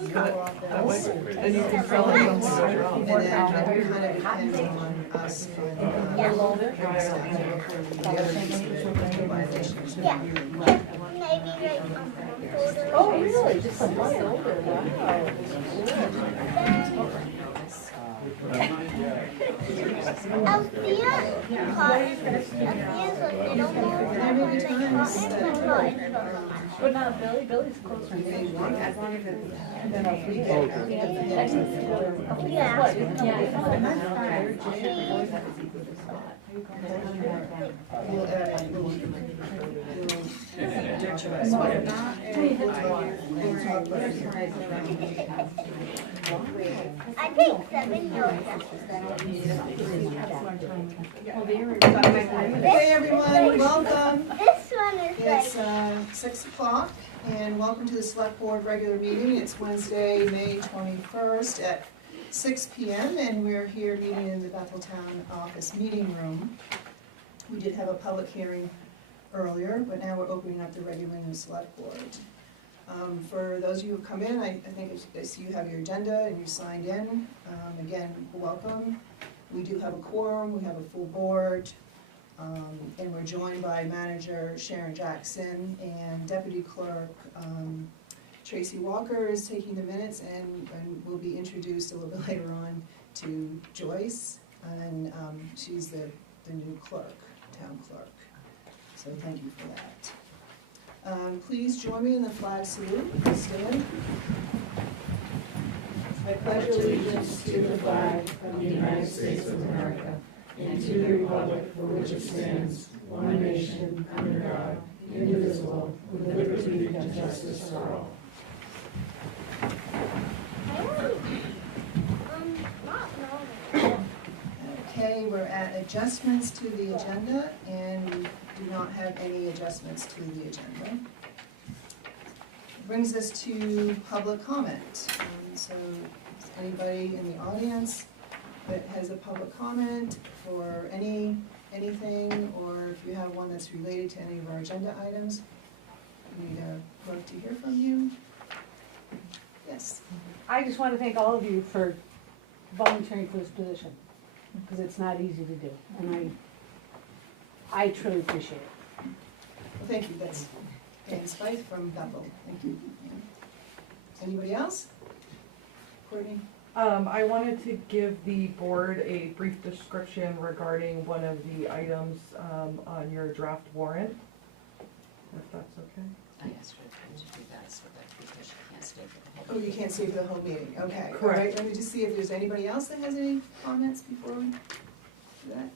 And you can fill in on the And then it kind of depends on us and the other piece of it, violation. Yeah. Maybe like photos. Oh, really? Just like one older, wow. Althea's a little more But not Billy, Billy's closer. As long as it's. I think 7 years. Hey everyone, welcome. This one is It's like 6 o'clock and welcome to the Select Board regular meeting. It's Wednesday, May 21st at 6 p.m. and we're here meeting in the Betheltown office meeting room. We did have a public hearing earlier, but now we're opening up the regular meeting of the Select Board. For those of you who come in, I think as you have your agenda and you signed in, again, welcome. We do have a quorum, we have a full board, and we're joined by Manager Sharon Jackson and Deputy Clerk Tracy Walker is taking the minutes and will be introduced a little bit later on to Joyce, and she's the new clerk, town clerk. So thank you for that. Please join me in the flag salute. Stand. I pledge allegiance to the flag of the United States of America and to the republic for which it stands, one nation, under God, indivisible, with liberty and justice for all. Okay, we're at adjustments to the agenda, and we do not have any adjustments to the agenda. Brings us to public comment. So is anybody in the audience that has a public comment for anything, or if you have one that's related to any of our agenda items, we'd love to hear from you. Yes. I just want to thank all of you for volunteering for this position, because it's not easy to do, and I truly appreciate it. Well, thank you. That's Dan Spieth from Bethel. Thank you. Yeah. Anybody else? Courtney? I wanted to give the board a brief description regarding one of the items on your draft warrant, if that's okay. I asked her to do that so that because she can't stay for the whole. Oh, you can't stay for the whole meeting, okay. Correct. All right, let me just see if there's anybody else that has any comments before we do that.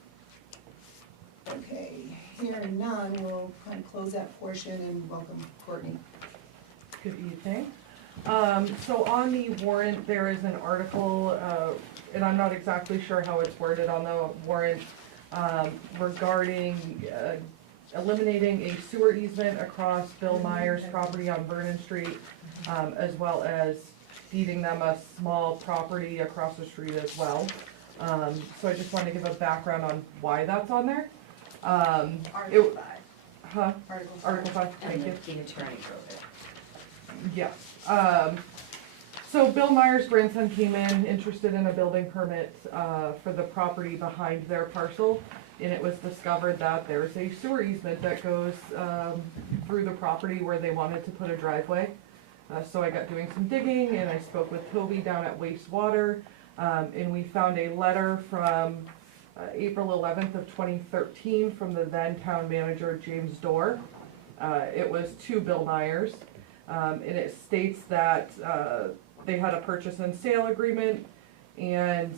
Okay, hearing none, we'll kind of close that portion and welcome Courtney. Good evening. So on the warrant, there is an article, and I'm not exactly sure how it's worded on the warrant, regarding eliminating a sewer easement across Bill Myers' property on Vernon Street, as well as deeding them a small property across the street as well. So I just want to give a background on why that's on there. Article 5. Huh? Article 5. Thank you. And the attorney wrote it. Yeah. So Bill Myers' grandson came in interested in a building permit for the property behind their parcel, and it was discovered that there's a sewer easement that goes through the property where they wanted to put a driveway. So I got doing some digging, and I spoke with Toby down at W.H.A.T, and we found a letter from April 11th of 2013 from the then town manager, James Dorr. It was to Bill Myers, and it states that they had a purchase and sale agreement, and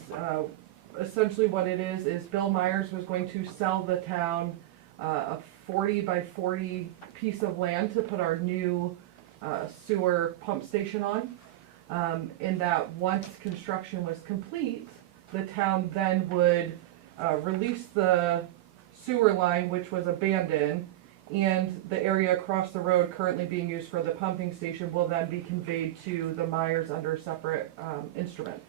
essentially what it is Bill Myers was going to sell the town a 40 by 40 piece of land to put our new sewer pump station on, and that once construction was complete, the town then would release the sewer line, which was abandoned, and the area across the road currently being used for the pumping station will then be conveyed to the Myers under a separate instrument.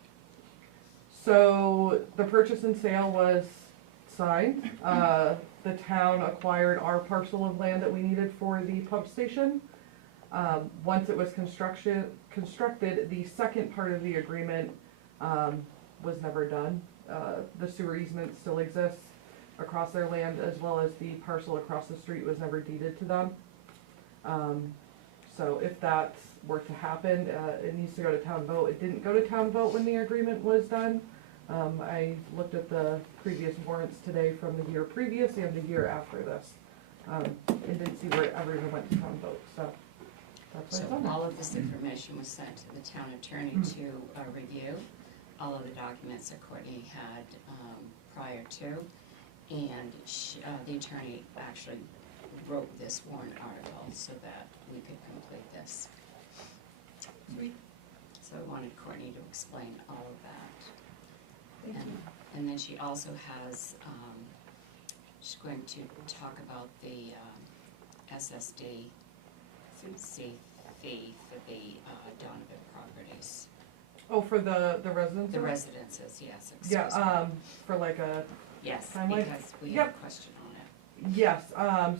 So the purchase and sale was signed. The town acquired our parcel of land that we needed for the pump station. Once it was constructed, the second part of the agreement, was never done. The sewer easement still exists across their land, as well as the parcel across the street was never deeded to them. So if that were to happen, it needs to go to town vote. It didn't go to town vote when the agreement was done. I looked at the previous warrants today from the year previous and the year after this. And didn't see where it ever even went to town vote, so that's So what's on there. all of this information was sent to the town attorney to review, all of the documents that Courtney had prior to. And the attorney actually wrote this warrant article so that we could complete this. So I wanted Courtney to explain all of that. Thank you. And then she also has, she's going to talk about the SSD fee for the Donovan properties. Oh, for the residents? The residences, yes, excuse me. Yeah, for like a, Yes, timeline? because we have a Yep. question on it. yes,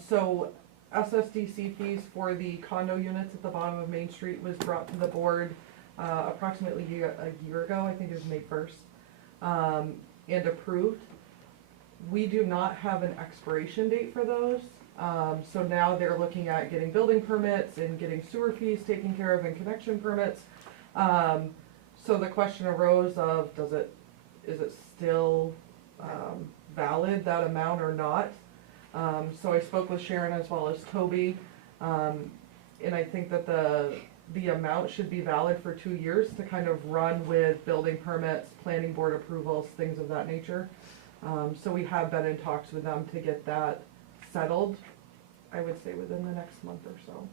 so SSDC fees for the condo units at the bottom of Main Street was brought to the board approximately a year ago, I think it was May 1st, and approved. We do not have an expiration date for those, so now they're looking at getting building permits and getting sewer fees taken care of and connection permits. So the question arose of, is it still valid, that amount or not? So I spoke with Sharon as well as Toby, and I think that the amount should be valid for 2 years to kind of run with building permits, planning board approvals, things of that nature. So we have been in talks with them to get that settled, I would say within the next month or so.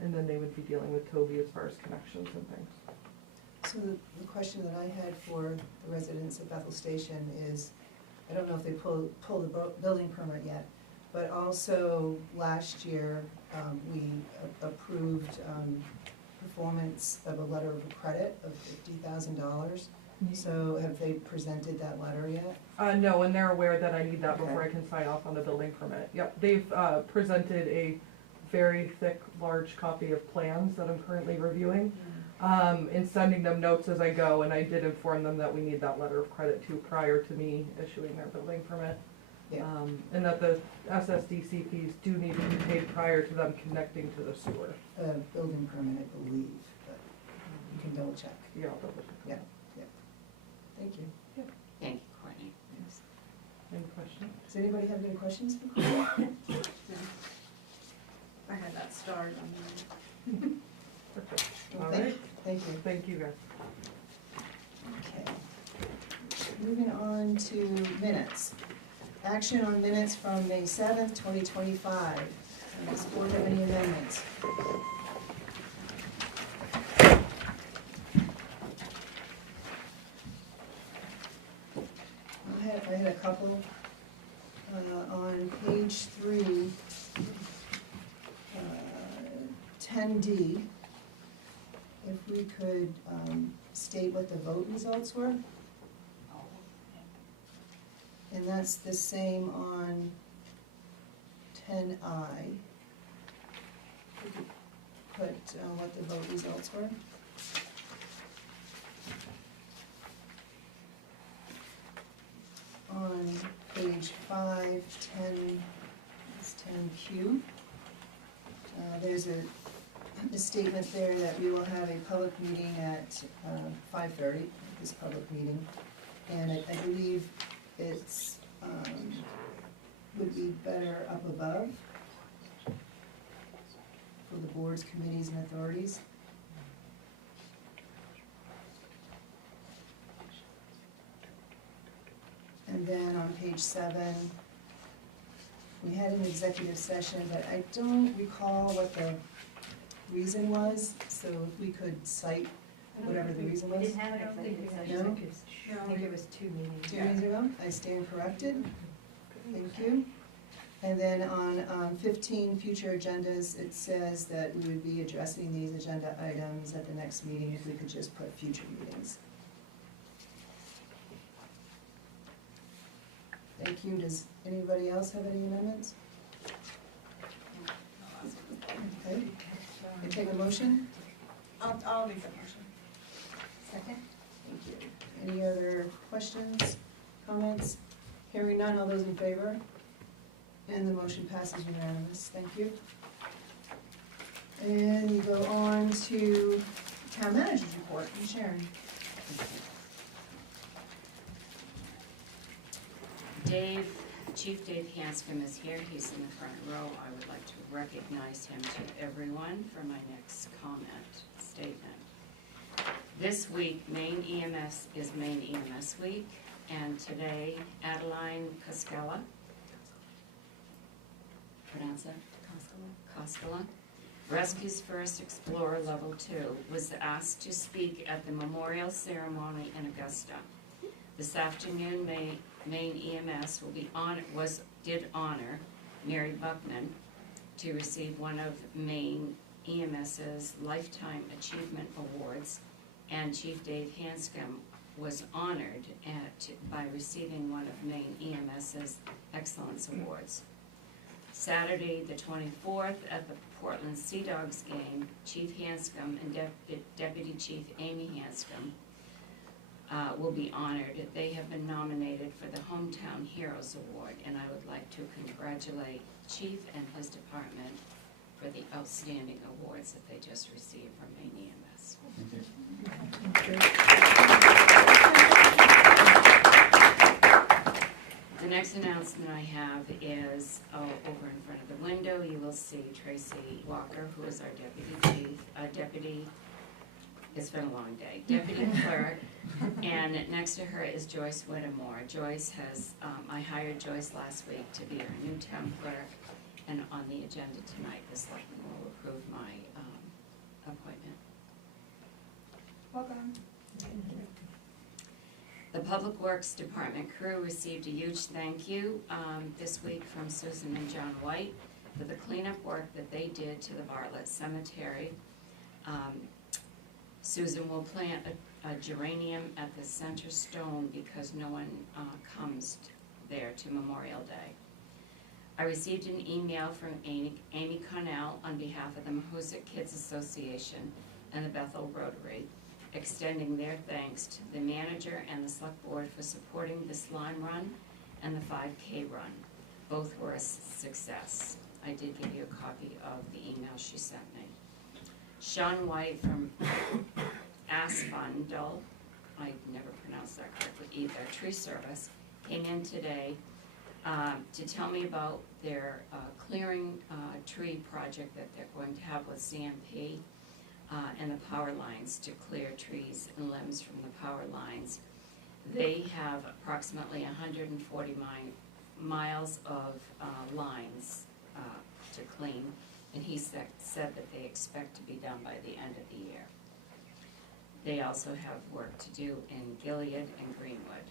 And then they would be dealing with Toby as far as connections and things. So the question that I had for the residents of Bethel Station is, I don't know if they pulled the building permit yet, but also last year, we approved performance of a letter of credit of $50,000. So have they presented that letter yet? No, and they're aware that I need that before Okay. I can sign off on the building permit. Yep, they've presented a very thick, large copy of plans that I'm currently reviewing, and sending them notes as I go, and I did inform them that we need that letter of credit too prior to me issuing their building permit. Yeah. And that the SSDC fees do need to be paid prior to them connecting to the sewer. Building permit, I believe, but you can double check. Yeah, I'll double check. Yeah. Thank you. Thank you, Courtney. Any questions? Does anybody have any questions for Courtney? I had that starred on there. Perfect. All Okay, right, thank you. thank you guys. Okay. Moving on to minutes. Action on minutes from May 7th, 2025. Does the board have any amendments? I had a couple. On page 3, 10D, if we could state what the vote results were. And that's the same on 10I. We could put what the vote results were. On page 5, 10, it's 10Q. There's a statement there that we will have a public meeting at 5:30, this public meeting. And I believe it's, would be better up above for the boards, committees, and authorities. And then on page 7, we had an executive session, but I don't recall what the reason was, so if we could cite whatever the reason was. We didn't have an executive session. No? I think it was 2 meetings. 2 meetings ago, I stand corrected, thank you. And then on 15 future agendas, it says that we would be addressing these agenda items at the next meeting if we could just put future meetings. Thank you, does anybody else have any amendments? Okay, I take a motion? I'll make that motion. Second. Thank you. Any other questions, comments? Hearing none, all those in favor? And the motion passes unanimous, thank you. And we go on to town manager's report, from Sharon. Chief Dave Hanscom is here, he's in the front row. I would like to recognize him to everyone for my next statement. This week, Maine EMS is Maine EMS Week, and today, Adeline Koskela, pronounce it? Koskela, Rescue's First Explorer Level 2, was asked to speak at the memorial ceremony in Augusta. This afternoon, Maine EMS did honor Mary Buckman to receive one of Maine EMS's Lifetime Achievement Awards, and Chief Dave Hanscom was honored by receiving one of Maine EMS's Excellence Awards. Saturday, the 24th, at the Portland Sea Dogs game, Chief Hanscom and Deputy Chief Amy Hanscom will be honored. They have been nominated for the Hometown Heroes Award, and I would like to congratulate Chief and his department for the outstanding awards that they just received from Maine EMS. The next announcement I have is over in front of the window. You will see Tracy Walker, who is our deputy. It's been a long day. Deputy clerk, and next to her is Joyce Whittemore. Joyce has, I hired Joyce last week to be our new town clerk, and on the agenda tonight, the selectman will approve my appointment. Welcome. The Public Works Department crew received a huge thank you this week from Susan and John White for the cleanup work that they did to the Bartlett Cemetery. Susan will plant a geranium at the center stone because no one comes there to Memorial Day. I received an email from Amy Connell on behalf of the Mahoosic Kids Association and the Bethel Rotary, extending their thanks to the manager and the select board for supporting the slime run and the 5K run. Both were a success. I did give you a copy of the email she sent me. Sean White from Asphodel, I never pronounced that correctly either, Tree Service, came in today to tell me about their clearing tree project that they're going to have with CMP and the power lines to clear trees and limbs from the power lines. They have approximately 140 miles of lines to clean, and he said that they expect to be done by the end of the year. They also have work to do in Gilead and Greenwood.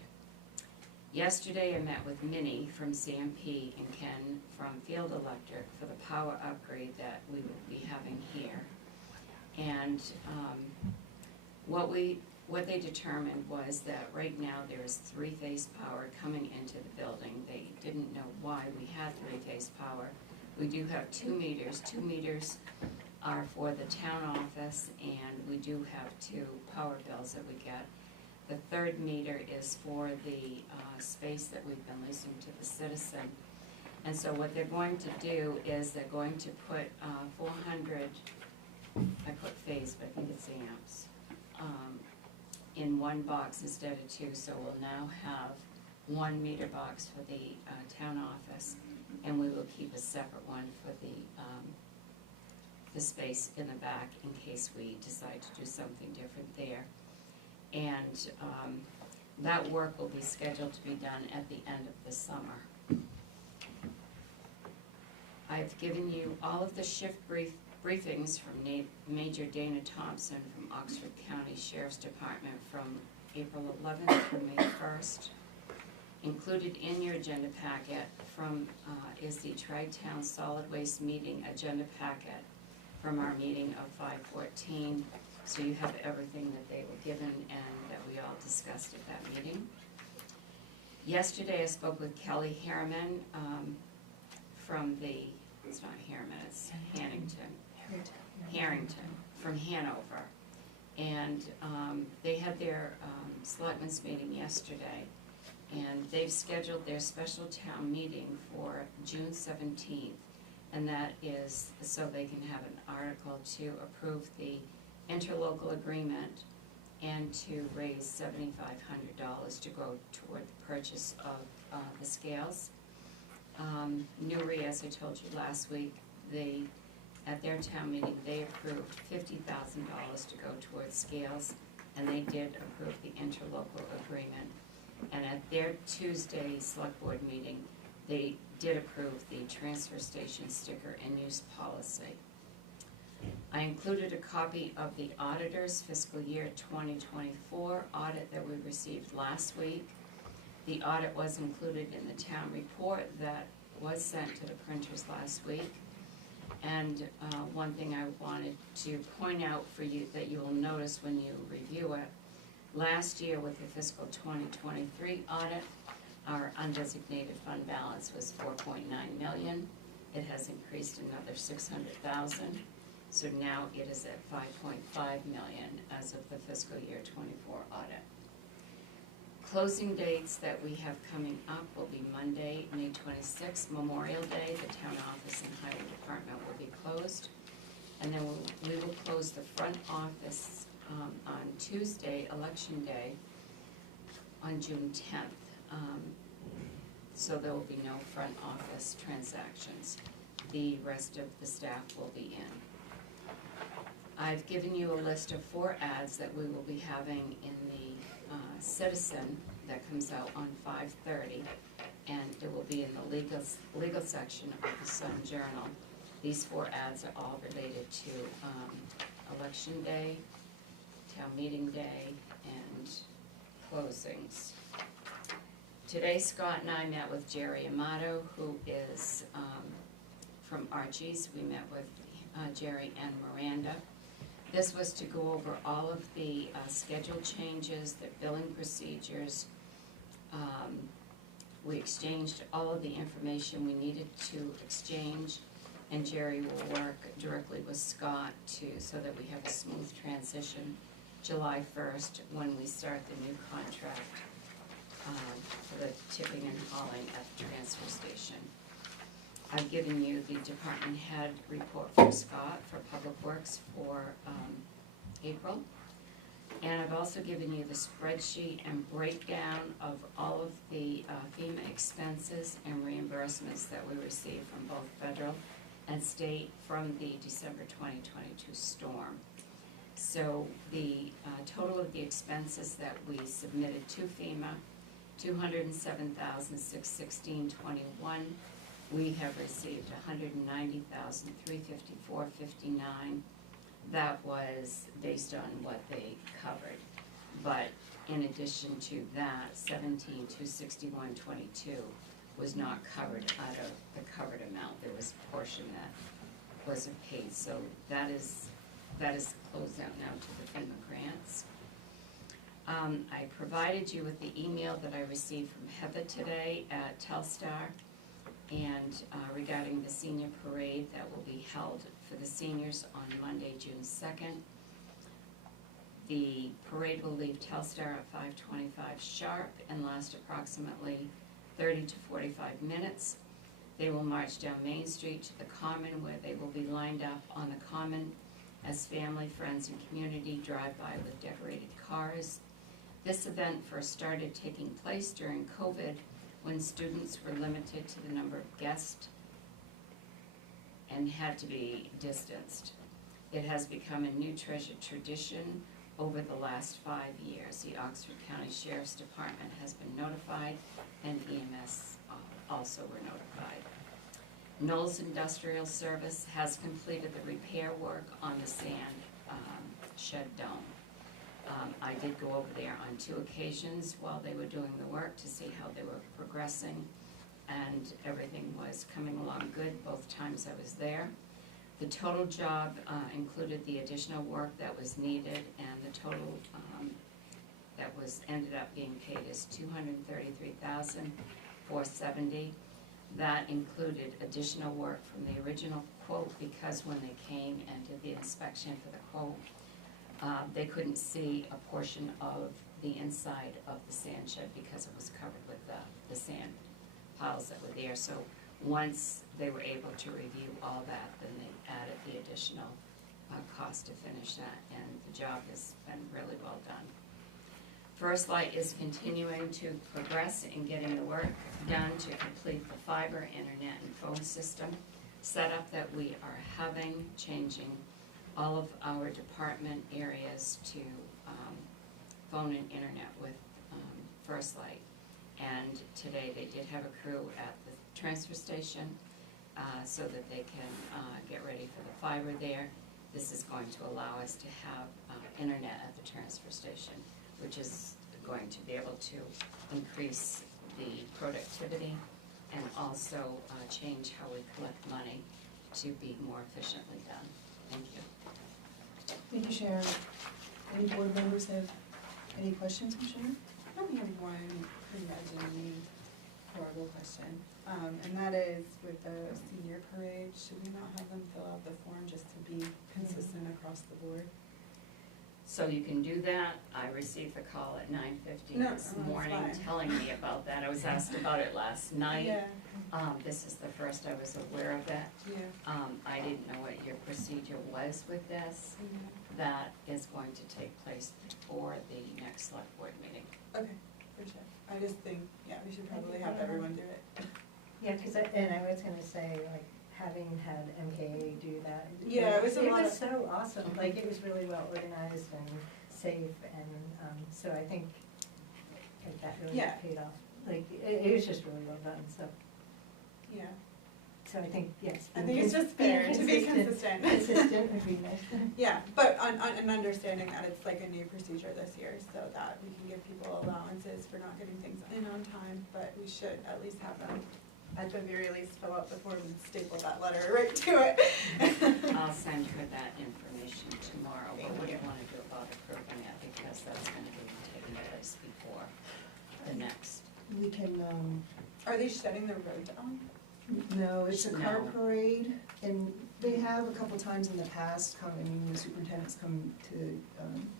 Yesterday I met with Minnie from CMP and Ken from Field Electric for the power upgrade that we will be having here. And what they determined was that right now there is three-phase power coming into the building. They didn't know why we had three-phase power. We do have 2 meters. 2 meters are for the town office, and we do have 2 power bills that we get. The third meter is for the space that we've been leasing to the citizen. And so what they're going to do is they're going to put 400, I put phase, but I think it's amps, in one box instead of 2. So we'll now have 1 meter box for the town office, and we will keep a separate one for the space in the back in case we decide to do something different there. And that work will be scheduled to be done at the end of the summer. I've given you all of the shift briefings from Major Dana Thompson from Oxford County Sheriff's Department from April 11th through May 1st. Included in your agenda packet is the Tri-Town Solid Waste Meeting agenda packet from our meeting of 5/14. So you have everything that they were given and that we all discussed at that meeting. Yesterday I spoke with Kelly Harriman from it's not Harriman, it's Harrington from Hanover. And they had their selectmen's meeting yesterday, and they've scheduled their special town meeting for June 17th. And that is so they can have an article to approve the interlocal agreement and to raise $7,500 to go toward the purchase of the scales. Newry, as I told you last week, at their town meeting, they approved $50,000 to go towards scales, and they did approve the interlocal agreement. And at their Tuesday select board meeting, they did approve the transfer station sticker and use policy. I included a copy of the auditor's fiscal year 2024 audit that we received last week. The audit was included in the town report that was sent to the printers last week. And one thing I wanted to point out for you that you will notice when you review it, last year with the fiscal 2023 audit, our undesignated fund balance was $4.9 million. It has increased another $600,000, so now it is at $5.5 million as of the fiscal year 24 audit. Closing dates that we have coming up will be Monday, May 26th, Memorial Day. The town office and highway department will be closed. And then we will close the front office on Tuesday, Election Day, on June 10th. So there will be no front office transactions. The rest of the staff will be in. I've given you a list of 4 ads that we will be having in the Citizen that comes out on 5/30, and it will be in the legal section of the Sun Journal. These 4 ads are all related to Election Day, Town Meeting Day, and closings. Today, Scott and I met with Jerry Amato, who is from Archie's. We met with Jerry and Miranda. This was to go over all of the schedule changes, the billing procedures. We exchanged all of the information we needed to exchange, and Jerry will work directly with Scott so that we have a smooth transition July 1st when we start the new contract for the tipping and hauling at the transfer station. I've given you the department head report for Scott for Public Works for April. And I've also given you the spreadsheet and breakdown of all of the FEMA expenses and reimbursements that we received from both federal and state from the December 2022 storm. So the total of the expenses that we submitted to FEMA, $207,616.21. We have received $190,354.59. That was based on what they covered. But in addition to that, $17,261.22 was not covered out of the covered amount. There was a portion that wasn't paid. So that is closed out now to the FEMA grants. I provided you with the email that I received from Heather today at Telstar and regarding the senior parade that will be held for the seniors on Monday, June 2nd. The parade will leave Telstar at 5:25 sharp and last approximately 30 to 45 minutes. They will march down Main Street to the Common, where they will be lined up on the Common as family, friends, and community drive by with decorated cars. This event first started taking place during COVID, when students were limited to the number of guests and had to be distanced. It has become a new treasured tradition over the last 5 years. The Oxford County Sheriff's Department has been notified, and EMS also were notified. Knowles Industrial Service has completed the repair work on the sand shed dome. I did go over there on 2 occasions while they were doing the work to see how they were progressing, and everything was coming along good both times I was there. The total job included the additional work that was needed, and the total that was ended up being paid is $233,470. That included additional work from the original quote, because when they came and did the inspection for the quote, They couldn't see a portion of the inside of the sand shed because it was covered with the sand piles that were there. So once they were able to review all that, then they added the additional cost to finish that, and the job has been really well done. First Light is continuing to progress in getting the work done to complete the fiber, internet, and phone system setup that we are having, changing all of our department areas to phone and internet with First Light. And today they did have a crew at the transfer station so that they can get ready for the fiber there. This is going to allow us to have internet at the transfer station, which is going to be able to increase the productivity and also change how we collect money to be more efficiently done. Thank you. Thank you, Sharon. Any board members have any questions for Sharon? I only have one congratulating horrible question, and that is with the senior parade, should we not have them fill out the form just to be consistent across the board? So you can do that. I received a call at 9:50 No, this that's morning fine. telling me about that. I was asked about it last night. Yeah, This is the first I was aware of it. yeah. I didn't know what your procedure was with this. That is going to take place before the next select board meeting. Okay, for sure. I just think, yeah, we should probably have everyone do it. Yeah, because, and I was gonna say, like, having had MKA do that. Yeah, it was a lot It was of- so awesome, like, it was really well organized and safe, and, so I think, like, that really Yeah. paid off. Like, it was just really well done, so, Yeah, so I think, yes. I being think it's just being fair to be consistent. Consistent would be nice. Yeah, but an understanding that it's like a new procedure this year, so that we can give people allowances for not getting things in on time, but we should at least have them, at the very least, fill out the form and staple that letter right to it. I'll send her that information tomorrow, but Thank what do you. you want to do about approving it, because that's going to be taking place before the next. We can, Are they shutting the road down? no, it's a car No. parade, and they have a couple times in the past come, I mean, the superintendent's come to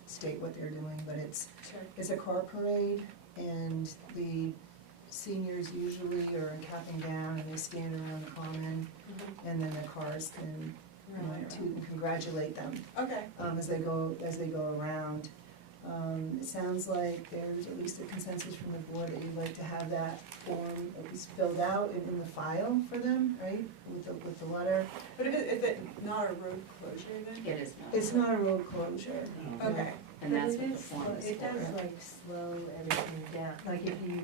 state what they're doing, but it's Sure. a car parade, and the seniors usually are in cap and gown, and they stand around the common, and then the cars can, toot and congratulate them Okay, as they go around. It sounds like there's at least a consensus from the board that you'd like to have that form at least filled out in the file for them, right? With the letter. but is it not a road closure then? It is not. It's not a road closure. Okay, And But that's it what the is form slow- is It does for. like slow everything down, like if you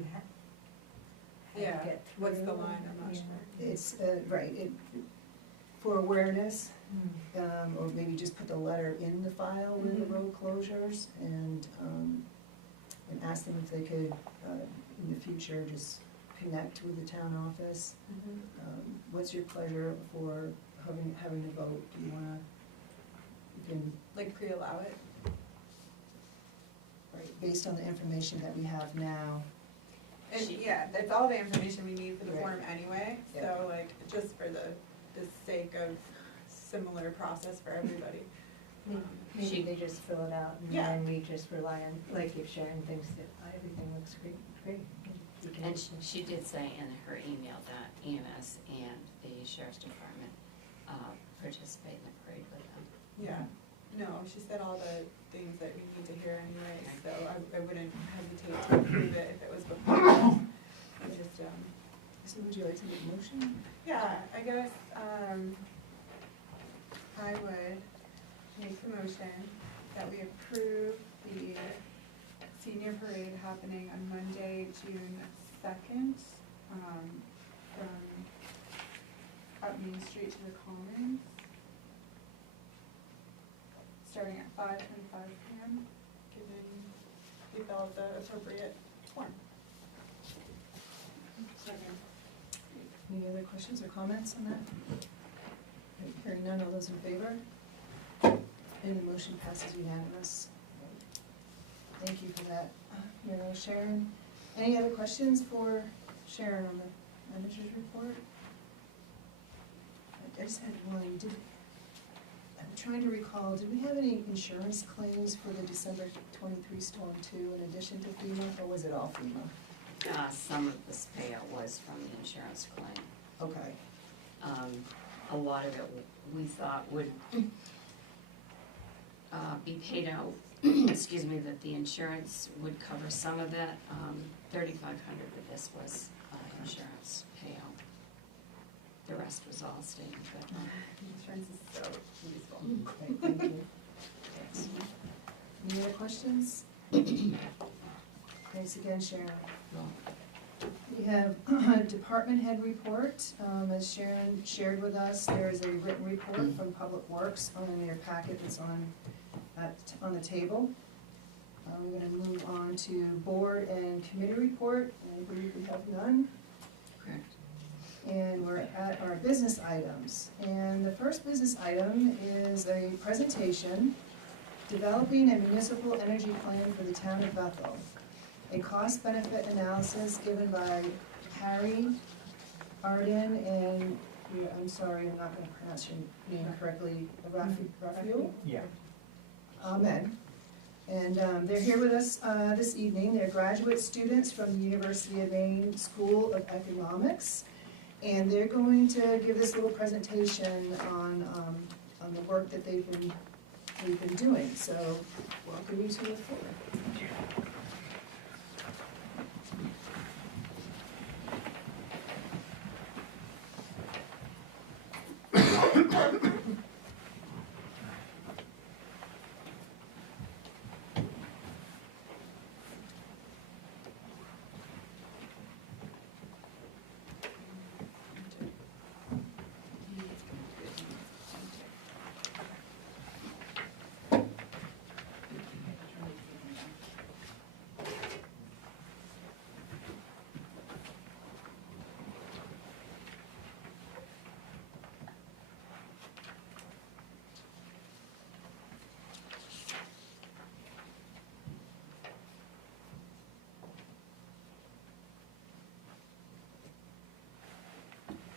yeah, get what's the through, line, I'm not yeah. sure. It's, right, for awareness, Hmm. or maybe just put the letter in the file with the Mhm. road closures, and ask them if they could, in the future, just connect with the town office. What's your pleasure for having a vote? Do you wanna, you can, Like pre-allow it? right, based on the information that we have now, And yeah, that's all the information we need for the Right. form anyway, Yeah. so like, just for the sake of similar process for everybody. Maybe they just fill it out and Yeah. then we just rely on, like if Sharon thinks that everything looks great, we can. And she did say in her email that EMS and the sheriff's department participate in the parade with them. Yeah, no, she said all the things that we need to hear anyway, so I wouldn't hesitate to approve it if it was before. I just, so would you like to make a motion? yeah, I guess, I would make the motion that we approve the senior parade happening on Monday, June 2nd, from up Main Street to the Commons, starting at 5:25 p.m., given we fill out the appropriate form. Any other questions or comments on that? Okay, hearing none, all those in favor? And the motion passes unanimous. Thank you for that, Mary Sharon. Any other questions for Sharon on the manager's report? I just had one, trying to recall, did we have any insurance claims for the December 23 storm too, in addition to FEMA, or was it all FEMA? Some of this payout was from the insurance claim. Okay, A lot of it we thought would be paid out, excuse me, that the insurance would cover some of it. $3,500 of this was insurance payout. The rest was all state and federal. Insurance is so useful. great, thank you. Thanks. Any other questions? Thanks again, Sharon. We have a department head report. As Sharon shared with us, there is a written report from Public Works on your packet that's on the table. We're gonna move on to board and committee report. I believe we have none. Correct. And we're at our business items. And the first business item is a presentation, Developing a Municipal Energy Plan for the Town of Bethel. A cost-benefit analysis given by Harry Arden and, I'm sorry, I'm not gonna pronounce your name correctly, Raphael? Yeah. Amen. And they're here with us this evening. They're graduate students from the University of Maine School of Economics. And they're going to give this little presentation on the work that they've been doing. So welcome you to the floor.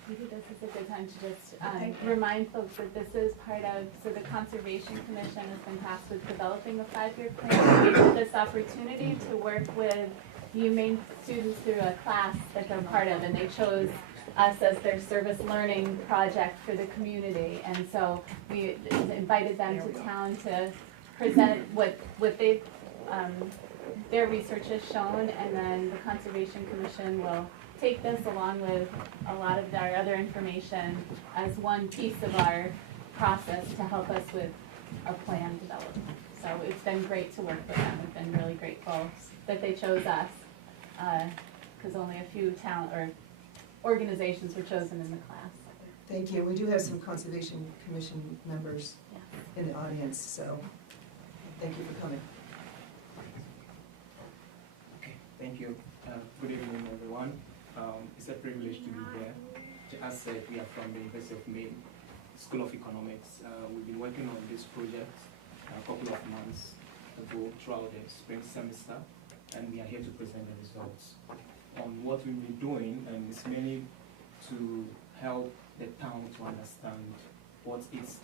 Maybe this is a good time to just remind folks that this is part of, so the Conservation Commission has been tasked with developing a 5-year plan. We get this opportunity to work with UMaine students through a class that they're part of, and they chose us as their service learning project for the community. And so we invited them to town to present what they've, their research has shown, and then the Conservation Commission will take this along with a lot of our other information as one piece of our process to help us with a plan development. So it's been great to work with them. We've been really grateful that they chose us, because only a few organizations were chosen in the class. Thank you. We do have some Conservation Commission members in the audience, so thank you for coming. Okay, thank you. Good evening, everyone. It's a privilege to be here. As said, we are from the University of Maine School of Economics. We've been working on this project a couple of months ago throughout the spring semester, and we are here to present the results on what we've been doing, and it's mainly to help the town to understand what its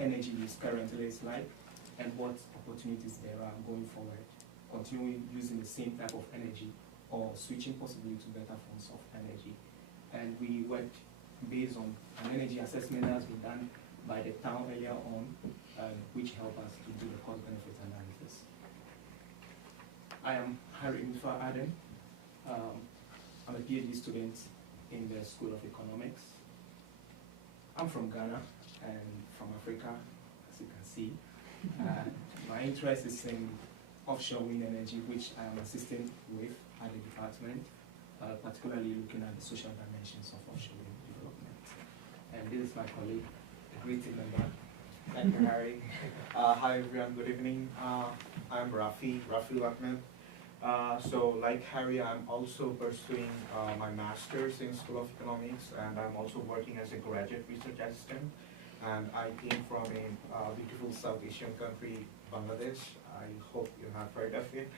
energy use currently is like and what opportunities there are going forward, continuing using the same type of energy or switching possibly to better forms of energy. And we worked based on an energy assessment that has been done by the town earlier on, which helped us to do the cost-benefit analysis. I am Harry Arden. I'm a PhD student in the School of Economics. I'm from Ghana and from Africa, as you can see. My interest is in offshore wind energy, which I am assisting with at the department, particularly looking at the social dimensions of offshore wind development. And this is my colleague, a great team member. Thank you, Harry. Hi, everyone. Good evening. I'm Rafi Ahmed. So, like Harry, I'm also pursuing my master's in School of Economics, and I'm also working as a graduate research assistant. And I came from a beautiful South Asian country, Bangladesh. I hope you have heard of it.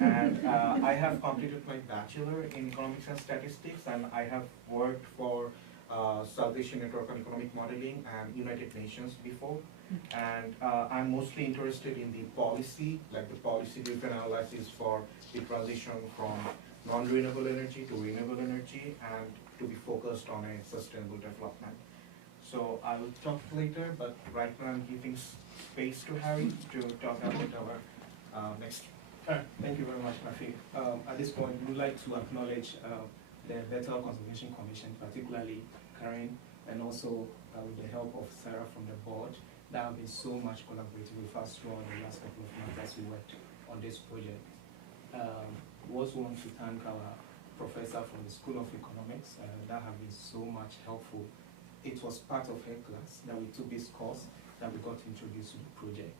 And I have completed my bachelor in economics and statistics, and I have worked for Salvation Network on Economic Modeling and United Nations before. And I'm mostly interested in the policy, like the policy-driven analysis for the transition from non-renewable energy to renewable energy and to be focused on a sustainable development. So I will talk later, but right now I'm giving space to Harry to talk about our next. Thank you very much, Rafi. At this point, we would like to acknowledge the Bethel Conservation Commission, particularly Karen, and also with the help of Sarah from the board, that have been so much collaborative with us throughout the last couple of months as we worked on this project. We also want to thank our professor from the School of Economics that have been so much helpful. It was part of her class that we took this course that we got introduced to the project.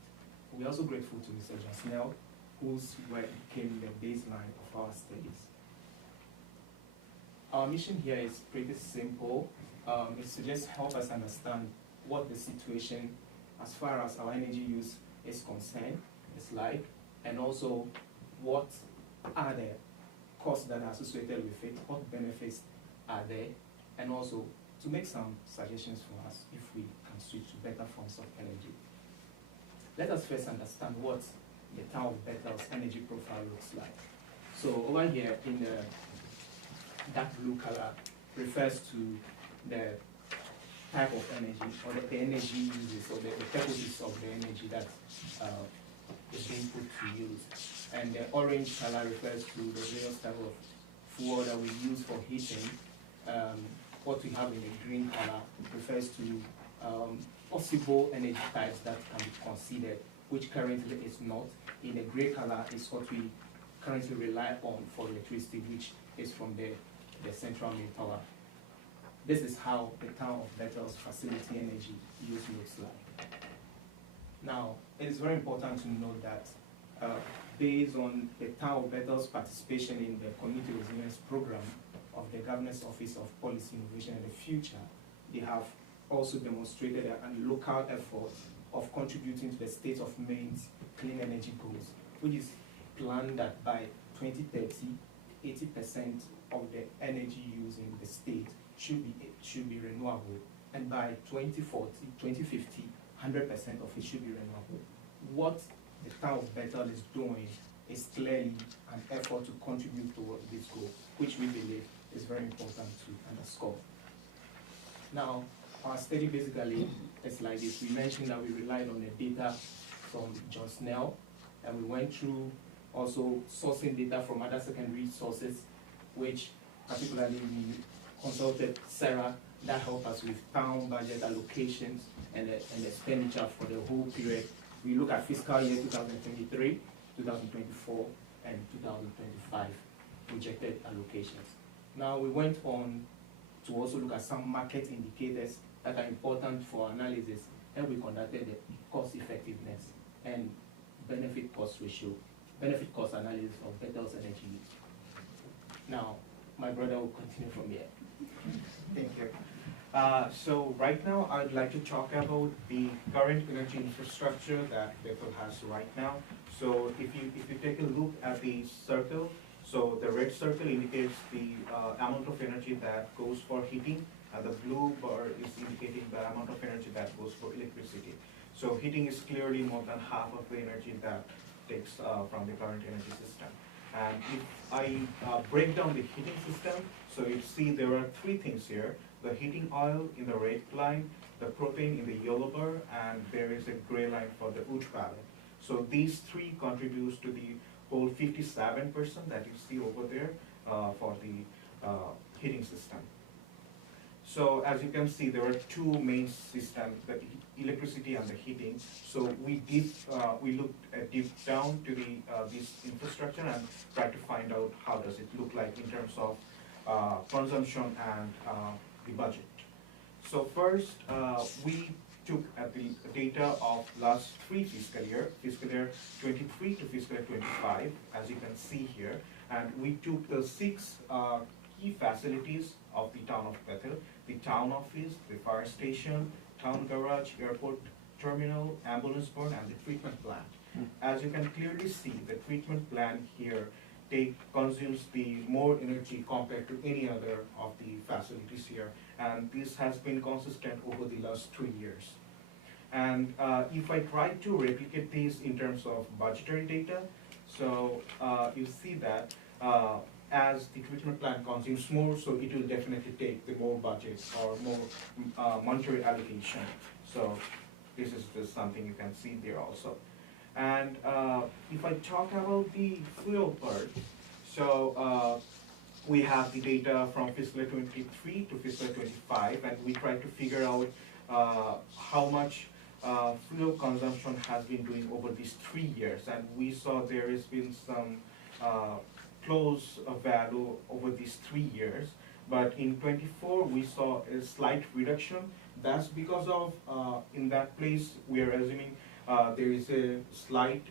We're also grateful to Mr. Jasnell, whose work became the baseline of our studies. Our mission here is pretty simple. It's to just help us understand what the situation as far as our energy use is concerned is like, and also what are the costs that are associated with it, what benefits are there, and also to make some suggestions for us if we can switch to better forms of energy. Let us first understand what the town of Bethel's energy profile looks like. So over here in the dark blue color refers to the type of energy or the energy uses or the purposes of the energy that is being put to use. And the orange color refers to the various type of fuel that we use for heating. What we have in the green color refers to possible energy types that can be considered, which currently is not. In the gray color is what we currently rely on for electricity, which is from the central main tower. This is how the town of Bethel's facility energy use looks like. Now, it is very important to note that based on the town of Bethel's participation in the Community Resilience Program of the Governor's Office of Policy Innovation and the Future, they have also demonstrated a local effort of contributing to the state of Maine's clean energy goals, which is planned that by 2030, 80% of the energy used in the state should be renewable, and by 2040, 2050, 100% of it should be renewable. What the town of Bethel is doing is clearly an effort to contribute towards this goal, which we believe is very important to underscore. Now, our study basically is like this. We mentioned that we relied on the data from John Snell, and we went through also sourcing data from other secondary sources, which particularly we consulted Sarah, that helped us with town budget allocations and expenditure for the whole period. We look at fiscal year 2023, 2024, and 2025 projected allocations. Now we went on to also look at some market indicators that are important for analysis, and we conducted the cost effectiveness and benefit cost ratio, benefit cost analysis of Bethel's energy use. Now, my brother will continue from here. Thank you. So right now, I'd like to talk about the current energy infrastructure that Bethel has right now. So if you take a look at the circle, so the red circle indicates the amount of energy that goes for heating, and the blue bar is indicating the amount of energy that goes for electricity. So heating is clearly more than half of the energy that takes from the current energy system. And if I break down the heating system, so you see there are three things here: the heating oil in the red line, the propane in the yellow bar, and there is a gray line for the wood pellet. So these three contributes to the whole 57% that you see over there for the heating system. So as you can see, there are two main systems, the electricity and the heating. So we looked deep down to the this infrastructure and tried to find out how does it look like in terms of consumption and the budget. So first, we took the data of last three fiscal year 23 to fiscal year 25, as you can see here, and we took the 6 key facilities of the town of Bethel: the town office, the fire station, town garage, airport terminal, ambulance barn, and the treatment plant. As you can clearly see, the treatment plant here consumes the more energy compared to any other of the facilities here, and this has been consistent over the last 3 years. And if I try to replicate this in terms of budgetary data, so you see that as the treatment plant consumes more, so it will definitely take the more budget or more monetary allocation. So this is just something you can see there also. And if I talk about the fuel part, so we have the data from fiscal year 23 to fiscal year 25, and we try to figure out how much fuel consumption has been doing over these 3 years. And we saw there has been some close value over these 3 years. But in 24, we saw a slight reduction. That's because of, in that place, we are assuming there is a slight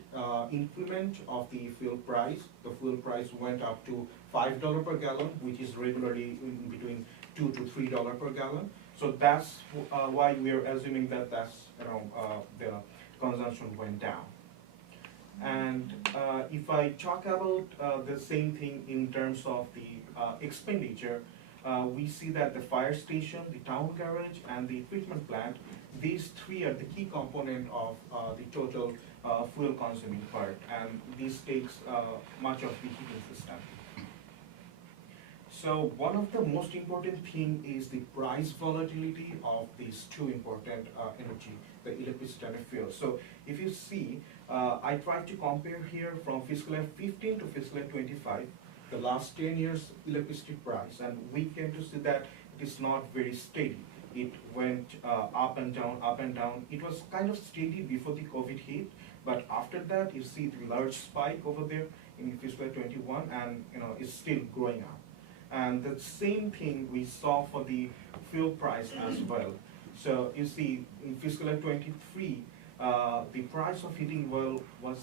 increment of the fuel price. The fuel price went up to $5 per gallon, which is regularly in between $2 to $3 per gallon. So that's why we are assuming that that's around the consumption went down. And if I talk about the same thing in terms of the expenditure, we see that the fire station, the town garage, and the treatment plant, these 3 are the key component of the total fuel consuming part, and this takes much of the heating system. So one of the most important thing is the price volatility of these 2 important energy, the electricity and fuel. So if you see, I tried to compare here from fiscal year 15 to fiscal year 25, the last 10 years electricity price, and we came to see that it is not very steady. It went up and down, up and down. It was kind of steady before the COVID hit, but after that you see the large spike over there in fiscal year 21, and it's still growing up. And the same thing we saw for the fuel price as well. So you see in fiscal year 23, the price of heating oil was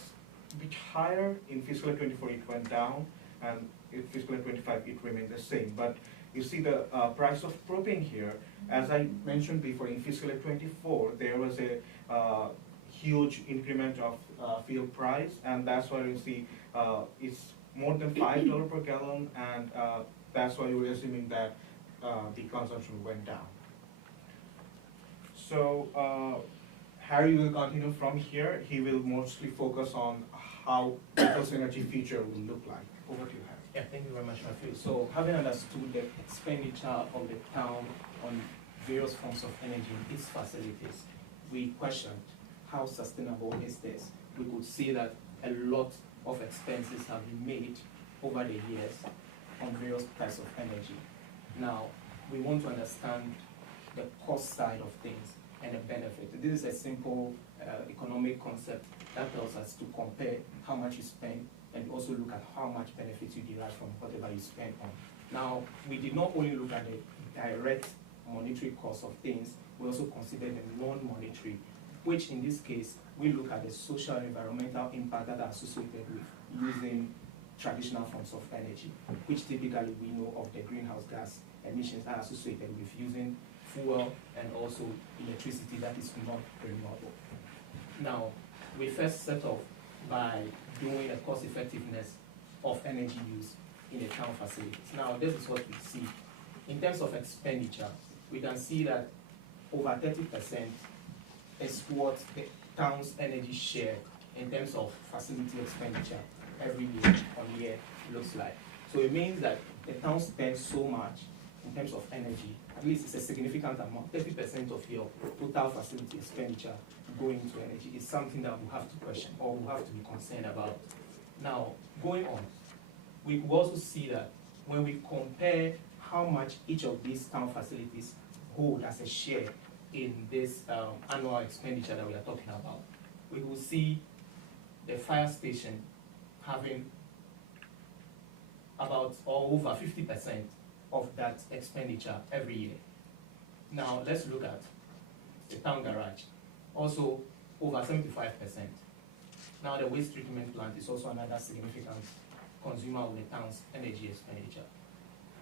a bit higher. In fiscal year 24, it went down, and in fiscal year 25, it remained the same. But you see the price of propane here, as I mentioned before, in fiscal year 24, there was a huge increment of fuel price, and that's why you see it's more than $5 per gallon, and that's why we're assuming that the consumption went down. So Harry will continue from here. He will mostly focus on how Bethel's energy future will look like. Over to you, Harry. Yeah, thank you very much, Rafi. So having understood the expenditure of the town on various forms of energy in its facilities, we questioned how sustainable is this. We could see that a lot of expenses have been made over the years on various types of energy. Now, we want to understand the cost side of things and the benefit. This is a simple economic concept that tells us to compare how much you spend and also look at how much benefit you derive from whatever you spend on. Now, we did not only look at the direct monetary cost of things, we also considered the non-monetary, which in this case, we look at the social and environmental impact that are associated with using traditional forms of energy, which typically we know of the greenhouse gas emissions are associated with using fuel and also electricity that is not renewable. Now, we first set off by doing a cost effectiveness of energy use in the town facilities. Now, this is what we see. In terms of expenditure, we can see that over 30% is what the town's energy share in terms of facility expenditure every year looks like. So it means that the town spends so much in terms of energy, at least it's a significant amount, 30% of your total facility expenditure going into energy is something that we have to question or we have to be concerned about. Now, going on, we also see that when we compare how much each of these town facilities hold as a share in this annual expenditure that we are talking about, we will see the fire station having about or over 50% of that expenditure every year. Now let's look at the town garage, also over 75%. Now the waste treatment plant is also another significant consumer of the town's energy expenditure.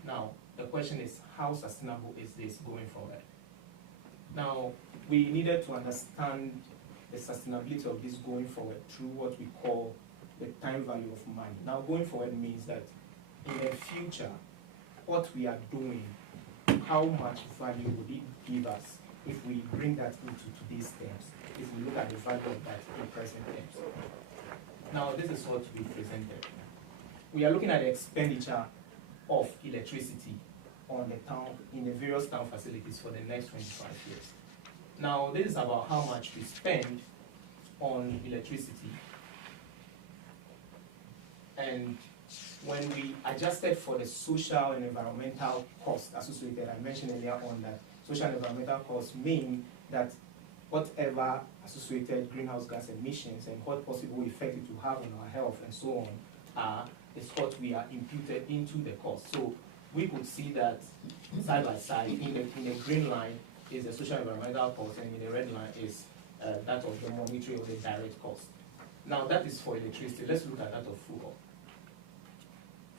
Now the question is, how sustainable is this going forward? Now we needed to understand the sustainability of this going forward through what we call the time value of money. Now, going forward means that in the future, what we are doing, how much value would it give us if we bring that into today's terms, if we look at the value of that in present terms. Now, this is what we presented. We are looking at the expenditure of electricity on the town, in the various town facilities for the next 25 years. Now, this is about how much we spend on electricity. And when we adjusted for the social and environmental costs associated, I mentioned earlier on that social and environmental costs mean that whatever associated greenhouse gas emissions and what possible effect it will have on our health and so on is what we are imputed into the cost. So we could see that side by side, in the green line is the social and environmental cost, and in the red line is that of the monetary or the direct cost. Now that is for electricity. Let's look at that of fuel.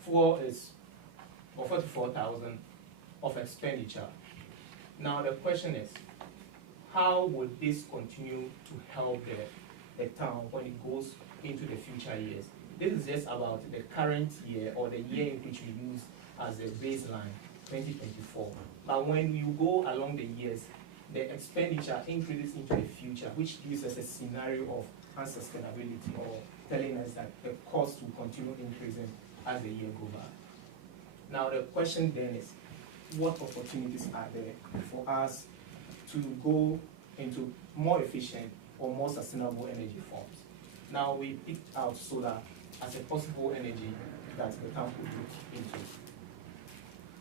Fuel is for 44,000 of expenditure. Now the question is, how would this continue to help the town when it goes into the future years? This is just about the current year, or the year in which we use as a baseline, 2024. But when you go along the years, the expenditure increases into the future, which gives us a scenario of unsustainability, or telling us that the cost will continue increasing as the year goes by. Now the question then is, what opportunities are there for us to go into more efficient or more sustainable energy forms? Now we picked out solar as a possible energy that the town could look into.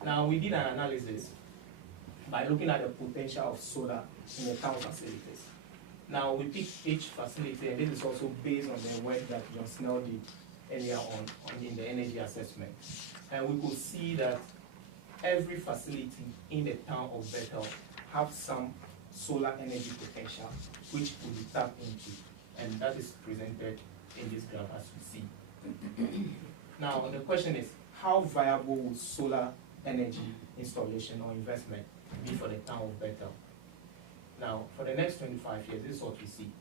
Now we did an analysis by looking at the potential of solar in the town facilities. Now we picked each facility, and this is also based on the work that John Snell did earlier on in the energy assessment. And we could see that every facility in the town of Bethel have some solar energy potential which could be tapped into, and that is presented in this graph as you see. Now the question is, how viable would solar energy installation or investment be for the town of Bethel? Now for the next 25 years, this is what we see.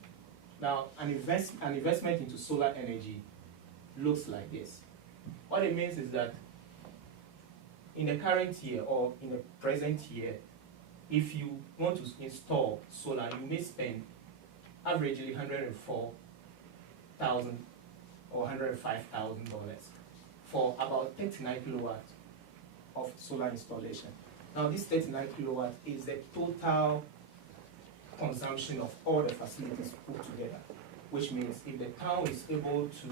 Now an investment into solar energy looks like this. What it means is that in the current year or in the present year, if you want to install solar, you may spend averagely $104,000 or $105,000 for about 39 kilowatts of solar installation. Now this 39 kilowatt is the total consumption of all the facilities put together, which means if the town is able to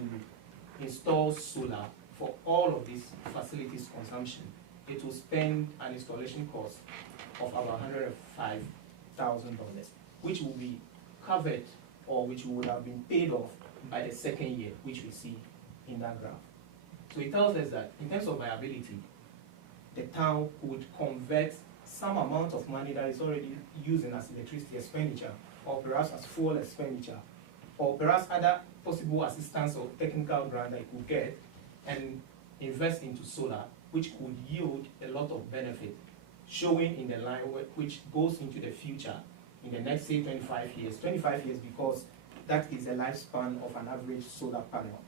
install solar for all of these facilities consumption, it will spend an installation cost of about $105,000, which will be covered, or which would have been paid off by the second year, which we see in that graph. So it tells us that in terms of viability, the town could convert some amount of money that is already using as electricity expenditure, or perhaps as fuel expenditure, or perhaps other possible assistance or technical grant that it could get, and invest into solar, which could yield a lot of benefit, showing in the line which goes into the future in the next, say, 25 years. 25 years because that is the lifespan of an average solar panel.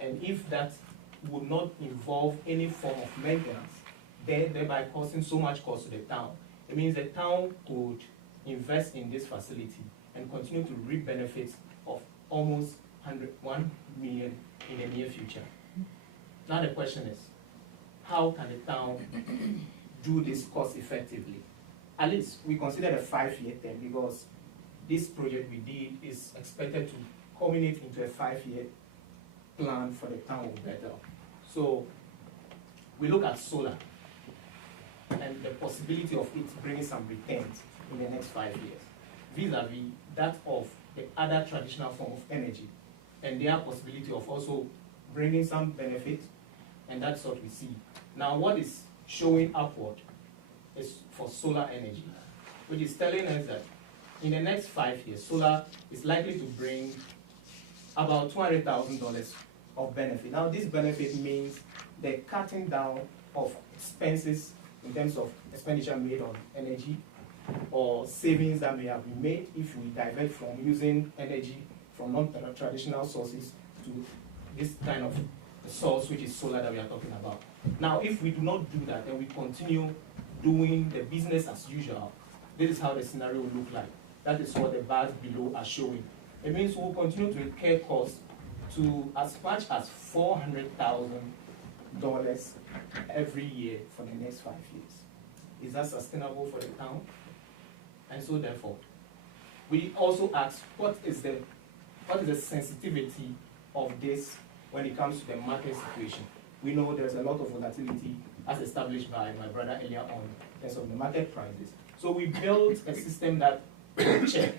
And if that would not involve any form of maintenance, thereby causing so much cost to the town, it means the town could invest in this facility and continue to reap benefits of almost 1 million in the near future. Now the question is, how can the town do this cost effectively? At least we consider a 5-year term, because this project we did is expected to culminate into a 5-year plan for the town of Bethel. So we look at solar and the possibility of it bringing some returns in the next 5 years, vis-a-vis that of the other traditional form of energy, and their possibility of also bringing some benefit, and that's what we see. Now what is showing upward is for solar energy, which is telling us that in the next 5 years, solar is likely to bring about $200,000 of benefit. Now this benefit means the cutting down of expenses in terms of expenditure made on energy, or savings that may have been made if we divert from using energy from non-traditional sources to this kind of source, which is solar that we are talking about. Now, if we do not do that, and we continue doing the business as usual, this is how the scenario will look like. That is what the bars below are showing. It means we'll continue to incur costs to as much as $400,000 every year for the next 5 years. Is that sustainable for the town? And so therefore, we also ask, what is the sensitivity of this when it comes to the market situation? We know there's a lot of volatility as established by my brother earlier on in terms of the market prices. So we built a system that will check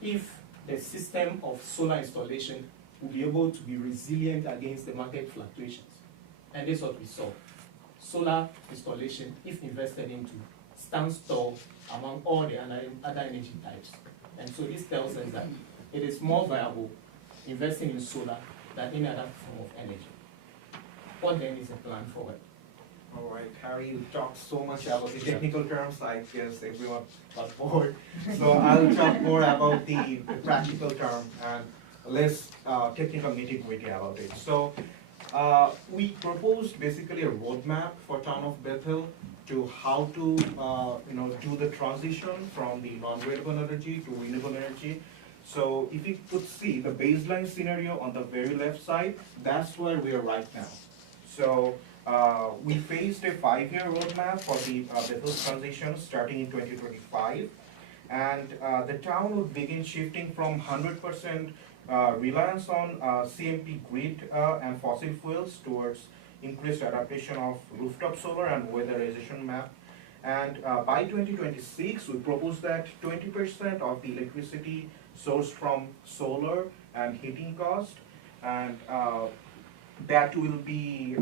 if the system of solar installation will be able to be resilient against the market fluctuations. And this is what we saw. Solar installation, if invested into, stands tall among all the other energy types. And so this tells us that it is more viable investing in solar than any other form of energy. What then is the plan forward? All right, Harry, you talked so much about the technical terms, I guess everyone got bored. So I'll talk more about the practical term and less technical nitty-gritty about it. So we proposed basically a roadmap for town of Bethel to how to do the transition from the non-renewable energy to renewable energy. So if you could see the baseline scenario on the very left side, that's where we are right now. So we faced a 5-year roadmap for the Bethel's transition starting in 2025. And the town would begin shifting from 100% reliance on CMP grid and fossil fuels towards increased adaptation of rooftop solar and weatherization map. And by 2026, we propose that 20% of the electricity sourced from solar and heating cost, and that will be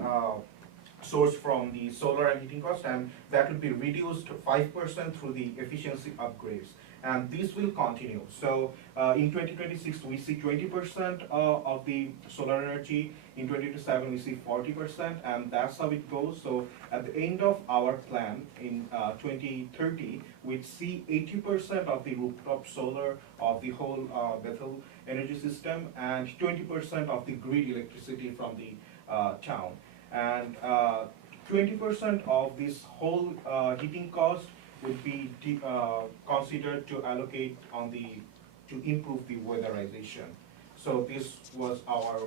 sourced from the solar and heating cost, and that will be reduced 5% through the efficiency upgrades. And this will continue. So in 2026, we see 20% of the solar energy. In 2027, we see 40%, and that's how it goes. So at the end of our plan in 2030, we'd see 80% of the rooftop solar of the whole Bethel energy system, and 20% of the grid electricity from the town. And 20% of this whole heating cost would be considered to allocate on to improve the weatherization. So this was our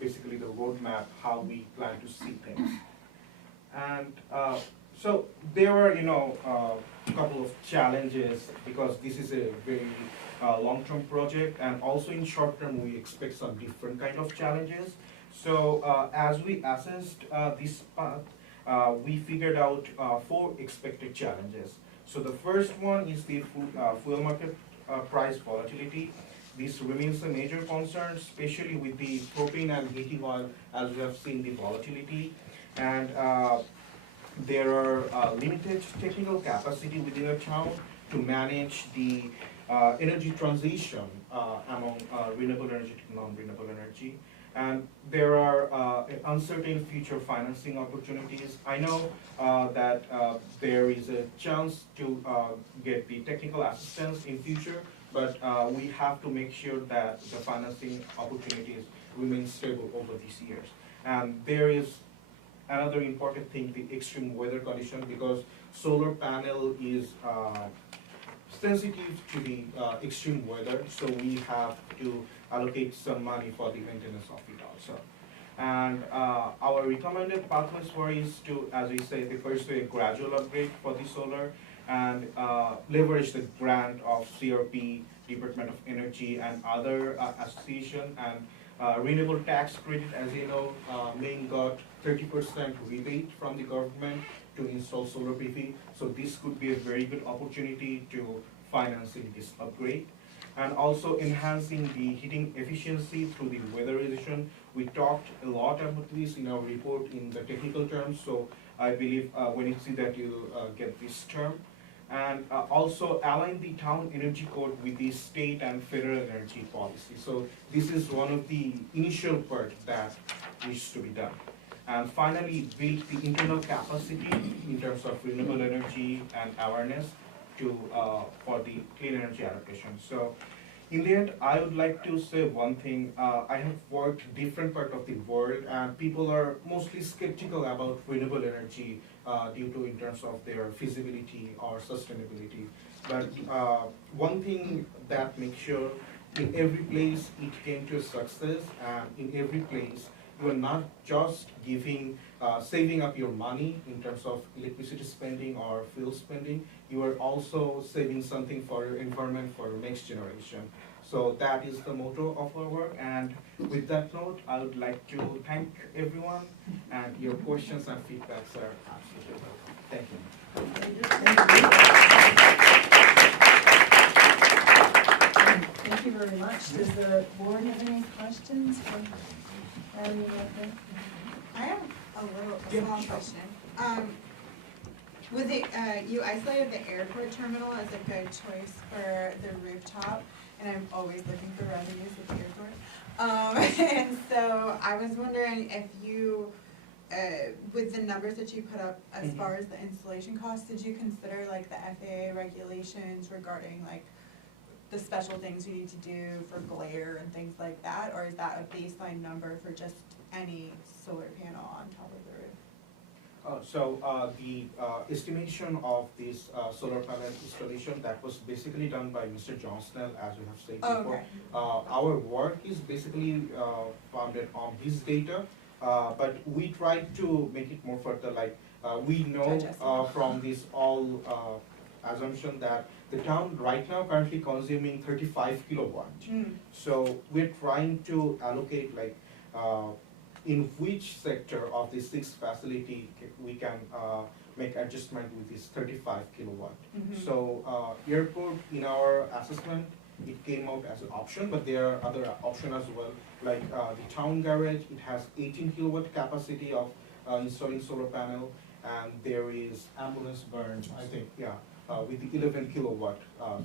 basically the roadmap how we plan to see things. And so there are a couple of challenges because this is a very long-term project, and also in short term we expect some different kind of challenges. So as we assessed this path, we figured out 4 expected challenges. So the first one is the fuel market price volatility. This remains a major concern, especially with the propane and heating oil, as we have seen the volatility. And there are limited technical capacity within a town to manage the energy transition among renewable energy to non-renewable energy. And there are uncertain future financing opportunities. I know that there is a chance to get the technical assistance in future, but we have to make sure that the financing opportunities remain stable over these years. And there is another important thing, the extreme weather condition, because solar panel is sensitive to the extreme weather, so we have to allocate some money for the maintenance of it also. And our recommended pathways for is to, as we say, the first way, a gradual upgrade for the solar, and leverage the grant of CRP, Department of Energy, and other association, and renewable tax credit, as you know, Maine got 30% rebate from the government to install solar PV. So this could be a very good opportunity to financing this upgrade. And also enhancing the heating efficiency through the weatherization. We talked a lot about this in our report in the technical terms, so I believe when you see that you'll get this term. And also align the town energy code with the state and federal energy policy. So this is one of the initial part that needs to be done. And finally, build the internal capacity in terms of renewable energy and awareness to for the clean energy adaptation. So In the end, I would like to say one thing. I have worked different part of the world, and people are mostly skeptical about renewable energy due to in terms of their feasibility or sustainability. But one thing that makes sure in every place it came to a success, and in every place you are not just saving up your money in terms of electricity spending or fuel spending, you are also saving something for your environment, for your next generation. So that is the motto of our work, and with that note, I would like to thank everyone, and your questions and feedbacks are absolutely welcome. Thank you. Thank you very much. Does the board have any questions? I have a small question. With the, you isolated the airport terminal as a good choice for the rooftop, and I'm always looking for revenues with the airport. And so I was wondering if you, with the numbers that you put up as far as the installation costs, did you consider like the FAA regulations regarding like the special things you need to do for glare and things like that, or is that a baseline number for just any solar panel on top of the roof? The estimation of this solar panel installation, that was basically done by Mr. John Snell, as we have said before. Okay. Our work is basically founded on his data, but we try to make it more further, like we know from this all assumption that the town right now currently consuming 35 kilowatt. So we're trying to allocate like in which sector of the 6 facility we can make adjustment with this 35 kilowatt. So airport, in our assessment, it came out as an option, but there are other options as well. Like the town garage, it has 18 kilowatt capacity of installing solar panel, and there is ambulance burn, I think, yeah, with the 11 kilowatt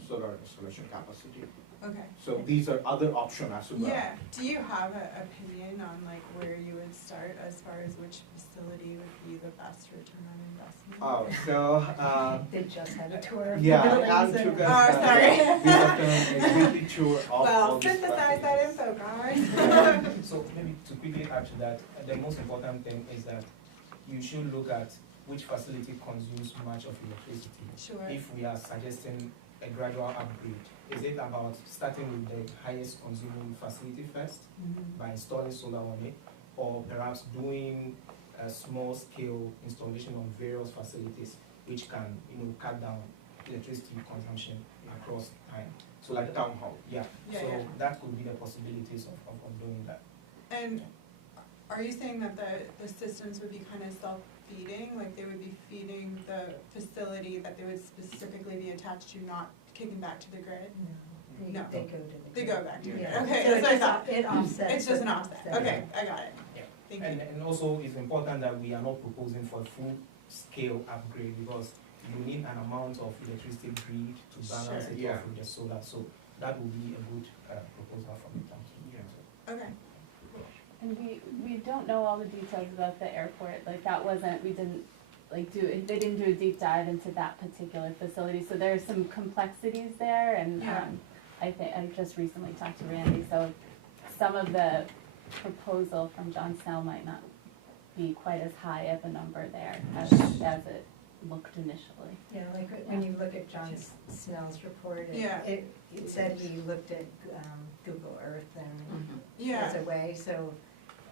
solar installation capacity. Okay. So these are other options as well. Yeah. Do you have an opinion on like where you would start as far as which facility would be the best return on investment? They just had a tour of the Yeah, buildings. I'll took Oh, us sorry. this afternoon a weekly tour of all Well, these synthesize that facilities. info, guys. So maybe to quickly add to that, the most important thing is that you should look at which facility consumes much of electricity. Sure. If we are suggesting a gradual upgrade, is it about starting with the highest consuming facility first by installing solar on it, or perhaps doing a small scale installation on various facilities which can, cut down electricity consumption across time? So like town hall. Yeah. Yeah, So yeah. that could be the possibilities of doing that. And are you saying that the systems would be kind of self-feeding? Like they would be feeding the facility that they would specifically be attached to, not kicking back to the grid? No. They go to the. They go back to the grid. Yeah. Okay, So that's what I it thought. just, it offsets. It's just an offset. it. Okay, I got it. Yeah. Thank you. And also it's important that we are not proposing for a full scale upgrade, because you need an amount of electricity grid to balance Sure. it Yeah. off with the solar. So that would be a good proposal from the town. Okay. And we don't know all the details about the airport, like that wasn't, we didn't like they didn't do a deep dive into that particular facility, so there's some complexities there, and Yeah. I just recently talked to Randy, so some of the proposal from John Snell might not be quite as high of a number there as it looked initially. Yeah, like when you look at John Snell's report, Yeah. it said he looked at Google Earth and Yeah. as a way, so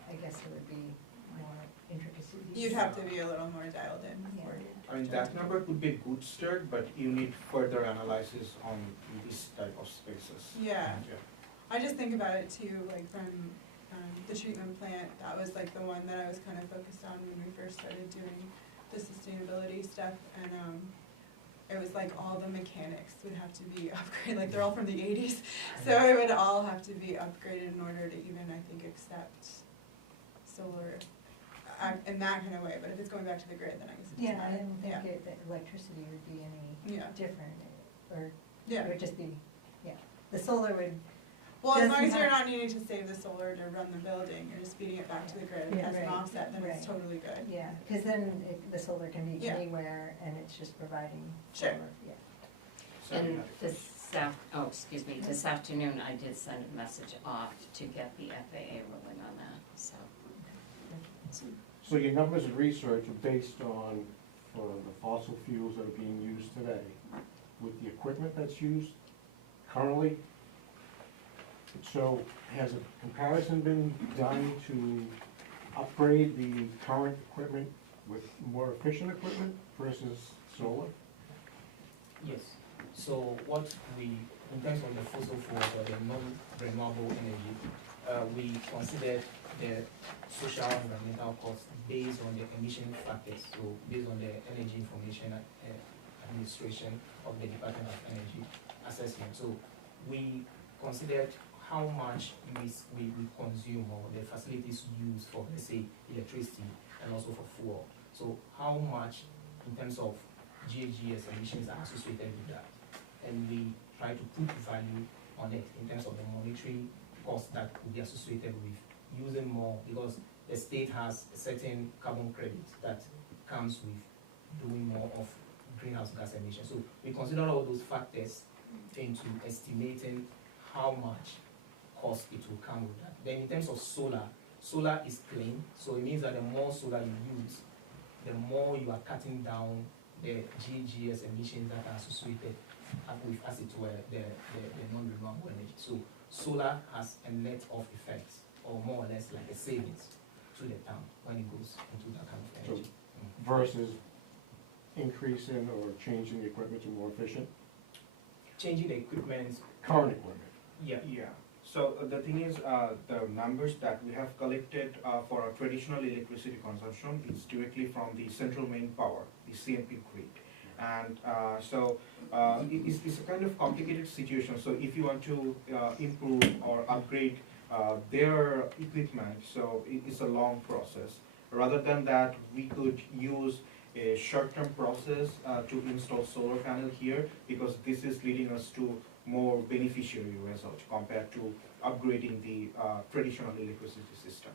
I guess it would be more intricacies. You'd have to be a little more dialed in before you. I mean, that number could be a good start, but you need further analysis on this type of spaces. Yeah. I just think about it too, like from the treatment plant, that was like the one that I was kind of focused on when we first started doing the sustainability stuff, and it was like all the mechanics would have to be upgraded, like they're all from the 80s, so it would all have to be upgraded in order to even, I think, accept solar in that kind of way, but if it's going back to the grid, then I guess it's Yeah, not. I didn't think Yeah. that electricity would be any Yeah. different, or Yeah. it would just be, yeah. The solar would, Well, as long doesn't as you're have- not needing to save the solar to run the building, you're just feeding it back to the grid Yeah, as an right, offset, then it's right. totally good. yeah, because then the solar can be Yeah. anywhere and it's just providing Sure. solar, yeah. So And yeah. the this afternoon I did send a message off to get the FAA ruling on that, so. So your numbers of research are based on, for the fossil fuels that are being used today, with the equipment that's used currently? So has a comparison been done to upgrade the current equipment with more efficient equipment versus solar? Yes, so what we, in terms of the fossil fuels or the non-renewable energy, we considered the social and environmental costs based on the emission factors, so based on the Energy Information Administration of the Department of Energy assessment. So we considered how much we consume or the facilities used for, let's say, electricity and also for fuel. So how much in terms of GHGs emissions are associated with that. And we try to put value on it in terms of the monetary cost that could be associated with using more, because the state has a certain carbon credit that comes with doing more of greenhouse gas emissions. So we consider all those factors into estimating how much cost it will come with that. Then in terms of solar, solar is clean, so it means that the more solar you use, the more you are cutting down the GHGs emissions that are associated with, as it were, the non-renewable energy. So solar has a net of effects, or more or less like a savings to the town when it goes into that kind of energy. Versus increasing or changing the equipment to more efficient? Changing the equipment. Current equipment. Yeah. Yeah, so the thing is, the numbers that we have collected for our traditional electricity consumption is directly from the central main power, the CMP grid. And it's a kind of complicated situation. So if you want to improve or upgrade their equipment, so it's a long process. Rather than that, we could use a short-term process to install solar panel here, because this is leading us to more beneficiary result compared to upgrading the traditional electricity system.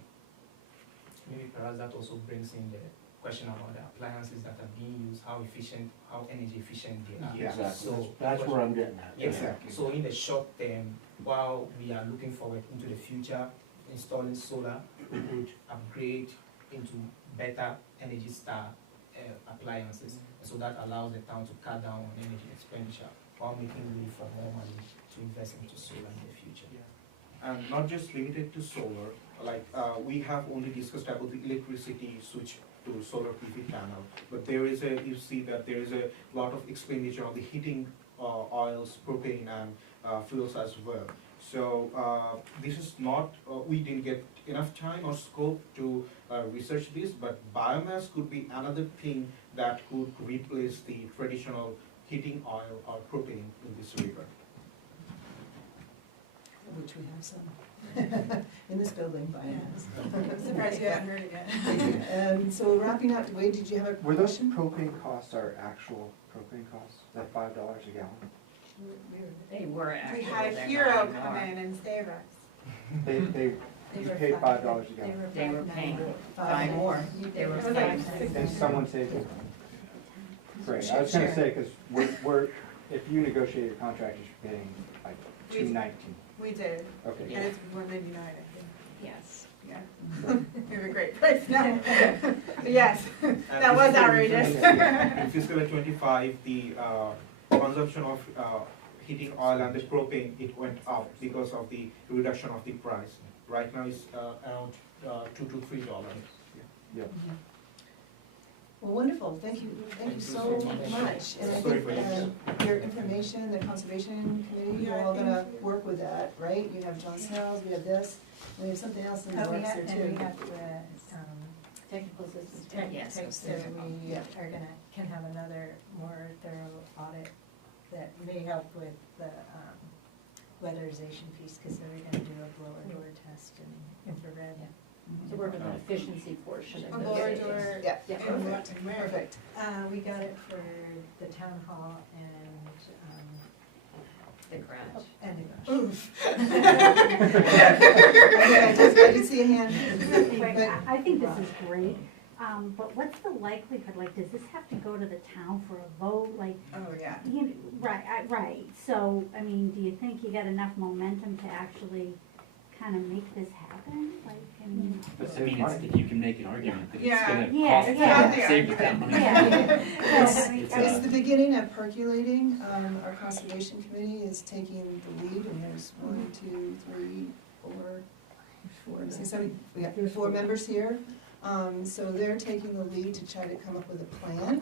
Maybe perhaps that also brings in the question about the appliances that are being used, how efficient, how energy efficient they are. Yeah. Exactly, So that's where I'm getting at. yeah. Exactly. So in the short term, while we are looking forward into the future, installing solar, we could upgrade into better Energy Star appliances. So that allows the town to cut down on energy expenditure while making way for more money to invest into solar in the future. And not just limited to solar, like we have only discussed about the electricity switch to solar PV panel, but there is a, you see that there is a lot of expenditure on the heating oils, propane, and fuels as well. So this is not, we didn't get enough time or scope to research this, but biomass could be another thing that could replace the traditional heating oil or propane in this river. Which we have some in this building by now. I'm surprised you haven't heard it yet. And so wrapping up, Wade, did you have a Were those question? propane costs our actual propane costs, that $5 a gallon? They were We actually, had a they're hero not come anymore. in and save us. You paid $5 a gallon, They were paying Five more. They were It was paying. like and someone saved it? Great, I was gonna say, because we're, if you negotiate a contract, you're paying like $2.19. We did, Okay. and it's $1.99, I think. Yes. Yeah. We have a great price now. But yes, And that this was is the outrageous. reason, in fiscal year 25, the consumption of heating oil and the propane, it went up because of the reduction of the price. Right now it's around $2 to $3. Yeah. Well, wonderful, thank you so much. And I Sorry think for this. your information, the conservation committee, you're all gonna work with that, right? You have John Snell's, we have this, we have something else in the Oh, we works have, there too. and we have the, technical assistance. Yes, So we yeah. are can have another more thorough audit that may help with the, weatherization piece, because they're gonna do a blower door test and infrared. To work on the efficiency portion A of blower this. door. Yeah, Yeah. perfect, perfect. We got it for the town hall and, The garage. and the garage. Oof. Okay, I did see a hand. I think this is great. But what's the likelihood, like, does this have to go to the town for a vote, like, Oh, yeah. right, right, so, I mean, do you think you got enough momentum to actually kind of make this happen, like, I mean? I mean, it's, if you can make an argument that it's Yeah. gonna Yeah, cost, yeah. save the town money. It's the beginning of percolating. Our conservation committee is taking the lead, and there's 1, 2, 3, 4, 6, 7, we got 4 members here. So they're taking the lead to try to come up with a plan.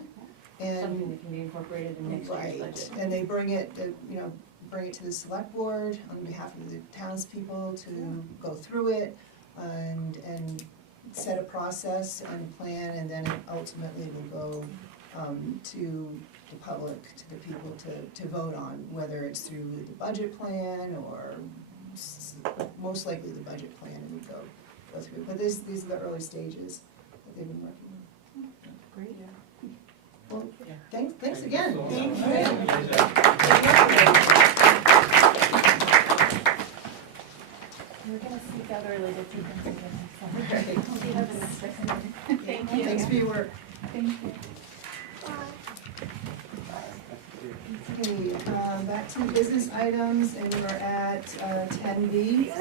And Something that can be incorporated in next year's budget. and they bring it, bring it to the select board on behalf of the townspeople to go through it and set a process and plan, and then it ultimately will go to the public, to the people to vote on, whether it's through the budget plan or most likely the budget plan would go through. But these are the early stages that they've been working on. Great. Well, thanks again. We're gonna seek out early to do things again. Thank you. Thanks for your work. Thank you. Okay, back to business items, and we're at 10B.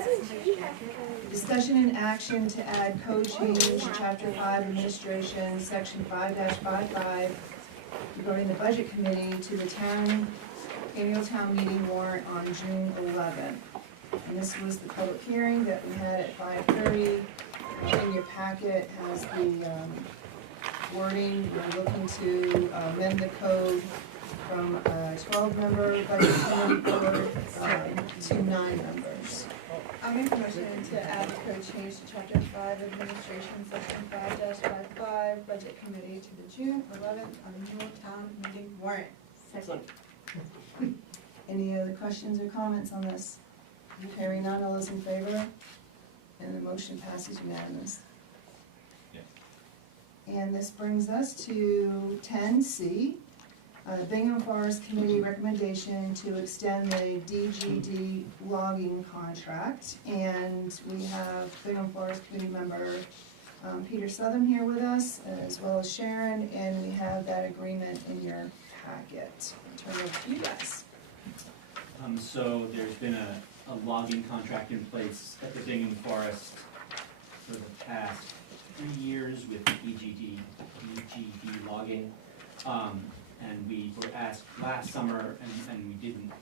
Discussion and action to add code change to Chapter 5 Administration, Section 5-55, regarding the Budget Committee to the annual town meeting warrant on June 11th. And this was the public hearing that we had at 5:30. In your packet has the wording. We're looking to amend the code from a 12-member budget committee board to 9 members. I'll make a motion to add the code change to Chapter 5 Administration, Section 5-55, Budget Committee to the June 11th annual town meeting warrant. Second. Any other questions or comments on this? Hearing none, all those in favor? And the motion passes unanimous. And this brings us to 10C, Bingham Forest Committee recommendation to extend the DGD logging contract. And we have Bingham Forest Committee member Peter Southern here with us, as well as Sharon, and we have that agreement in your packet. I'll turn it over to you guys. So there's been a logging contract in place at the Bingham Forest for the past 3 years with EGD logging. And we were asked last summer, and we didn't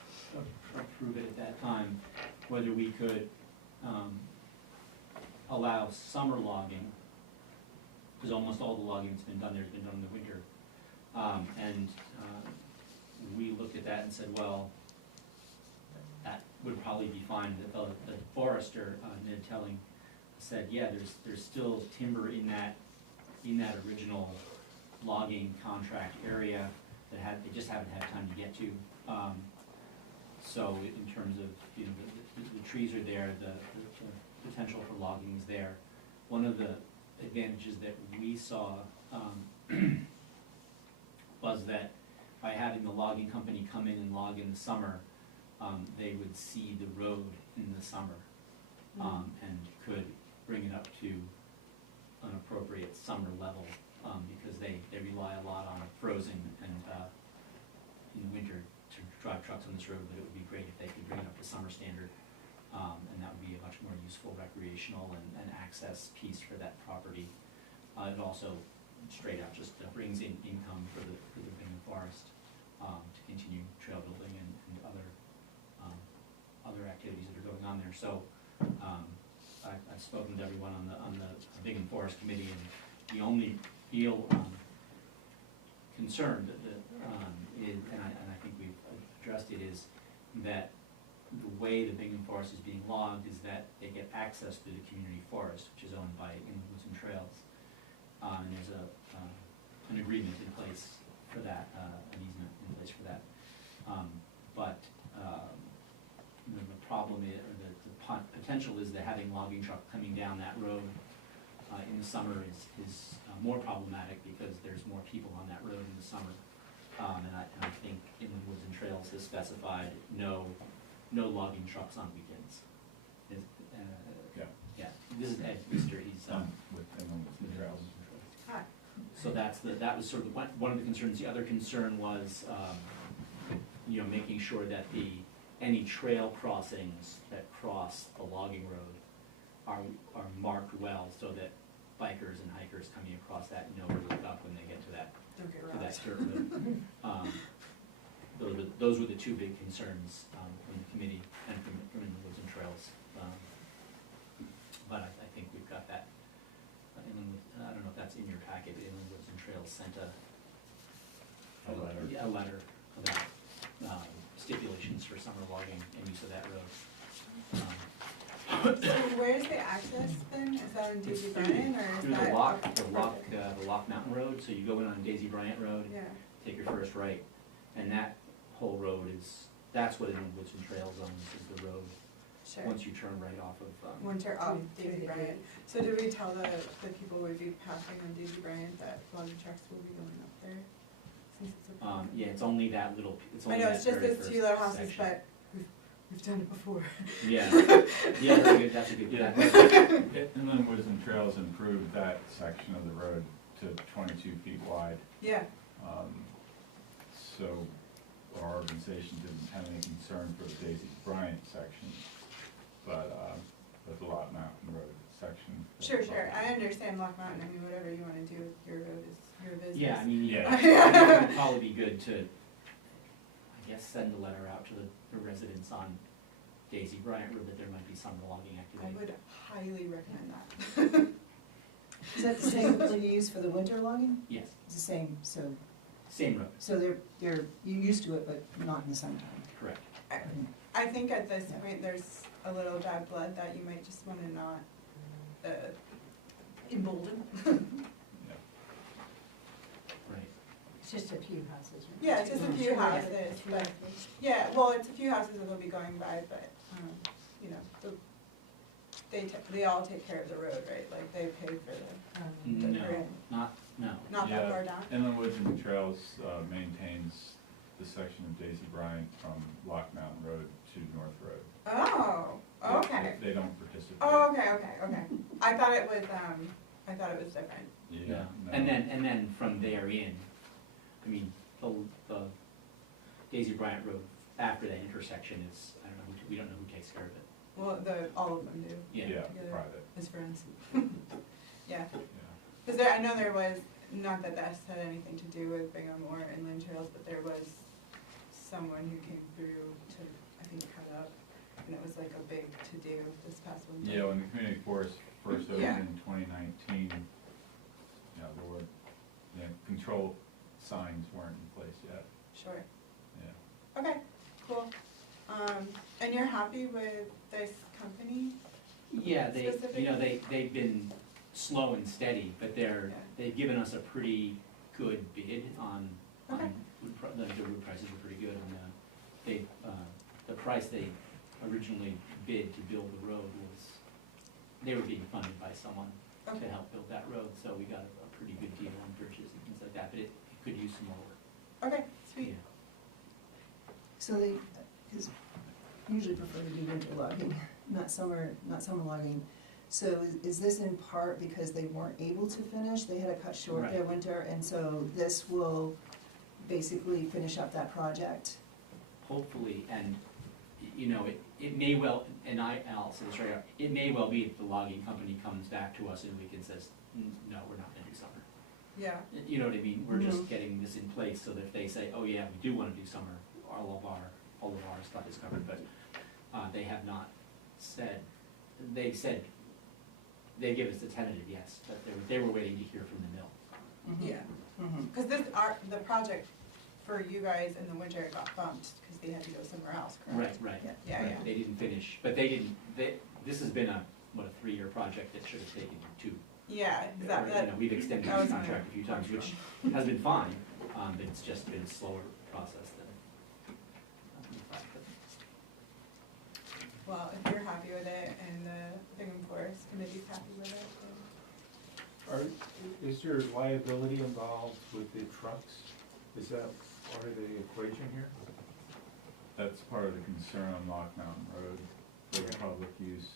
approve it at that time, whether we could allow summer logging, because almost all the logging that's been done there has been done in the winter. We looked at that and said, well, that would probably be fine. The forester, Ned Telling, said, yeah, there's still timber in that original logging contract area that they just haven't had time to get to. So in terms of, the trees are there, the potential for logging is there. One of the advantages that we saw was that by having the logging company come in and log in the summer, they would see the road in the summer and could bring it up to an appropriate summer level because they rely a lot on frozen and in winter to drive trucks on this road, but it would be great if they could bring it up to summer standard. And that would be a much more useful recreational and access piece for that property. It also straight out just brings in income for the Bingham Forest to continue trail building and other activities that are going on there. So I've spoken to everyone on the Bingham Forest Committee, and the only real concern that is, and I think we've addressed it, is that the way the Bingham Forest is being logged is that they get access to the community forest, which is owned by Inland Woods and Trails. And there's an agreement in place for that, an easement in place for that. But the problem is, or the potential is that having logging truck coming down that road in the summer is more problematic because there's more people on that road in the summer. And I think Inland Woods and Trails has specified no logging trucks on weekends. Yeah. This is Ed Easter. He's with Inland Woods and Trails. Hi. So that was sort of one of the concerns. The other concern was, making sure that any trail crossings that cross the logging road are marked well, so that bikers and hikers coming across that know where to look up when they get to that dirt road. Those were the two big concerns from the committee and from Inland Woods and Trails. But I think we've got that. I don't know if that's in your packet. Inland Woods and Trails sent a letter about stipulations for summer logging and use of that road. So where's the access then? Is that on Daisy It's Bryant or is through that? the Lock Mountain Road. So you go in on Daisy Bryant Road, Yeah, take your first right, and that whole road that's what Inland Woods and Trails owns, is the road. sure. Once you turn right off of. Winter off Daisy Bryant. So did we tell the people would be passing on Daisy Bryant that logging trucks will be going up there? Since it's a Yeah, it's only that little. It's I only know, that it's just very those first two little houses, section. but we've done it before. Yeah, that's a good. Yeah. Inland Woods and Trails improved that section of the road to 22 feet wide. Yeah, So our organization didn't have any concern for the Daisy Bryant section, but the Lot Mountain Road section. sure. I understand Lock Mountain. I mean, whatever you wanna do with your road is your business. Yeah, I mean, Yeah. it would probably be good to, I guess, send a letter out to the residents on Daisy Bryant Road that there might be some logging I activity. would highly recommend that. Is that the same that you use for the winter logging? Yes, It's the same, so, same road, you're used to it, but not in the summertime. correct. I think at this point, there's a little bad blood that you might just wanna not, embolden. Right. It's just a few houses, right? Yeah, it's just a few houses, but, yeah, well, it's a few houses that they'll be going by, but, they all take care of the road, right? Like, they pay for the No, road. not Not that far down? Inland Woods and Trails maintains the section of Daisy Bryant from Lock Mountain Road to North Road. Oh, okay. They don't participate. Oh, okay. I thought it was different. Yeah. no. And then from there in, I mean, the Daisy Bryant Road after that intersection is, I don't know, we don't know who takes care of it. Well, all of them do, Yeah, together. private, as friends. Yeah, yeah. because I know there was, not that that had anything to do with Bingham or Inland Trails, but there was someone who came through to, I think, cut up, and it was like a big to-do this past winter. Yeah, when the community forest first opened Yeah. in 2019, there were, control signs weren't in place yet, Sure, yeah. okay, cool. And you're happy with this company? Yeah, Specifically? they've been slow and steady, but they've given us a pretty good bid on Okay. the wood prices are pretty good, and the price they originally bid to build the road was, they were being funded by someone to Okay. help build that road, so we got a pretty good deal on bridges and things like that, but it could use some more work. Okay, sweet. Yeah. So they, because usually prefer to do winter logging, not summer logging. So is this in part because they weren't able to finish, they had to cut short their Right. winter, and so this will basically finish up that project? Hopefully, and, it may well, and I'll say this right out, it may well be that the logging company comes back to us in a week and says, no, we're not gonna do summer. Yeah, You know what I mean? We're just getting this in place so that if they say, oh yeah, we do wanna do summer, all of our stuff is covered, but, they have not said, they give us the tentative yes, but they were waiting to hear from the mill. yeah. Mhm. Because the project for you guys in the winter got bumped because they had to go somewhere else, correct? Right. Yeah, yeah. They didn't finish, but this has been a 3-year project that should have taken 2. Yeah, Or, we've extended that this was my contract a few times, which has been fine, but it's just been a slower process than we thought. Well, if you're happy with it and the Bingham Forest Committee's happy with it, then. Is there liability involved with the trucks? Is that part of the equation here? That's part of the concern on Lock Mountain Road for the public use,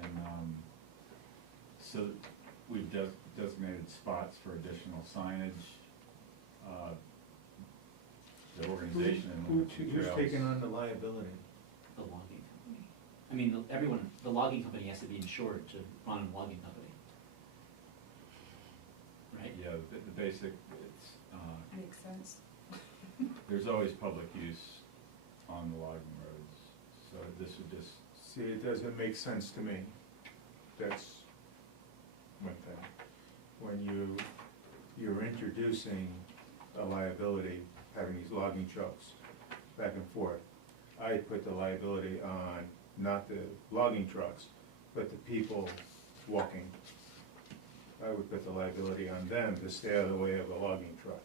and, so we've designated spots for additional signage. The organization and Who's Trails. taking on the liability? The logging company. I mean, the logging company has to be insured to run a logging company. Right? Yeah, the basic, it's, Makes sense. there's always public use on the logging roads, so this would just, See, it doesn't make sense to me. That's one thing. When you're introducing a liability, having these logging trucks back and forth, I put the liability on not the logging trucks, but the people walking. I would put the liability on them to stay out of the way of a logging truck.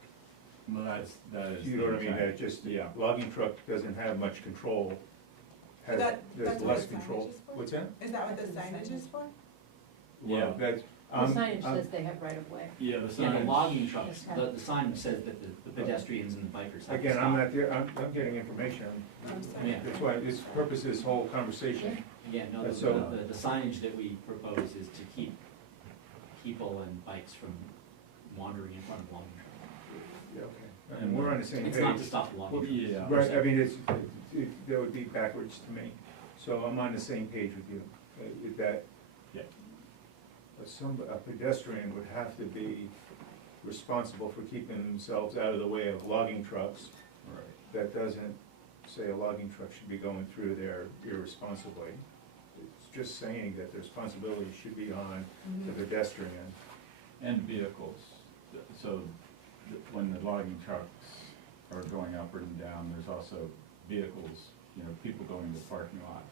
well, that is. You know what I mean? the That intent. just, the Yeah. logging truck doesn't have much control. Has, That's there's what less the signage control. is for? What's that? Is that what the signage is for? Yeah. Well, that's, The signage says they have right of way. Yeah, the Yeah, the signage. logging trucks, the sign says that the pedestrians and the bikers have to again, I'm stop. not there, I'm getting information. I'm sorry. Yeah. That's why, this purpose of this whole conversation. Again, no, And so- the signage that we propose is to keep people and bikes from wandering in front of logging trucks. Yeah, okay. And we're on the same page. It's not to stop the logging Well, trucks. yeah. Right, I mean, that would be backwards to me, so I'm on the same page with you, that Yeah. a pedestrian would have to be responsible for keeping themselves out of the way of logging trucks. Right. That doesn't say a logging truck should be going through there irresponsibly. It's just saying that the responsibility should be on the pedestrian. And vehicles, so when the logging trucks are going up and down, there's also vehicles, you know, people going to the parking lot,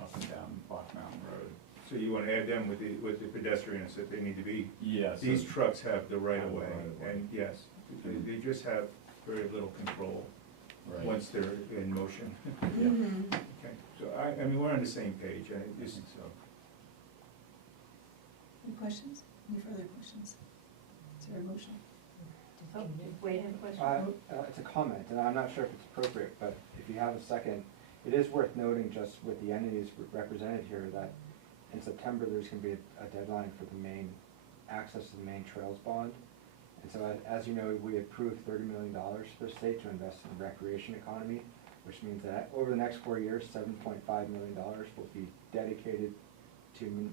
up and down Block Mountain Road. So you wanna add them with the pedestrians, that they need to be, Yes. these trucks have the right Have of the way, right of way. and yes, they just have very little control Right. once they're in motion. Mhm. Okay, so I mean, we're on the same page, I I just, think so. Any questions? Any further questions? Is there a motion? Oh, Wade has a question? It's a comment, and I'm not sure if it's appropriate, but if you have a second, it is worth noting, just with the entities represented here, that in September, there's gonna be a deadline for the main, access to the main trails bond. And so, as you know, we approved $30 million for the state to invest in the recreation economy, which means that over the next 4 years, $7.5 million will be dedicated to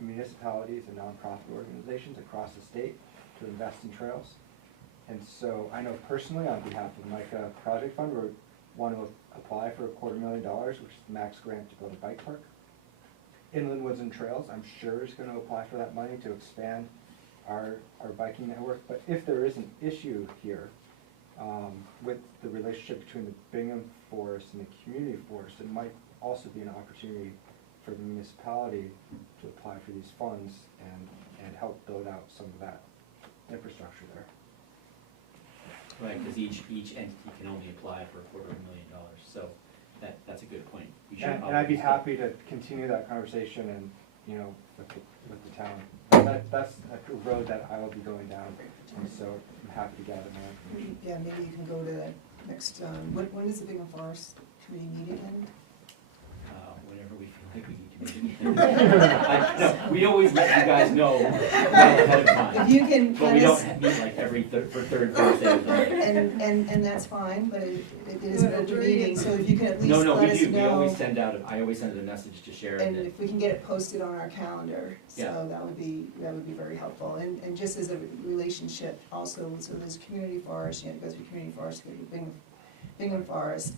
municipalities and nonprofit organizations across the state to invest in trails. And so I know personally, on behalf of the MICA Project Fund, we want to apply for $250,000, which is the max grant to build a bike park. Inland Woods and Trails, I'm sure, is going to apply for that money to expand our biking network. But if there is an issue here with the relationship between the Bingham Forest and the community forest, it might also be an opportunity for the municipality to apply for these funds and help build out some of that infrastructure there. Right, because each entity can only apply for $250,000, so that's a good point. You should And I'd be probably- happy to continue that conversation and, you know, with the town. But that's a road that I will be going down, and so I'm happy to gather more information. Yeah, maybe you can go to the next, when is the Bingham Forest Committee meet again? Whenever we feel like we need to meet. No, we always let you guys know well ahead of time. If you can But we let us- don't meet like every third Thursday of the month. And that's fine, but it is an open meeting, so if you can at least No, let we us do, we always know. send out, I always send a message to Sharon And that, if we can get it posted on our calendar, Yeah. so that would be very helpful. And just as a relationship also, so there's community forest, you know, it goes through community forest, go to Bingham Forest.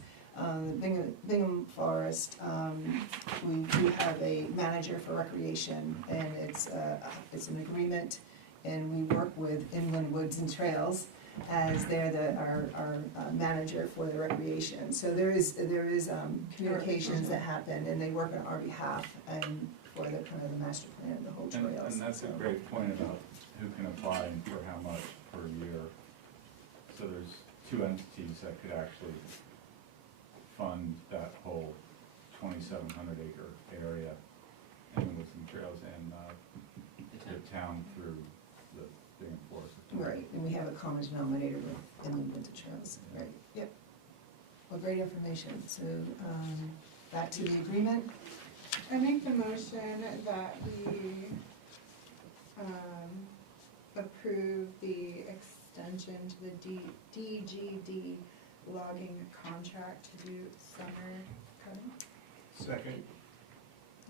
Bingham Forest, we do have a manager for recreation, and it's an agreement, and we work with Inland Woods and Trails as they're our manager for the recreation. So there is communications that happen, and they work on our behalf and for the kind of the master plan of the whole trails. And that's a so. great point about who can apply and for how much per year. So there's two entities that could actually fund that whole 2,700 acre area, and with some trails, and the town through the Bingham Forest. Right, and we have a common denominator with Inland Woods and Trails, right, yep. Well, great information, so, back to the agreement. I make the motion that we approve the extension to the DGD logging contract to do summer cutting. Second.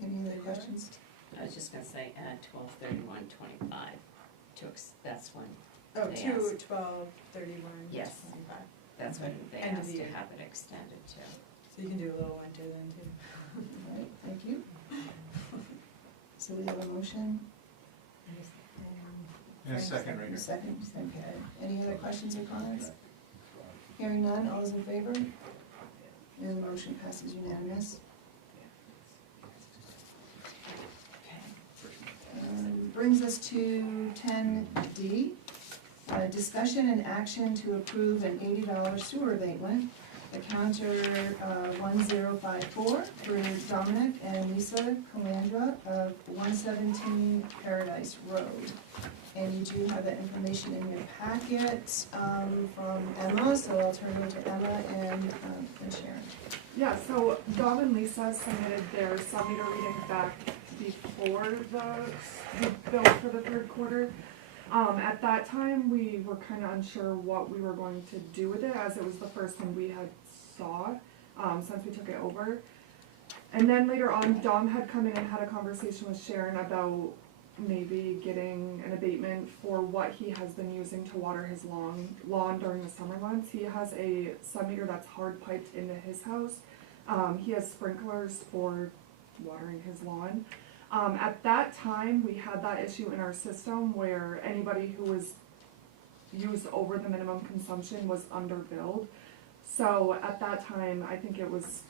Any other questions? I was just gonna say, add 12/31/25 that's when Oh, they to asked. 12/31/25. Yes. That's when they End of asked the to year. have it extended to. So you can do a little winter then too. All right, thank you. So we have a motion? And a second, right here. Second, okay. Any other questions or comments? Hearing none, all those in favor? And the motion passes unanimous. Brings us to 10D, discussion and action to approve an $80 sewer abatement, counter 1054 for Dominic and Lisa Calandra of 117 Paradise Road. And you do have that information in your packet from Emma, so I'll turn it over to Emma and Sharon. Yeah, so Dom and Lisa submitted their sub-meter readings back before the bill for the third quarter. At that time, we were kind of unsure what we were going to do with it, as it was the first thing we had saw since we took it over. And then later on, Dom had come in and had a conversation with Sharon about maybe getting an abatement for what he has been using to water his lawn during the summer months. He has a sub-meter that's hard piped into his house. He has sprinklers for watering his lawn. At that time, we had that issue in our system where anybody who was used over the minimum consumption was underbilled. So at that time, I think it was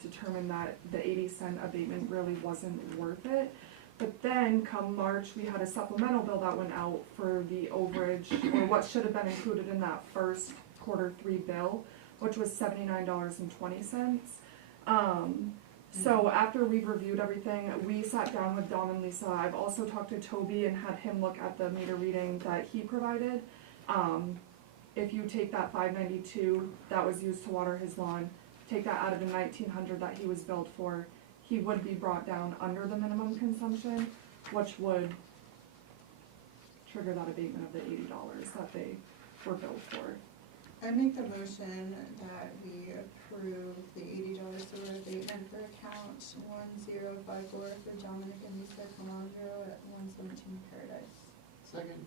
determined that the 80-cent abatement really wasn't worth it. But then come March, we had a supplemental bill that went out for the overage, or what should have been included in that first quarter 3 bill, which was $79.20. So after we've reviewed everything, we sat down with Dom and Lisa. I've also talked to Toby and had him look at the meter reading that he provided. If you take that $592 that was used to water his lawn, take that out of the $1,900 that he was billed for, he would be brought down under the minimum consumption, which would trigger that abatement of the $80 that they were billed for. I make the motion that we approve the $80 sewer abatement for account 1054 for Dominic and Lisa Calandro at 117 Paradise. Second.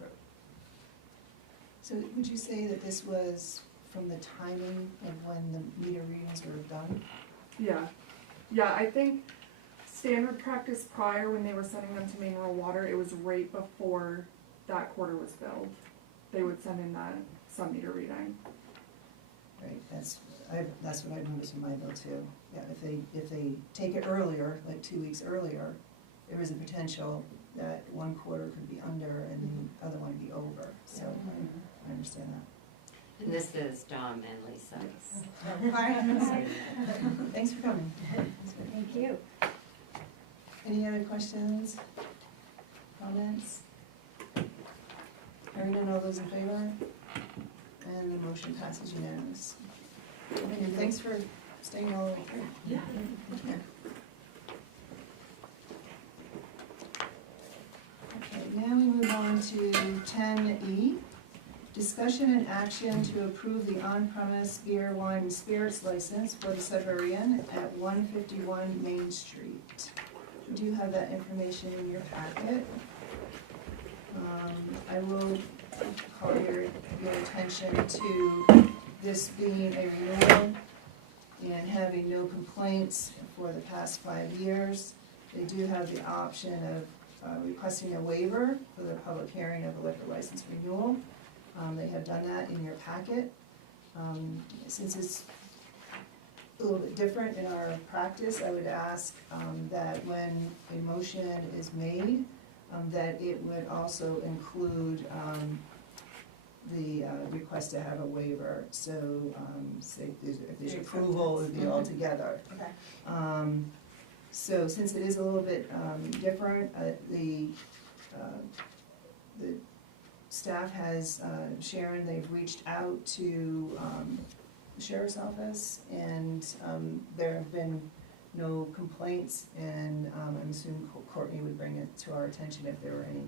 So would you say that this was from the timing of when the meter readings were done? Yeah. Yeah, I think standard practice prior, when they were sending them to Maine Rural Water, it was right before that quarter was billed. They would send in that sub-meter reading. Right, that's what I noticed in my bill too. Yeah, if they take it earlier, like 2 weeks earlier, there is a potential that one quarter could be under and the other one be over. So I understand that. And this is Dom and Lisa's. Thanks for coming. Thank you. Any other questions, comments? Hearing none, all those in favor? And the motion passes unanimous. And thanks for staying all the way through. Yeah. Okay, now we move on to 10E. Discussion and action to approve the on-premise beer, wine, and spirits license for the Siberian at 151 Main Street. You do have that information in your packet. I will call your attention to this being a renewal and having no complaints for the past 5 years. They do have the option of requesting a waiver for the public hearing of a liquor license renewal. They have done that in your packet. Since it's a little bit different in our practice, I would ask that when a motion is made, that it would also include the request to have a waiver. So say if there's approval, it would be all together. Okay. So since it is a little bit different, the staff has, Sharon, they've reached out to the sheriff's office, and there have been no complaints, and I'm assuming Courtney would bring it to our attention if there were any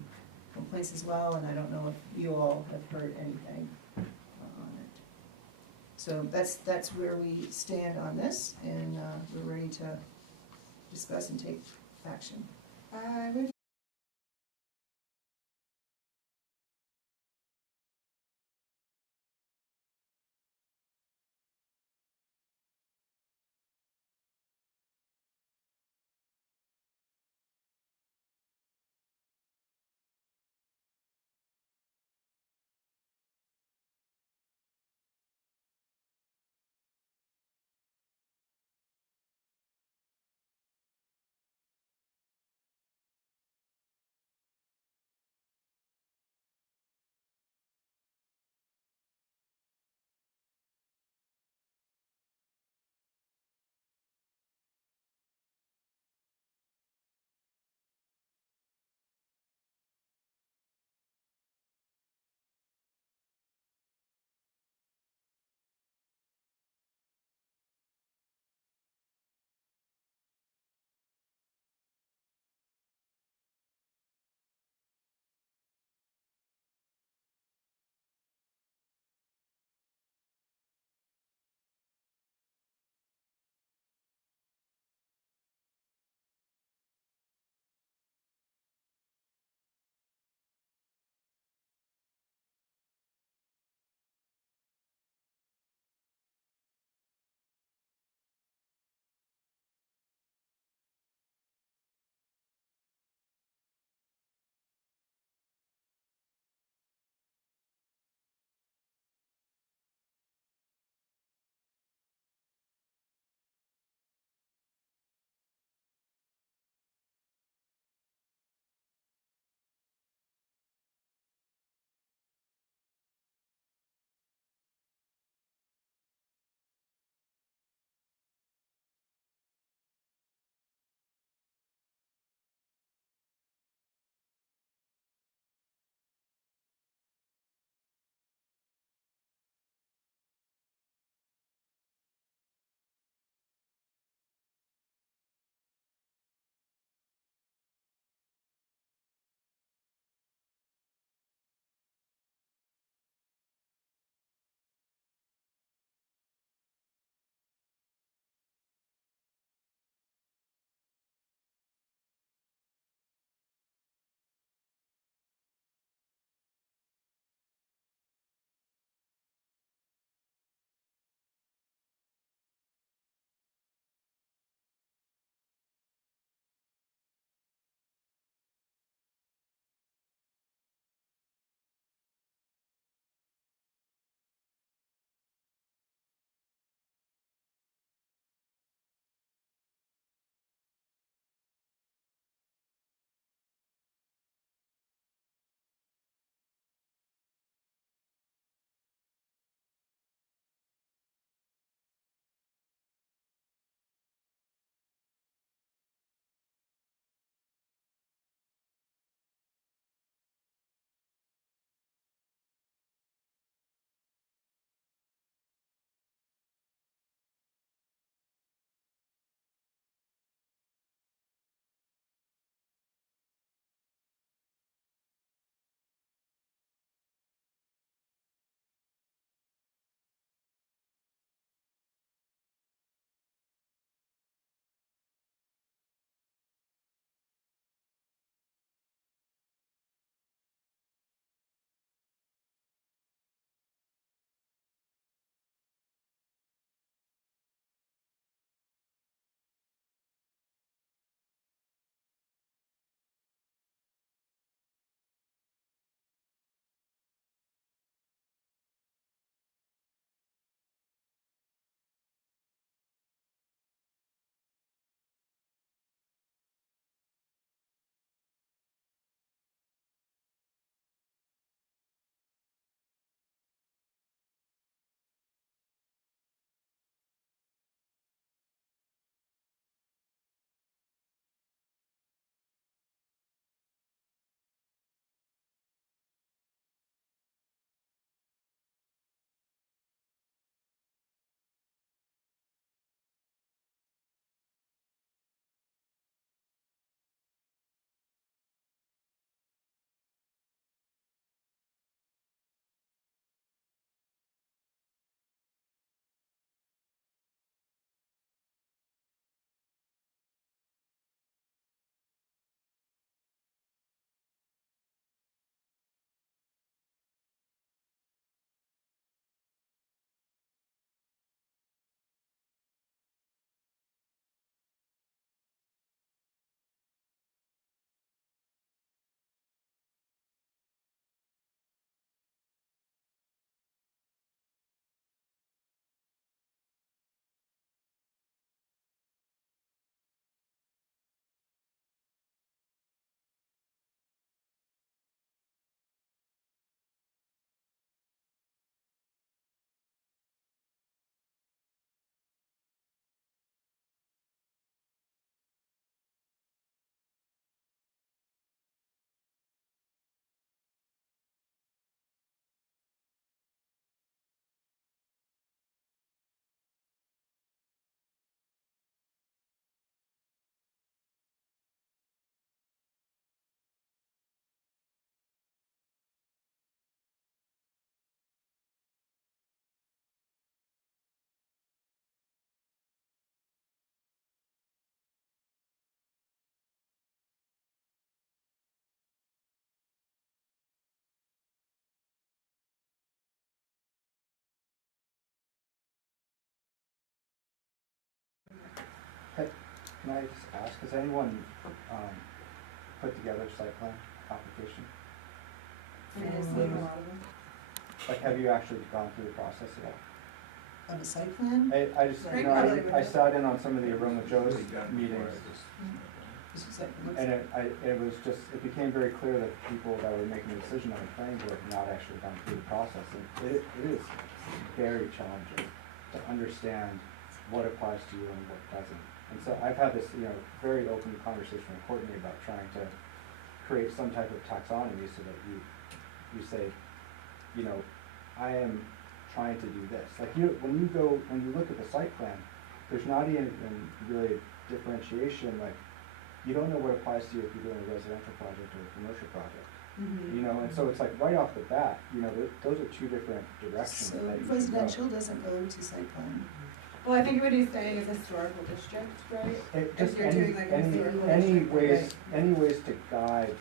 complaints as well, and I don't know if you all have heard anything on it. So that's where we stand on this, and we're ready to discuss and take action. I would Can I just ask, has anyone, put together a site plan application? Like, have you actually gone through the process at all? Of a site plan? I just, you know, I sat in on some of the Aroma Joe's meetings, This is like, what's- and it was just, it became very clear that people that were making a decision on the planning board had not actually gone through the process, and it is very challenging to understand what applies to you and what doesn't. And so I've had this, you know, very open conversation with Courtney about trying to create some type of taxonomy so that you say, you know, I am trying to do this. Like when you look at the site plan, there's not even really a differentiation, like, you don't know what applies to you if you're doing a residential project or a commercial project. You know, and so it's like right off the bat, you know, those are two different directions So that you should go. residential doesn't go to site plan. Well, I think what he's saying is historical district, right? It If just you're doing like a historical any district, any ways to guide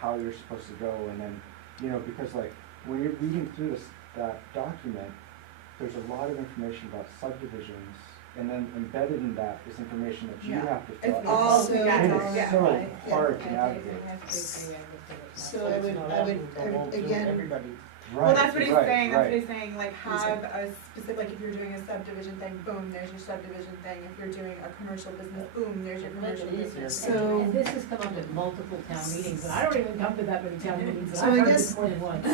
how you're supposed to go, and then, you know, because like, when you're reading through that document, there's a lot of information about subdivisions, and then embedded in that is information that you Yeah. have to fill out. It's all So- together, It is yeah. so hard to navigate. So I would, again, Well, that's what he's Right, saying, that's what right. he's saying, like, have a specific, like, if you're doing a subdivision thing, boom, there's your subdivision thing. If you're doing a commercial business, boom, there's your commercial business. So- And this has come up at multiple town meetings, and I don't even come to that many town meetings, and So I've I heard guess- this more than once.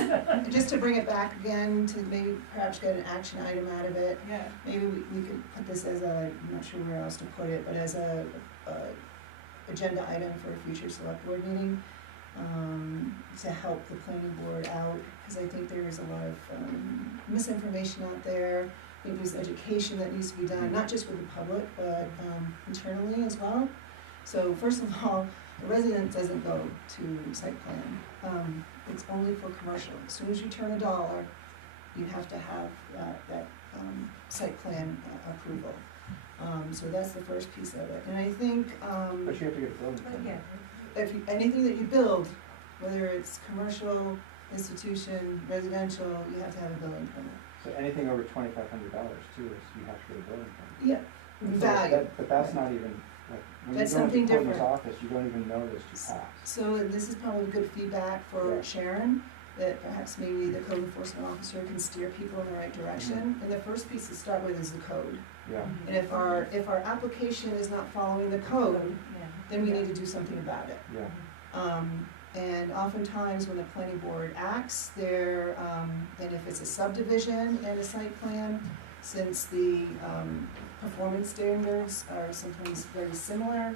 just to bring it back again, to maybe perhaps get an action item out of it, Yeah. maybe we could put this as a, I'm not sure where else to put it, but as a agenda item for a future select board meeting, to help the planning board out, because I think there is a lot of misinformation out there. I think there's education that needs to be done, not just with the public, but internally as well. So first of all, a resident doesn't go to site plan. It's only for commercial. As soon as you turn a dollar, you have to have that site plan approval. So that's the first piece of it. And I think, But you have to get a building permit. if anything that you build, whether it's commercial, institution, residential, you have to have a building permit. So anything over $2,500 too is, you have to get a building permit. Yeah, So value. But that's not even, like, when you That's go into something Courtney's different. office, you don't even know those two paths. So this is probably good feedback for Yeah. Sharon, that perhaps maybe the code enforcement officer can steer people in the right direction. And the first piece to start with is the code. Yeah. And if our application is not following the code, then we need to do something about it. Yeah. And oftentimes when the planning board acts, and if it's a subdivision and a site plan, since the performance standards are sometimes very similar,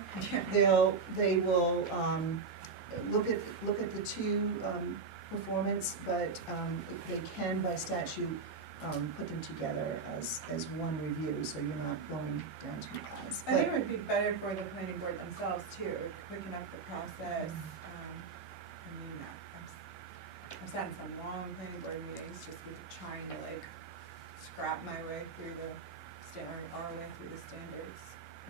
they will look at the two performance, but they can by statute put them together as one review, so you're not going down two paths. I think it would be better for the planning board themselves too, quicken up the process. I mean, I've sat in some long planning board meetings just with trying to like scrap my way through our way through the standards.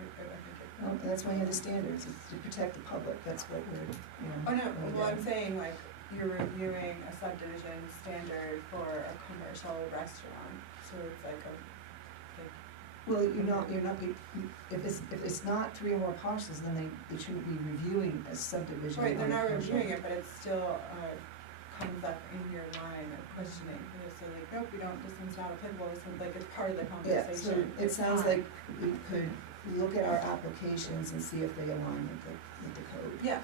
I think it. Well, that's why you have the standards, it's to protect the public, that's what we're, you know. Oh, no, really well, doing. I'm saying like, you're reviewing a subdivision standard for a commercial restaurant, so it's like Well, if it's not 3 or more parcels, then they shouldn't be reviewing a subdivision. right, they're on a not commercial. reviewing it, but it still, comes up in your line of questioning, you know, so like, nope, this one's not applicable, this one's like, it's part of the Yeah, so conversation. it sounds like we could look at our applications and see if they align with the code. Yeah.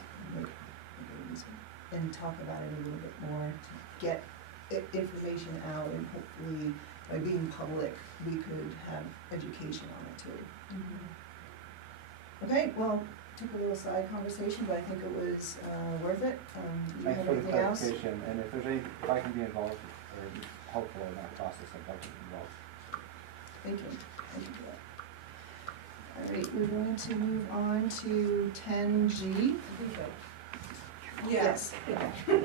And talk about it a little bit more, to get information out, and hopefully by being public, we could have education on it too. Okay, well, took a little side conversation, but I think it was worth it. Do you Thanks have for the anything else? clarification, and if I can be involved or helpful in that process, I'd like to be involved. Thank you for that. All right, we're going to move on to 10G. Yes. You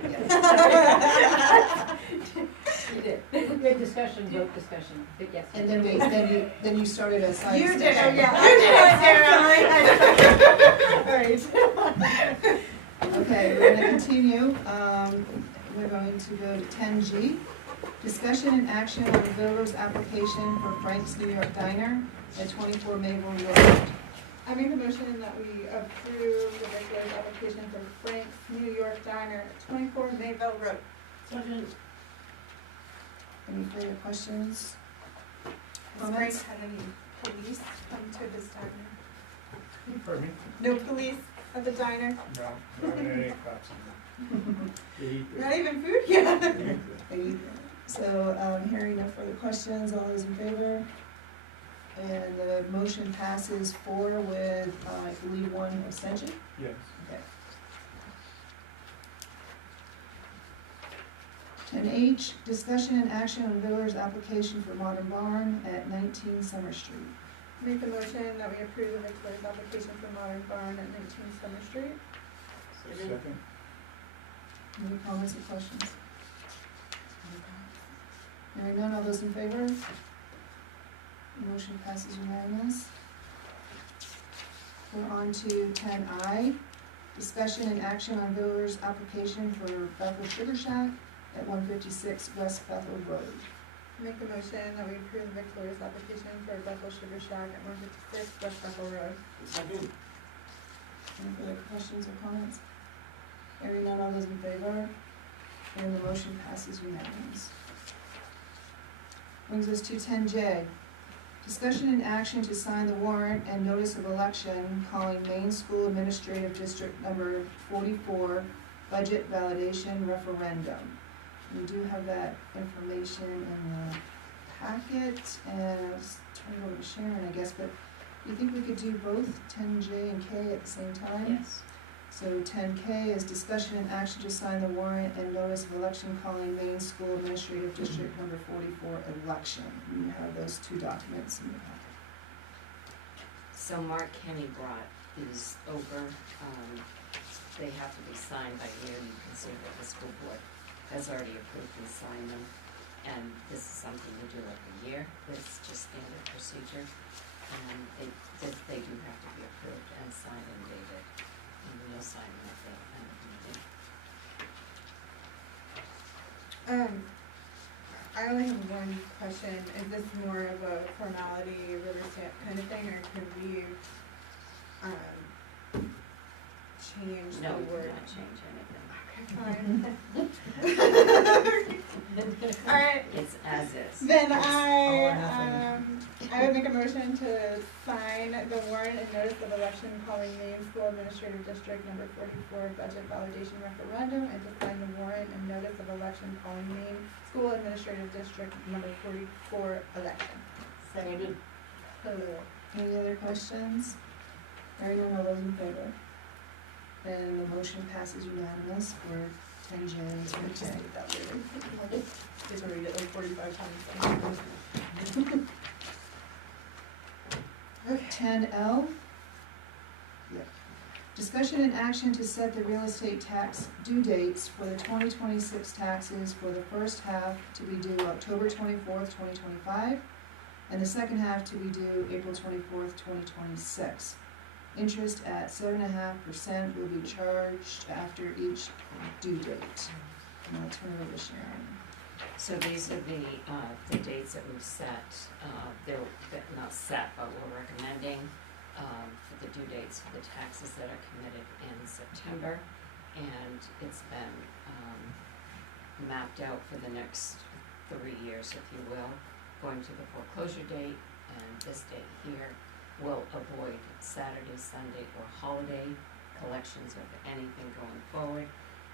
did. Good discussion, vote discussion, but yes. And then you started a side. You did it, discussion. you did it, Sarah. Okay, we're gonna continue. We're going to go to 10G. Discussion and action on Village application for Frank's New York Diner at 24 Maple Road. I make a motion that we approve the regular application for Frank's New York Diner at 24 Mayville Road. Any further questions? Has Frank Comments? had any police come to his diner? Pardon me? No police at the diner? No, not any cops. Not even food? Yeah. So, hearing no further questions, all those in favor? And the motion passes 4 with, I believe, 1 abstention? Yes. Okay. 10H, discussion and action on Villar's application for modern barn at 19 Summer Street. Make the motion that we approve the victor's application for modern barn at 19 Summer Street. Second? Any comments or questions? Hearing none, all those in favor? Motion passes unanimous. We're on to 10I, discussion and action on Villar's application for Bethel Sugar Shack at 156 West Bethel Road. Make the motion that we approve the victor's application for Bethel Sugar Shack at 156 West Bethel Road. Any further questions or comments? Hearing none, all those in favor? And the motion passes unanimous. Brings us to 10J. Discussion and action to sign the warrant and notice of election calling Main School Administrative District Number 44 Budget Validation Referendum. We do have that information in the packet, and I'll just turn it over to Sharon, I guess, but you think we could do both 10J and K at the same time? Yes. So 10K is discussion and action to sign the warrant and notice of election calling Main School Administrative District Number 44 election. You have those 2 documents in the packet. So Mark Kenny brought these over. They have to be signed by you. You can see that the school board has already approved and signed them. And this is something we do every year. It's just standard procedure. They do have to be approved and signed and dated. And we'll sign them at the end of the meeting. I only have one question. Is this more of a formality, rubber stamp kind of thing, or could we, change the No, we word? cannot change anything. Okay, fine. All right. It's as is. Then I would make a motion to sign the warrant and notice of election calling Main School Administrative District Number 44 Budget Validation Referendum, and to sign the warrant and notice of election calling Main School Administrative District Number 44 election. Seconded. Any other questions? Hearing none, all those in favor? And the motion passes unanimous for 10J and 10K. Just read it like 45 times. Okay. 10L. Yep. Discussion and action to set the real estate tax due dates for the 2026 taxes for the first half to be due October 24th, 2025, and the second half to be due April 24th, 2026. Interest at 7.5% will be charged after each due date. And I'll turn it over to Sharon. So these are the dates that we've set. They're not set, but we're recommending for the due dates for the taxes that are committed in September. And it's been mapped out for the next 3 years, if you will, going to the foreclosure date, and this date here will avoid Saturday, Sunday, or holiday collections of anything going forward.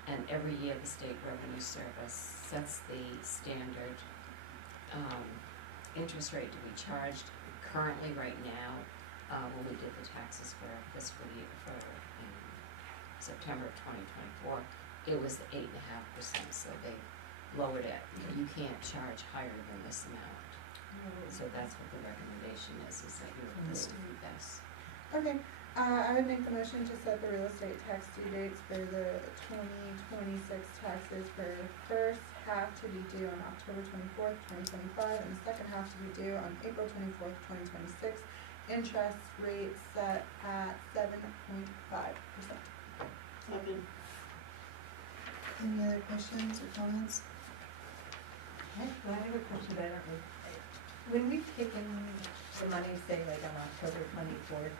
And every year, the State Revenue Service sets the standard interest rate to be charged. Currently, right now, when we did the taxes for fiscal year for September of 2024, it was 8.5%, so they lowered it. You can't charge higher than this amount. So that's what the recommendation is that you listen to this. Okay, I would make the motion to set the real estate tax due dates for the 2026 taxes for the first half to be due on October 24th, 2025, and the second half to be due on April 24th, 2026. Interest rate set at 7.5%. Any other questions or comments? I have a question, but I don't know. When we kick in the money, say like on October 24th,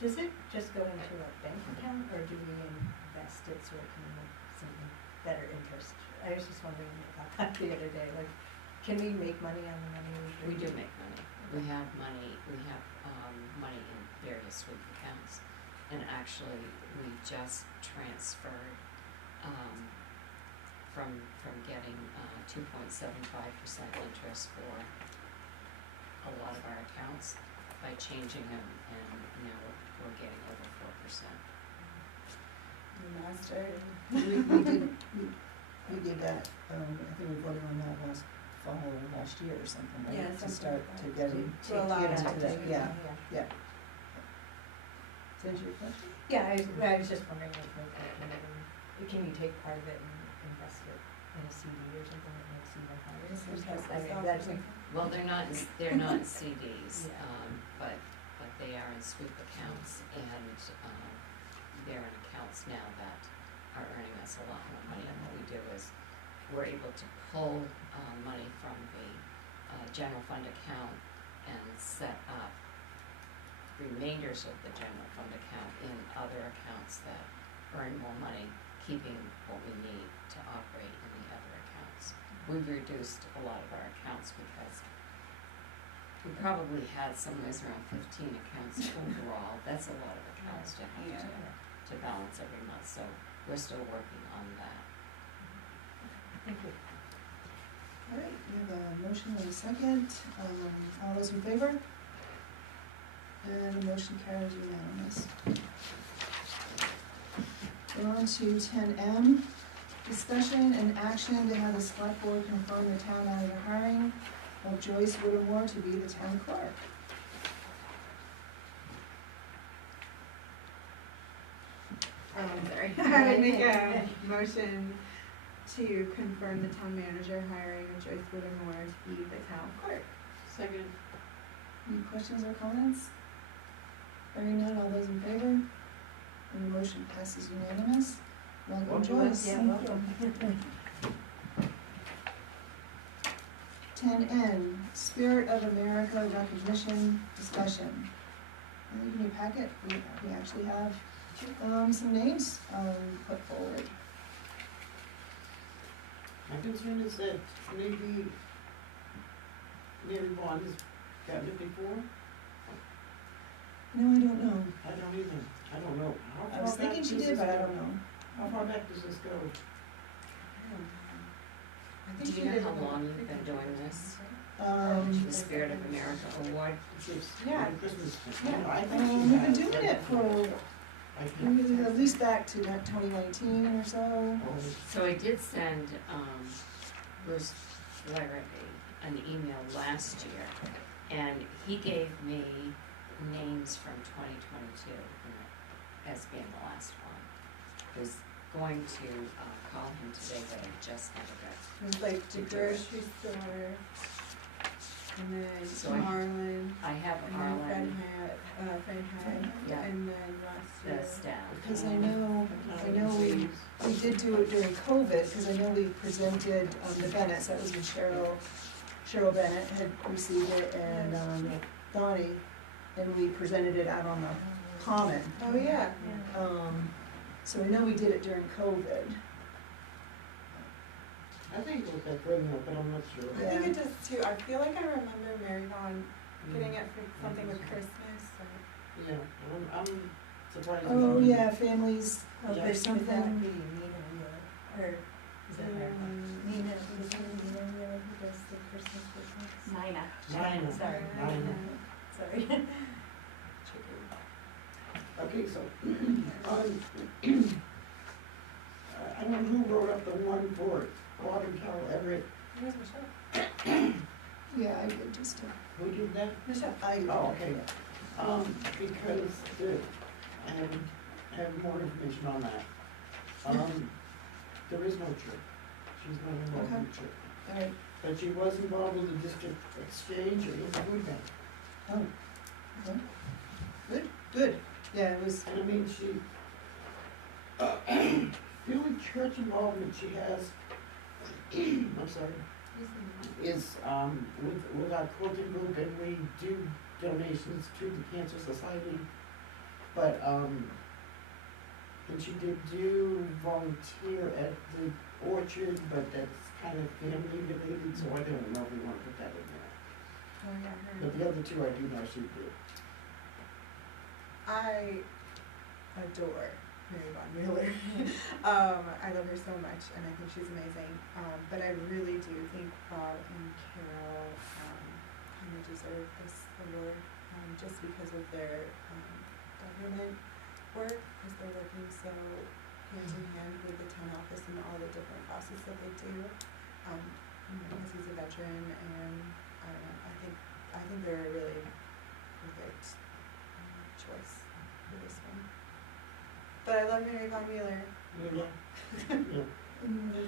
Does it just go into a bank account, or do we invest it so it can make some better interest? I was just wondering about that the other day, like, can we make money on the money We do make money. We have money in various sweep accounts. And actually, we just transferred, from getting, 2.75% interest for a lot of our accounts by changing them, and now we're getting over 4%. Master. We did that, I think we voted on that last fall or last year or something, right? Yeah, To something start like to that. get in, To allow get that into to that, be- yeah, yeah. Does that answer your question? Yeah, I was just wondering, like, can you take part of it and invest it in a CD or something that makes even higher? Well, they're not CDs, but they are in sweep accounts, and, they're in accounts now that are earning us a lot more money. And what we do is, we're able to pull, money from the, general fund account and set up remainders of the general fund account in other accounts that earn more money, keeping what we need to operate in the other accounts. We've reduced a lot of our accounts because we probably had somewhere around 15 accounts overall. That's a lot of accounts to have to balance every month, so we're still working on that. Thank you. All right, we have a motion and a second, all those in favor? And the motion carries unanimous. We're on to 10M, discussion and action to have the select board confirm the town manager hiring of Joyce Whittemore to be the town clerk. Sorry. I would make a motion to confirm the town manager hiring of Joyce Whittemore to be the town clerk. Second. Any questions or comments? Hearing none, all those in favor? And the motion passes unanimous. Welcome, Joyce. Yeah, welcome. 10N, Spirit of America recognition discussion. I think in your packet, we actually have some names put forward. My concern is that maybe Mary Vaughn has gotten it before. No, I don't know. I don't either. I don't know. How I was far back thinking she does did, this but I go? don't know. How far back does this go? I Do think you she know did. how long you've been doing this? The Spirit of America Award? Yeah. Christmas. Yeah. No, I think she We've been has. doing it for I think. at least back to 2019 or so. So I did send, Bruce Flaherty an email last year, and he gave me names from 2022 as being the last one. I was going to, call him today, but I just never got. It's like the grocery store, and So then Marlin, I have and then Arlen, Fred had, Yeah. and then last the year. staff. Because I know we did do it during COVID, because I know we presented the Bennett's, that was when Cheryl Bennett had received it, and Donnie, and we presented it out on the common. Oh, yeah. So I know we did it during COVID. I think it was that Brendan, but I'm not sure. I think it does too. I feel like I remember Mary Vaughn getting it for something with Christmas or. Yeah, I'm surprised. Oh, about it. yeah, families, Oh, or but would that something. be Nina Wheeler, or is that her? Nina, is it Nina Wheeler who does the Christmas business? Nina. Nina. Sorry. Nina. Sorry. Okay, so, I don't know who wrote up the one for Autumn Carol Everett. It was Michelle. Yeah, I did just, Who did that? Michelle. Oh, okay. Because I have more information on that. There is no trip. She's not involved in the trip. alright, But she was involved with the district exchange or the food bank. oh, okay. Good, yeah, it was, And I mean, she, the only church involvement she has, I'm sorry, is, with our quilting group, and we do donations to the Cancer Society. but, you do volunteer at the orchard, but that's kind of family related, so I don't know if we wanna put that in there. Oh, yeah, her. But the other two I do know she did. I adore Mary Von Mueller. I love her so much, and I think she's amazing. But I really do think Bob and Carol kind of deserve this award, just because of their government work, because they're working so hand in hand with the town office and all the different processes that they do. Because he's a veteran, and I don't know. I think they're a really perfect choice for this one. But I love Mary Von Mueller. Any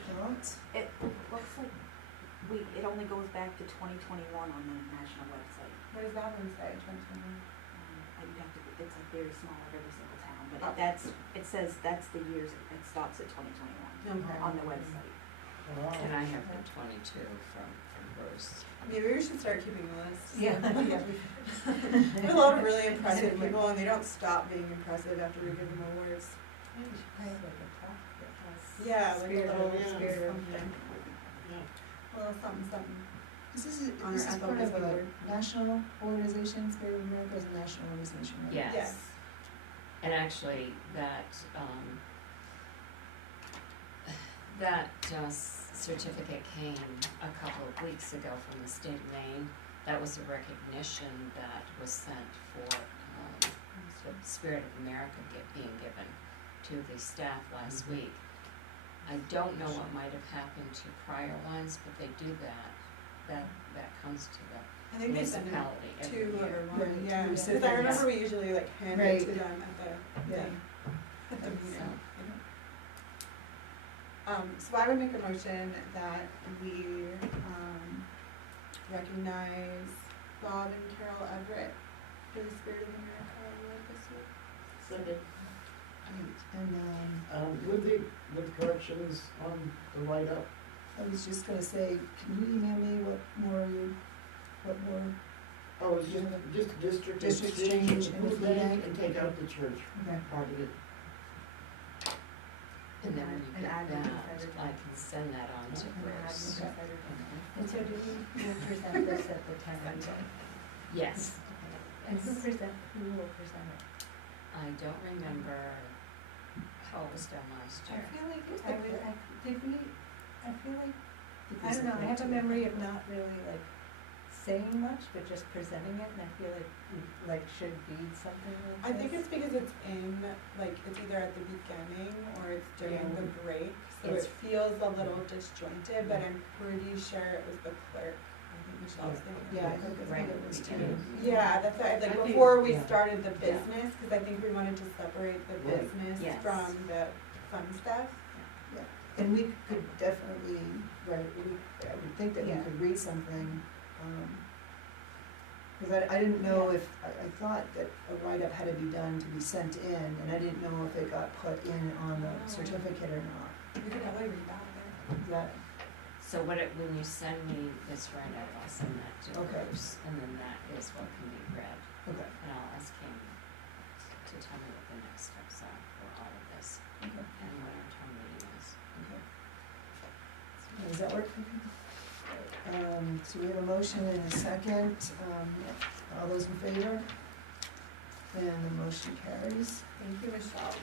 thoughts? It looks like it only goes back to 2021 on the national website. What does that one say, 2021? You'd have to, it's like very small at every single town, but Oh. it says that's the years, it stops at 2021 Okay. on the website. And I have the 22 from Bruce. Maybe we should start keeping a list. Yeah. There's a lot of really impressive people, and they don't stop being impressive after we give them awards. Maybe we should probably like a talk that has. Yeah, like a spirit little of- spirit of- something. A little something, something. This is part of a national organization, Spirit of America is a national organization, right? Yes. Yes. And actually, that certificate came a couple of weeks ago from the state of Maine. That was a recognition that was sent for the Spirit of America being given to the staff last week. I don't know what might have happened to prior ones, but they do that. That comes to the I think they send it municipality to every whoever year. won, Right, yeah, to because I recipients. remember we usually like hand it Right. to them at the Yeah. thing, at the So, meeting. So I would make a motion that we, recognize Bob and Carol Everett for the Spirit of America award this year. Second, And, with corrections on the write-up. I was just gonna say, can you email me what more? Oh, it's just district District exchange exchange and and food bank and take out the church Okay. part of it. and then when you And get add the that, Confederate. I can send that on to Bruce. And so do we present this at the town meeting? Yes, And who will present it? I don't remember how it was done last I year. feel like I don't know, I have a memory of not really like saying much, but just presenting it, and I feel like we like should be something like this. I think it's because it's in, like, it's either at the beginning or it's during the break, so it feels a little disjointed, but I'm pretty sure it was the clerk. I think Michelle's thinking. Yeah, I think it was too. Yeah, that's why, I like, think- before we yeah. started the business, cause I think we wanted to separate the Right. business Yes. from the fun stuff. And we could definitely, right, I would think that we Yeah. could read something, cause I didn't know if, I thought that a write-up had to be done to be sent in, and I didn't know if it got put in on the certificate or not. We could probably read that there. Is that, So when you send me this write-up, I'll send that to Okay. Bruce, and then that is what can be read. okay, And I'll ask him to tell me what the next steps are for all of this, okay, and when our town meeting is. okay. Does that work for you? So we have a motion and a second, all those in favor? And the motion carries. Thank you, Michelle.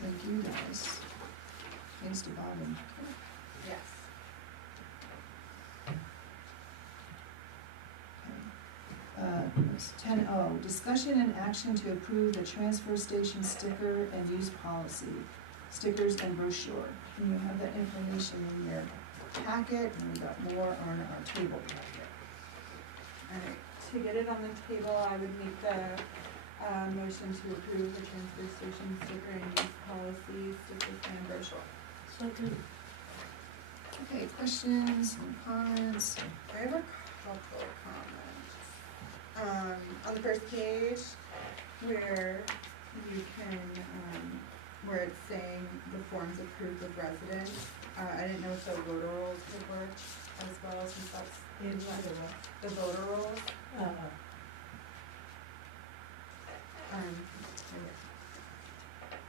Thank you, guys. Thanks to Bob and Yes. It's 10O, discussion and action to approve the transfer station sticker and use policy, stickers and brochure. And you have that information in your packet, and we got more on our table packet. Alright, to get it on the table, I would make the, motion to approve the transfer station sticker and use policy, stickers and brochure. Okay, questions and comments? I have a couple of comments. On the first page, where you can, where it's saying the forms approved with residents, I didn't know if the voter rolls could work as well, since that's in the voter rolls.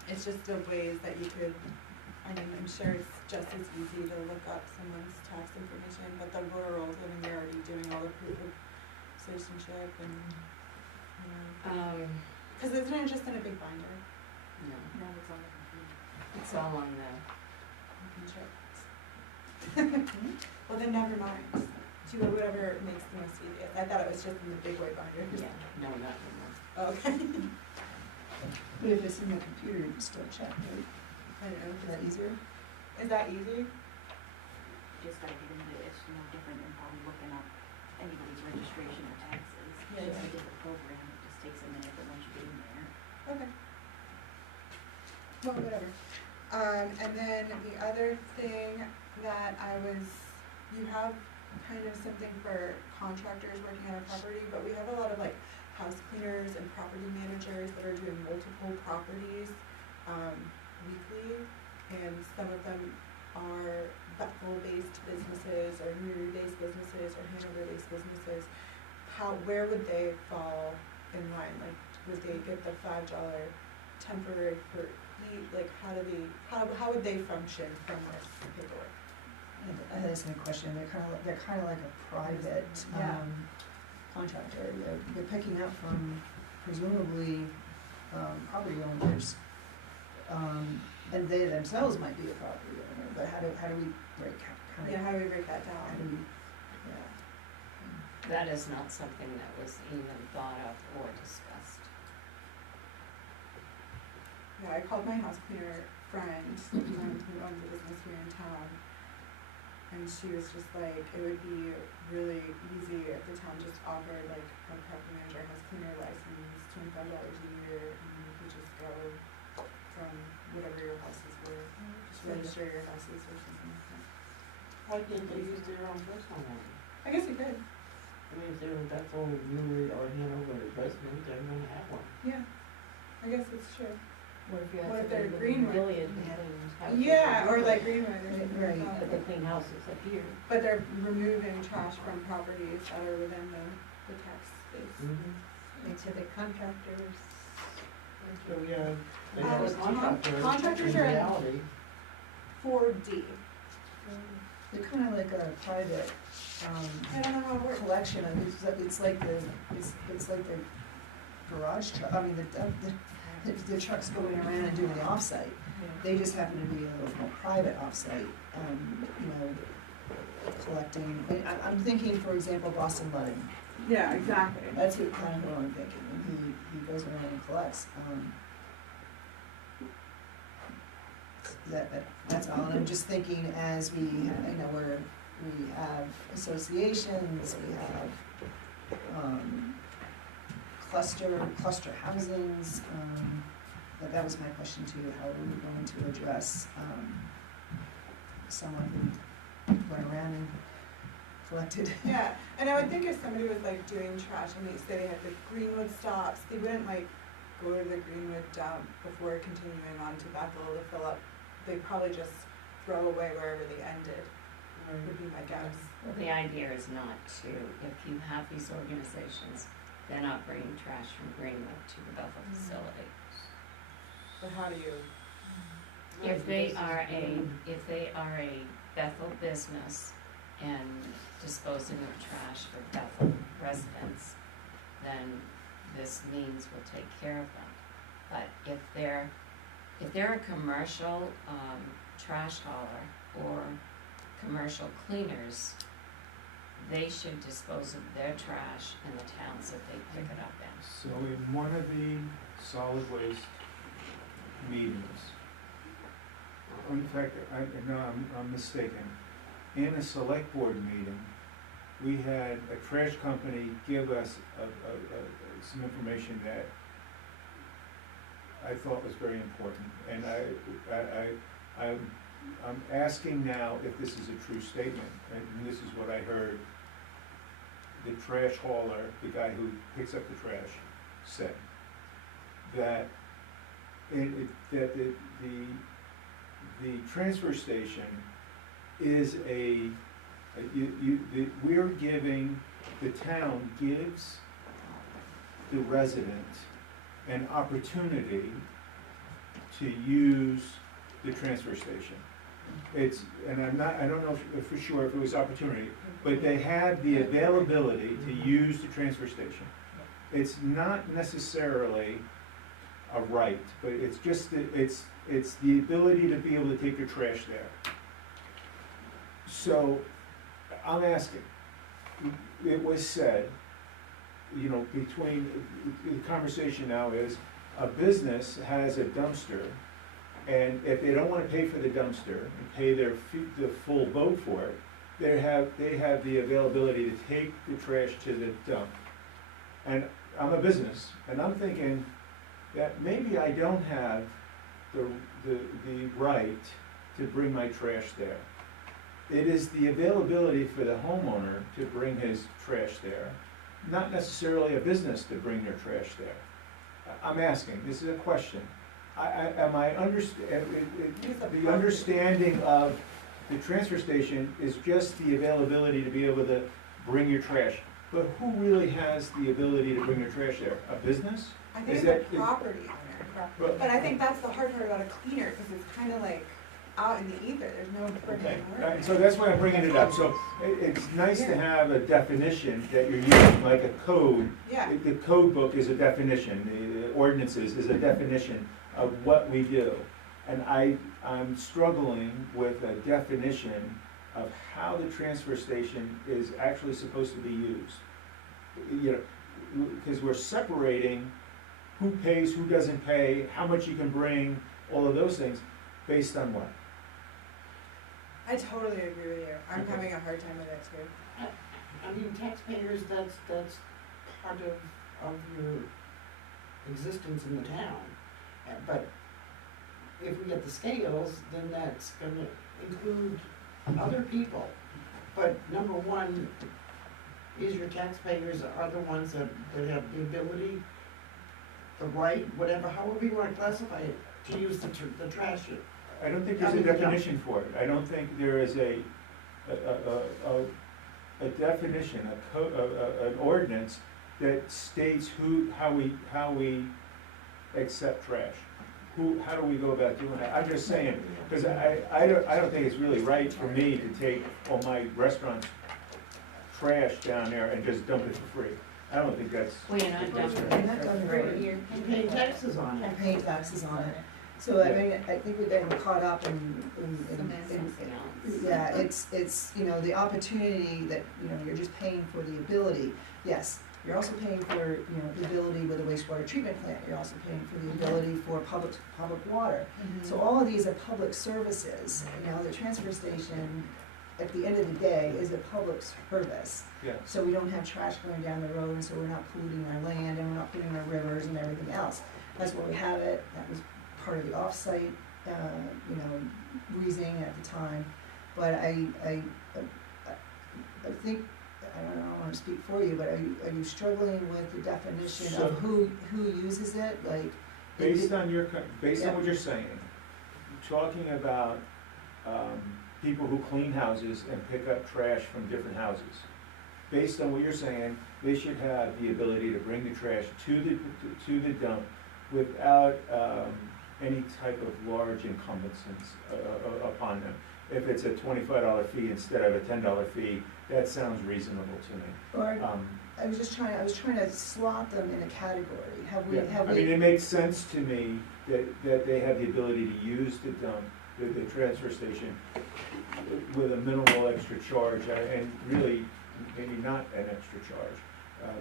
it's just the ways that you could, I mean, I'm sure it's just as easy to look up someone's tax information, but the voter rolls, I mean, you're already doing all the proof of citizenship and, you know. Cause isn't it just in a big binder? No, No, it's on the computer. it's all on the, You can check. Well, then never mind. Do whatever makes the most easiest. I thought it was just in the big white binder. yeah, no, not anymore. Okay. But if it's in the computer, you can still check, right? I don't know. Is that easier? Is that easy? Just gotta get into it, it's no different than probably looking up anybody's registration or taxes. Yeah, It's just yeah. a different program, it just takes a minute, but once you get in there. Okay. Well, whatever. And then the other thing that you have kind of something for contractors working on a property, but we have a lot of like house cleaners and property managers that are doing multiple properties, weekly, and some of them are Bethel-based businesses or Newry-based businesses or Hanover-based businesses. Where would they fall in line? Like, would they get the $5 temporary per each? Like, how would they function from this paperwork? I had the same question. They're kind of like a private Yeah. contractor. They're picking up from presumably property owners, and they themselves might be a property owner. But how do we break How do we break that down? How do we, yeah. That is not something that was even thought of or discussed. Yeah, I called my house cleaner friend who owns a business here in town, and she was just like, it would be really easy if the town just offered like a property manager house cleaner license, $25 a year, and you could just go from whatever your houses were, just register your houses or something like that. Why can't they use their own personal one? I guess you could. I mean, if they're in Bethel, Newry, or Hanover resident, they're gonna have one. Yeah, I guess it's true. What if you What if have they're somebody Greenwood? Gilead having houses Yeah, or up like Greenwood or something. Right. like But that. they clean houses up here. But they're removing trash from properties that are within the tax space. Mm-hmm. And to the contractors. So, yeah, they have a contractor, contractors in are in- reality. 4D. They're kind of like a private I don't know how it works. collection of it's like the garage truck. I mean the trucks going around and doing the offsite. They just happen to be a little more private offsite. Collecting. I'm thinking, for example, Boston Budding. Yeah, exactly. That's what kind of what I'm thinking. And he goes around and collects. That's all. And I'm just thinking as we have associations, we have cluster housings. That was my question too. How are we going to address someone who went around and collected? Yeah, and I would think if somebody was like doing trash and they say they had the Greenwood stops, they wouldn't like go to the Greenwood dump before continuing on to Bethel to fill up. They'd probably just throw away wherever they ended, would be my guess. The idea is not to, if you have these organizations, they're not bringing trash from Greenwood to the Bethel facility. But how do you? If they are a Bethel business and disposing of trash for Bethel residents, then this means will take care of them. But if they're a commercial trash hauler or commercial cleaners, they should dispose of their trash in the towns that they pick it up in. So in one of the solid waste meetings, in fact, I'm mistaken, in a select board meeting, we had a trash company give us some information that I thought was very important, and I'm asking now if this is a true statement, and this is what I heard the trash hauler, the guy who picks up the trash, said, that the transfer station is we're giving, the town gives the resident an opportunity to use the transfer station. It's, and I don't know for sure if it was opportunity, but they have the availability to use the transfer station. It's not necessarily a right, but it's just, it's the ability to be able to take your trash there. So, I'm asking, it was said, you know, between, the conversation now is, a business has a dumpster, and if they don't wanna pay for the dumpster and pay the full boat for it, they have the availability to take the trash to the dump. And I'm a business, and I'm thinking that maybe I don't have the right to bring my trash there. It is the availability for the homeowner to bring his trash there, not necessarily a business to bring their trash there. I'm asking, this is a question. The understanding of the transfer station is just the availability to be able to bring your trash. But who really has the ability to bring their trash there? A business? I think Is it's that- a property owner, Well- but I think that's the hard part about a cleaner, because it's kind of like out in the ether, there's no Okay, friggin' word. so that's why I'm bringing it up. So it's nice to have a definition that you're using, like a code. Yeah. The code book is a definition, the ordinances is a definition of what we do. And I'm struggling with a definition of how the transfer station is actually supposed to be used. You know, because we're separating who pays, who doesn't pay, how much you can bring, all of those things, based on what? I totally agree with you, I'm Okay. having a hard time with it too. I mean, taxpayers, that's part of your existence in the town. But if we get the scales, then that's gonna include other people. But number one, is your taxpayers are the ones that have the ability, the right, whatever, however you wanna classify it, to use the trash. I don't think there's a definition for it. I don't think there is a definition, an ordinance that states how we accept trash. How do we go about doing that? I'm just saying, because I don't think it's really right for me to take all my restaurant's trash down there and just dump it for free. I don't think that's. Well, you're not dumping You're not dumping it. You're paying taxes on it. And paying taxes on it. So I mean, I think we've been caught up in, yeah, it's, you know, the opportunity that, you know, you're just paying for the ability. Yes, you're also paying for, you know, the ability with a wastewater treatment plant, you're also paying for the ability for public water. So all of these are public services. You know, the transfer station, at the end of the day, is a public service. Yeah. So we don't have trash going down the road, and so we're not polluting our land, and we're not polluting our rivers and everything else. That's where we have it, that was part of the off-site, you know, reasoning at the time. But I think, I don't know, I wanna speak for you, but are you struggling with the definition So- of who uses it, like? Based on Yeah. what you're saying, talking about people who clean houses and pick up trash from different houses. Based on what you're saying, they should have the ability to bring the trash to the dump without any type of large encumbrances upon them. If it's a $25 fee instead of a $10 fee, that sounds reasonable to me. Or, I was trying to slot them in a category. Have we? I mean, it makes sense to me that they have the ability to use the dump, the transfer station, with a minimal extra charge, and really, maybe not an extra charge.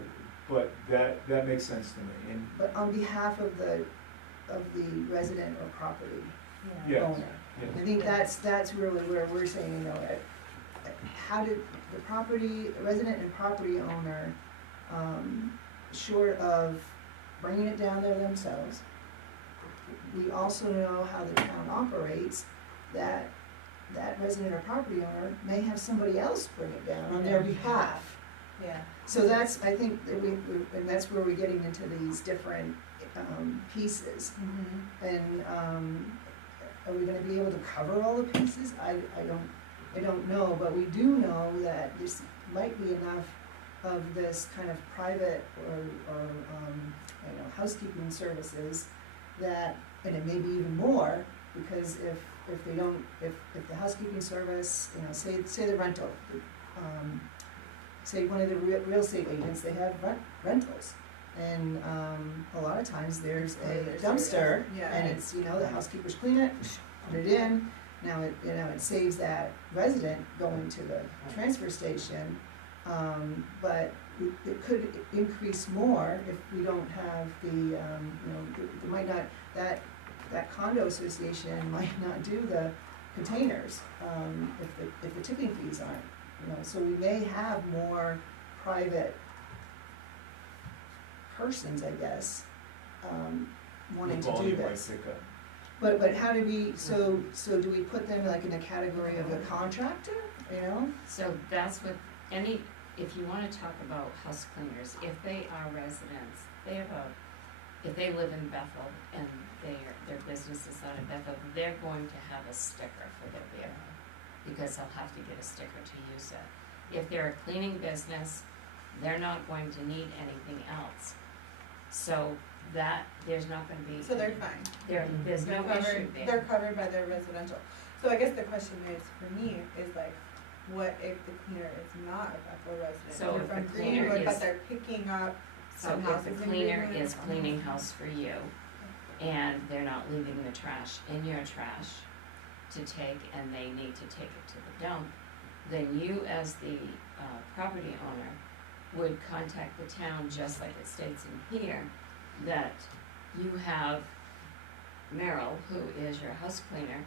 But that makes sense to me, But on behalf of the resident or property Yes, owner. yes. I think that's really where we're saying, you know, how did the resident and property owner, short of bringing it down there themselves, we also know how the town operates, that resident or property owner may have somebody else bring it down on their behalf. Yeah. So that's, I think, that and that's where we're getting into these different pieces. And are we gonna be able to cover all the pieces? I don't know, but we do know that this might be enough of this kind of private or you know, housekeeping services that, and it may be even more, because if they don't, if the housekeeping service, you know, say the rental, say one of the real estate agents, they have rentals. And, a lot of times there's a dumpster, Yeah. and it's, you know, the housekeepers clean it, put it in. Now, it saves that resident going to the transfer station, but it could increase more if we don't have the, you know, it might not, that condo association might not do the containers, if the tipping fees aren't, you know, so we may have more private persons, I guess, wanting to do this. But how do we, so do we put them like in a category of a contractor, you know? So that's what, if you wanna talk about house cleaners, if they are residents, if they live in Bethel and their business is out of Bethel, they're going to have a sticker for their vehicle, because they'll have to get a sticker to use it. If they're a cleaning business, they're not going to need anything else. So there's not gonna be. So they're fine. There's no issue there. They're covered by their residential. So I guess the question is, for me, is like, what if the cleaner is not a Bethel resident? So They're if from the cleaner Greenwood, is- but they're picking up So some if houses the in cleaner Greenwood. is cleaning house for you, and they're not leaving the trash in your trash to take, and they need to take it to the dump, then you as the property owner would contact the town, just like it states in here, that you have Merrill, who is your house cleaner,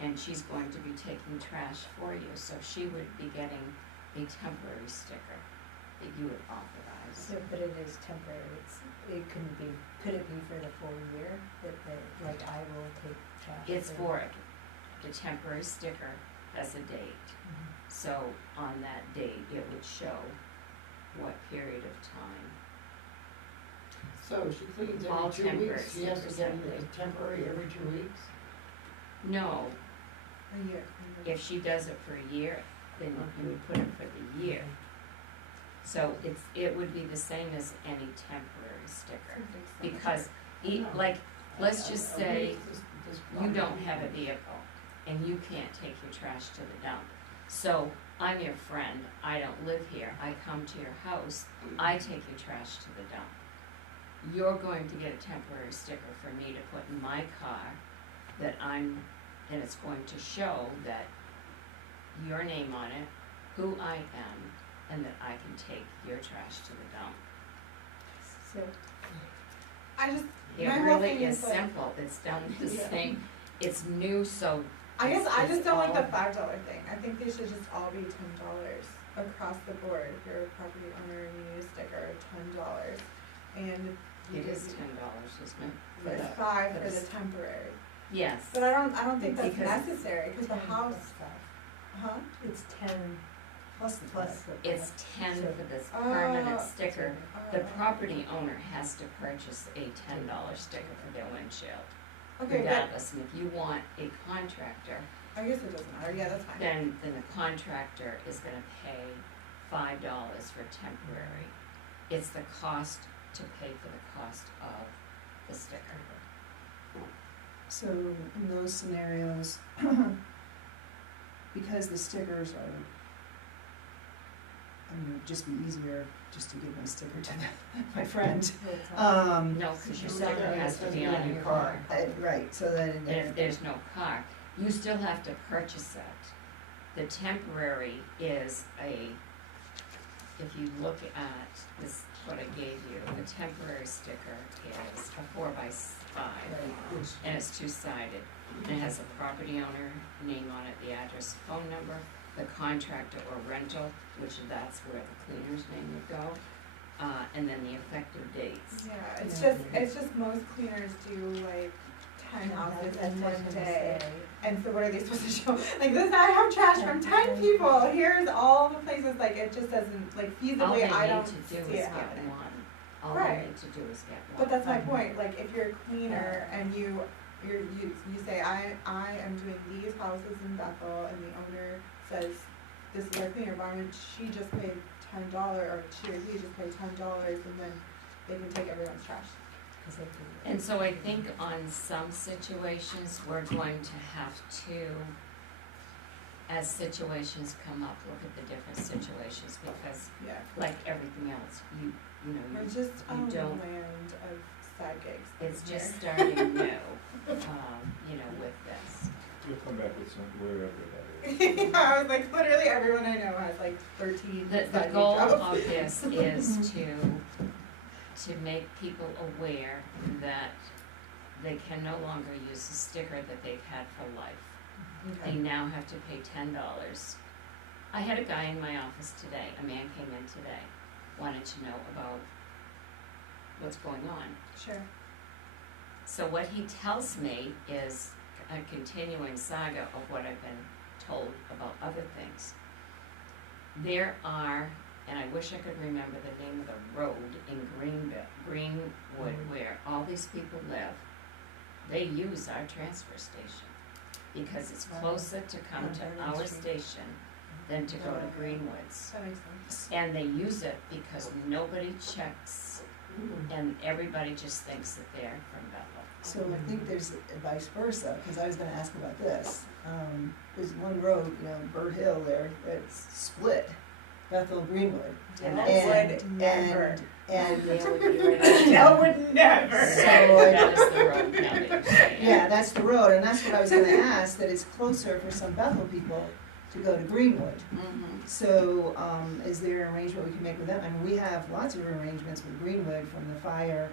and she's going to be taking trash for you, so she would be getting a temporary sticker that you would authorize. So, but it is temporary, it couldn't be, could it be for the full year, that like I will take trash? It's for the temporary sticker has a date, so on that date, it would show what period of time. So she cleans All every 2 temporary weeks, she has to stickers get have a temporary every 2 weeks? No, A year. if she does it for a year, then you would put it for the year. So it would be the same as any temporary sticker, because let's just say you don't have a vehicle and you can't take your trash to the dump. So I'm your friend, I don't live here, I come to your house, I take your trash to the dump. You're going to get a temporary sticker for me to put in my car and it's going to show that your name on it, who I am, and that I can take your trash to the dump. So, I just, It my whole really thing is is like, simple, it's done the Yeah. same, it's new, so. I guess I it's just don't like the all- $5 thing. I think they should just all be $10 across the board. If you're a property owner and you need a sticker, $10. And It is $10, isn't it? For it's the- $5 for for the the- temporary. Yes. But I don't think that's Because- necessary, because the house, huh? it's 10 Plus the plus the. It's 10 So- for this permanent Oh. sticker. The Oh. property owner has to purchase a $10 sticker for their windshield, Okay, but regardless. And if you want a contractor, I guess it doesn't matter. Yeah, that's fine. then the contractor is gonna pay $5 for temporary. It's the cost to pay for the cost of the sticker. So in those scenarios, because the stickers are, I mean, it'd just be easier just to give my sticker to my friend. No, because your sticker has to be on your car. Right, so then. And if there's no car, you still have to purchase it. The temporary is if you look at this, what I gave you, the temporary sticker is a 4x5, and it's two-sided. And it has a property owner name on it, the address, phone number, the contractor or rental, which that's where the cleaner's name would go, and then the effective dates. Yeah, it's just most cleaners do like 10 houses in one day. And so what are they supposed to show? Like this, I have trash from 10 people. Here's all the places. Like it just doesn't like feasibly. I don't see it happening. All Right. they need to do is get one. But that's my point. Like if you're a cleaner and you say I am doing these houses in Bethel, and the owner says this is our cleaner. Why would she just pay $10 or she or he just pay $10 and then they can take everyone's trash? 'cause they do. And so I think on some situations, we're going to have to, as situations come up, look at the different situations, because Yeah. like everything else, you know, We're you just on the don't- land of side gigs. it's here. just starting new, you know, with this. You'll come back with some, wherever that is. Yeah, I was like, literally everyone I know has like 13 The side gig goal jobs. of this is to make people aware that they can no longer use the sticker that they've had for life. They Okay. now have to pay $10. I had a guy in my office today, a man came in today, wanted to know about what's going on. Sure. So what he tells me is a continuing saga of what I've been told about other things. There are, and I wish I could remember the name of the road in Greenwood, where all these people live. They use our transfer station because it's closer to come to our station than to go to Greenwood's. That makes sense. And they use it because nobody checks and everybody just thinks that they're from Bethel. So I think there's vice versa, because I was gonna ask about this. There's one road, you know, Bird Hill there, that's split, Bethel Greenwood. And Would never. And, They would be right Dale would never. So that is the road now that you're saying. yeah, that's the road, and that's what I was gonna ask, that it's closer for some Bethel people to go to Greenwood. Mhm. So, is there an arrangement we can make with them? I mean, we have lots of arrangements with Greenwood from the fire,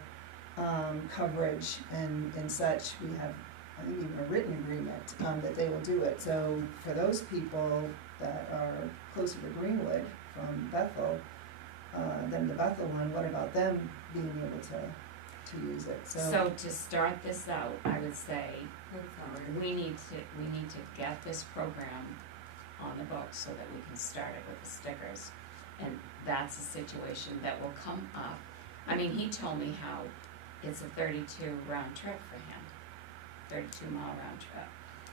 coverage and such. We have, I think, even a written agreement, that they will do it. So for those people that are closer to Greenwood from Bethel, than the Bethel one, what about them being able to use it? So to start this out, I would say, we need to get this program on the books so that we can start it with the stickers. And that's a situation that will come up. I mean, he told me how it's a 32 round trip for him, 32-mile round trip.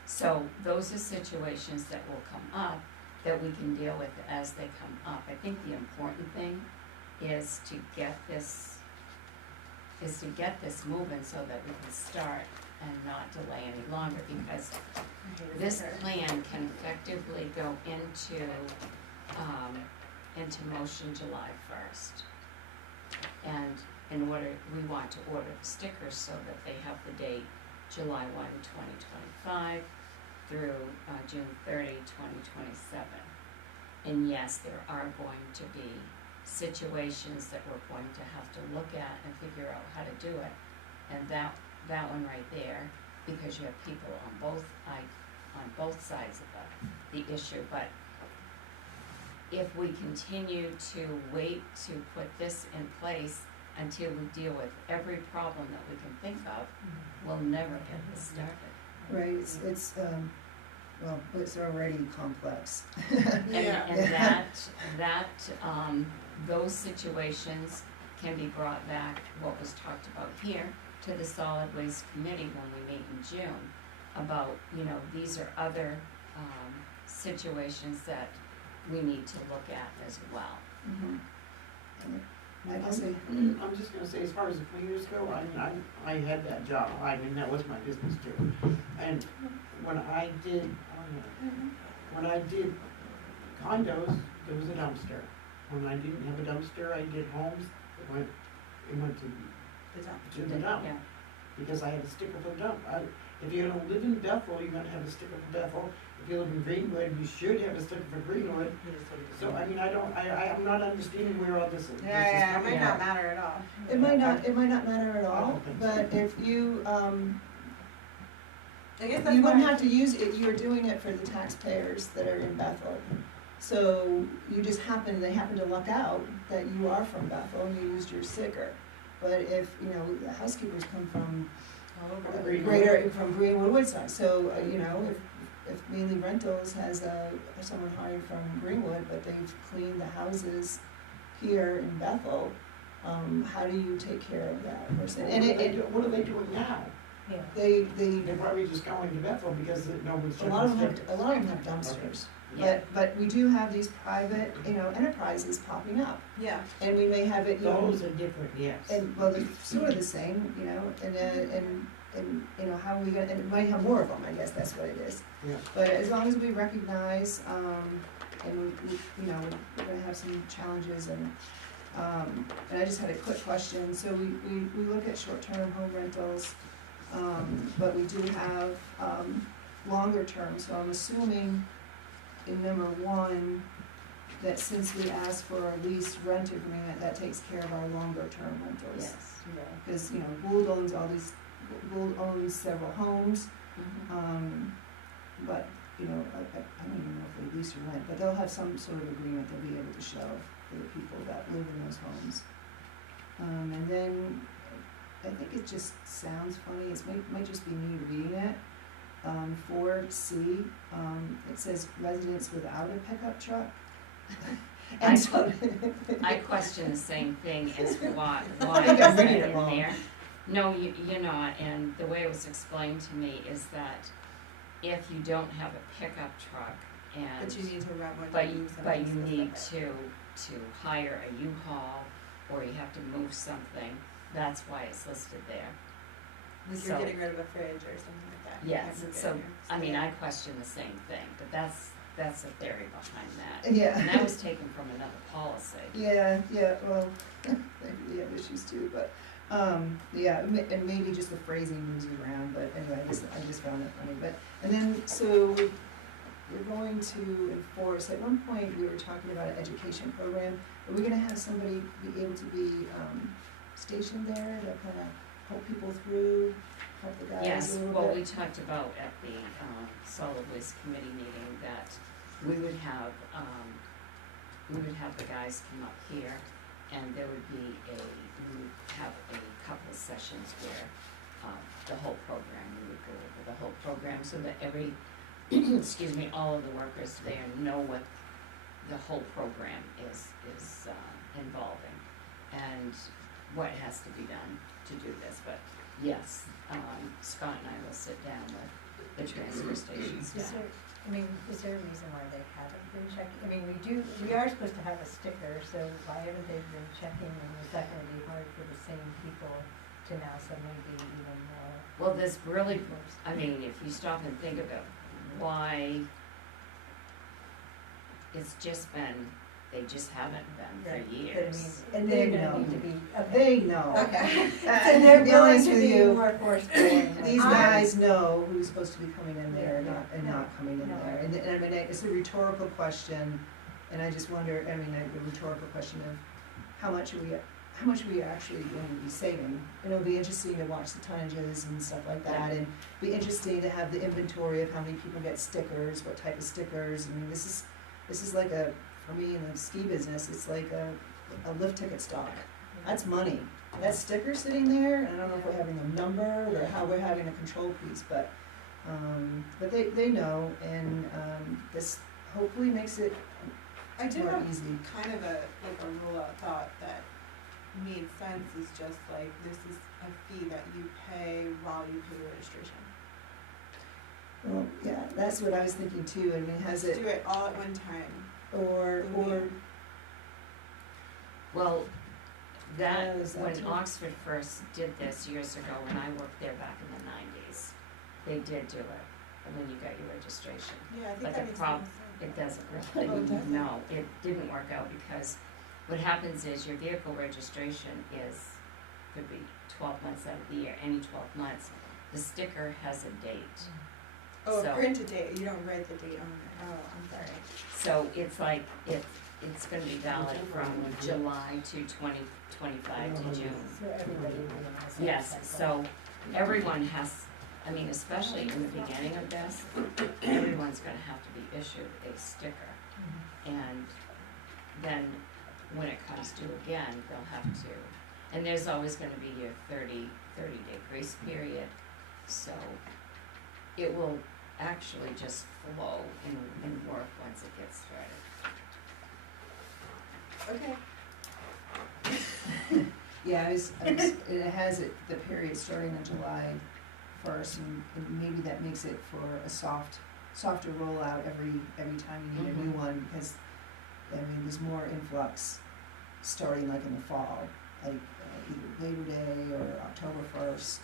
So those are situations that will come up that we can deal with as they come up. I think the important thing is to get this moving so that we can start and not delay any longer, because this plan can effectively go into motion July 1st. And in order, we want to order the stickers so that they have the date July 1, 2025 through June 30, 2027. And yes, there are going to be situations that we're going to have to look at and figure out how to do it. And that one right there, because you have people on both sides of the issue. But if we continue to wait to put this in place until we deal with every problem that we can think of, we'll never get this started. right, it's already complex. And those situations can be brought back, what was talked about here, to the solid waste committee when we meet in June, about, these are other, situations that we need to look at as well. I guess I'm just gonna say, as far as the cleaners go, I had that job, that was my business too. And when I did condos, there was a dumpster. When I didn't have a dumpster, I did homes, it went to the dump. Yeah. Because I had a sticker for the dump. If you're gonna live in Bethel, you're gonna have a sticker for Bethel. If you live in Greenwood, you should have a sticker for Greenwood. So, I'm not understanding where all this is. Yeah, it might not matter at all. It might not matter at I all, don't think so. but if you, I guess that's you wouldn't why- have to use it, you're doing it for the taxpayers that are in Bethel. So you just they happen to luck out that you are from Bethel and you used your sticker. But if, the housekeepers come from from Greenwood Woodside, so, if Mainly Rentals has someone hired from Greenwood, but they've cleaned the houses here in Bethel, how do you take care of that person? What are they doing now? They're They're probably just going to Bethel because nobody's a lot of them have dumpsters. Yeah. But we do have these private, enterprises popping up. Yeah. And we may have it, Those are different, yes. and, well, they're sort of the same, and how are we gonna, and we might have more of them, I guess that's what it is. Yeah. But as long as we recognize, and we're gonna have some challenges and I just had a quick question, so we look at short-term home rentals, but we do have, longer term, so I'm assuming in number 1, that since we asked for a lease rent agreement, that takes care of our longer term rentals. Yes. Because, Gould owns several homes, but, I don't even know if they lease or rent, but they'll have some sort of agreement they'll be able to show for the people that live in those homes. And then, I think it just sounds funny, might just be me reading it. 4C, it says residents without a pickup truck. And so. I question the same thing as why think is I'm that reading it in wrong. there? No, you're not, and the way it was explained to me is that if you don't have a pickup truck and. But you need to rent one. But you need to hire a U-Haul, or you have to move something, that's why it's listed there. Like So- you're getting rid of a fridge or something like that. You Yes, can't move it so, in here. I mean, I question the same thing, but that's the theory behind that. Yeah. And that was taken from another policy. Yeah, well, they have issues too, but, and maybe just the phrasing moves you around, but anyway, I just found it funny, but, and then, so, we're going to enforce, at one point, we were talking about an education program, are we gonna have somebody be able to be, stationed there to kinda help people through, help the guys Yes, a little well, bit? we talked about at the solid waste committee meeting that we would have the guys come up here, and there would be we would have a couple of sessions where the whole program, we would go over the whole program so that excuse me, all of the workers there know what the whole program is involving and what has to be done to do this, but yes, Scott and I will sit down with the transfer station staff. Is there a reason why they haven't been checking? We are supposed to have a sticker, so why haven't they been checking, and is that gonna be hard for the same people to now suddenly be even more? Well, there's really, if you stop and think about why it's just been, they just haven't been for Right, but years. And they're they gonna know. need to be. They know. Okay. And they're to be willing honest to with be you, more forceful. these guys know who's supposed to be coming in there and Yeah. not coming in No. there. And it's a rhetorical question, and I just wonder, a rhetorical question of how much are we actually going to be saving? And it'll be interesting to watch the tonnages and stuff like that, and be interesting to have the inventory of how many people get stickers, what type of stickers. This is like for me in the ski business, it's like a lift ticket stock. That's money. That sticker sitting there, and I don't know if we're having a number or how we're having a control piece, but they know, and this hopefully makes it I did more have easy. kind of a rule of thought that made sense, is just like, this is a fee that you pay while you pay the registration. Well, yeah, that's what I was thinking too. Has Do it, it all at one time. or, Well, that, is that when true? Oxford first did this years ago, when I worked there back in the 90s, they did do it when you got your registration. Yeah, I think But that the makes prob- sense. It doesn't really, Oh, it doesn't? no, it didn't work out, because what happens is your vehicle registration could be 12 months out of the year, any 12 months. The sticker has a date. Oh, So- print a date, you don't write the date on it. Oh, I'm sorry. So it's like, it's gonna be valid from July to 2025 to June. So everybody will be on the same Yes, cycle. so everyone has, especially in the beginning of this, everyone's gonna have to be issued a sticker. And then when it comes due again, they'll have to, and there's always gonna be your 30-day grace period. So it will actually just flow and work once it gets started. Okay. Yeah, it has the period starting on July 1st, and maybe that makes it for a soft softer rollout every time you need a new one, because, I mean, there's more influx starting like in the fall, like either Labor Day or October 1st,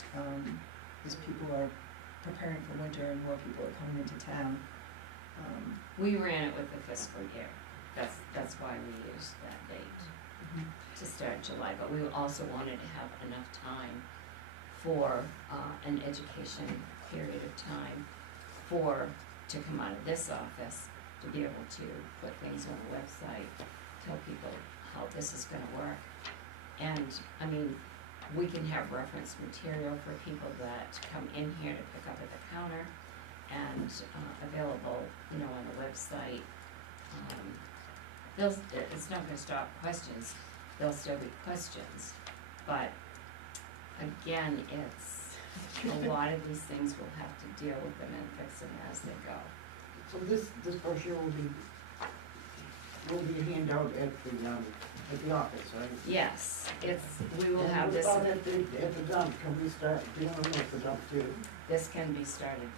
as people are preparing for winter and more people are coming into town. We ran it with the fiscal year, that's why we used that date to start July, but we also wanted to have enough time for an education period of time to come out of this office, to be able to put things on the website, tell people how this is gonna work. And, I mean, we can have reference material for people that come in here to pick up at the counter and available, you know, on the website. It's not gonna stop questions, there'll still be questions, but again, it's, a lot of these things we'll have to deal with them and fix them as they go. So this brochure will be handed out at the office, right? Yes, we will have this. And what about at the dump, can we start doing them at the dump too? This can be started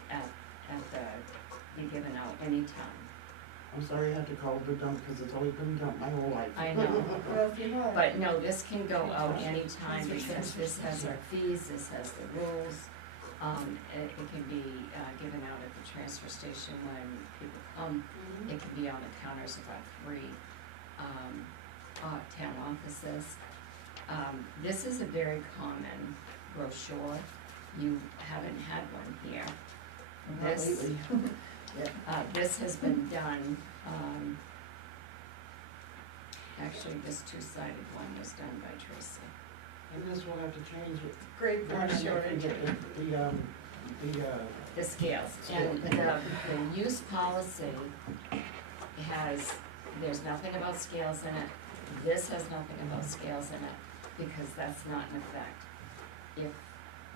be given out anytime. I'm sorry I had to call it the dump, because it's always been dump my whole life. I know. But no, this can go out anytime because this has our fees, this has the rules. It can be given out at the transfer station when people come. It can be on the counters of our 3 town offices. This is a very common brochure. You haven't had one here. Not lately. This has been done, actually this 2-sided one was done by Tracy. And this will have to change with. Great shortage. The scales, and the use policy there's nothing about scales in it. This has nothing about scales in it, because that's not in effect. If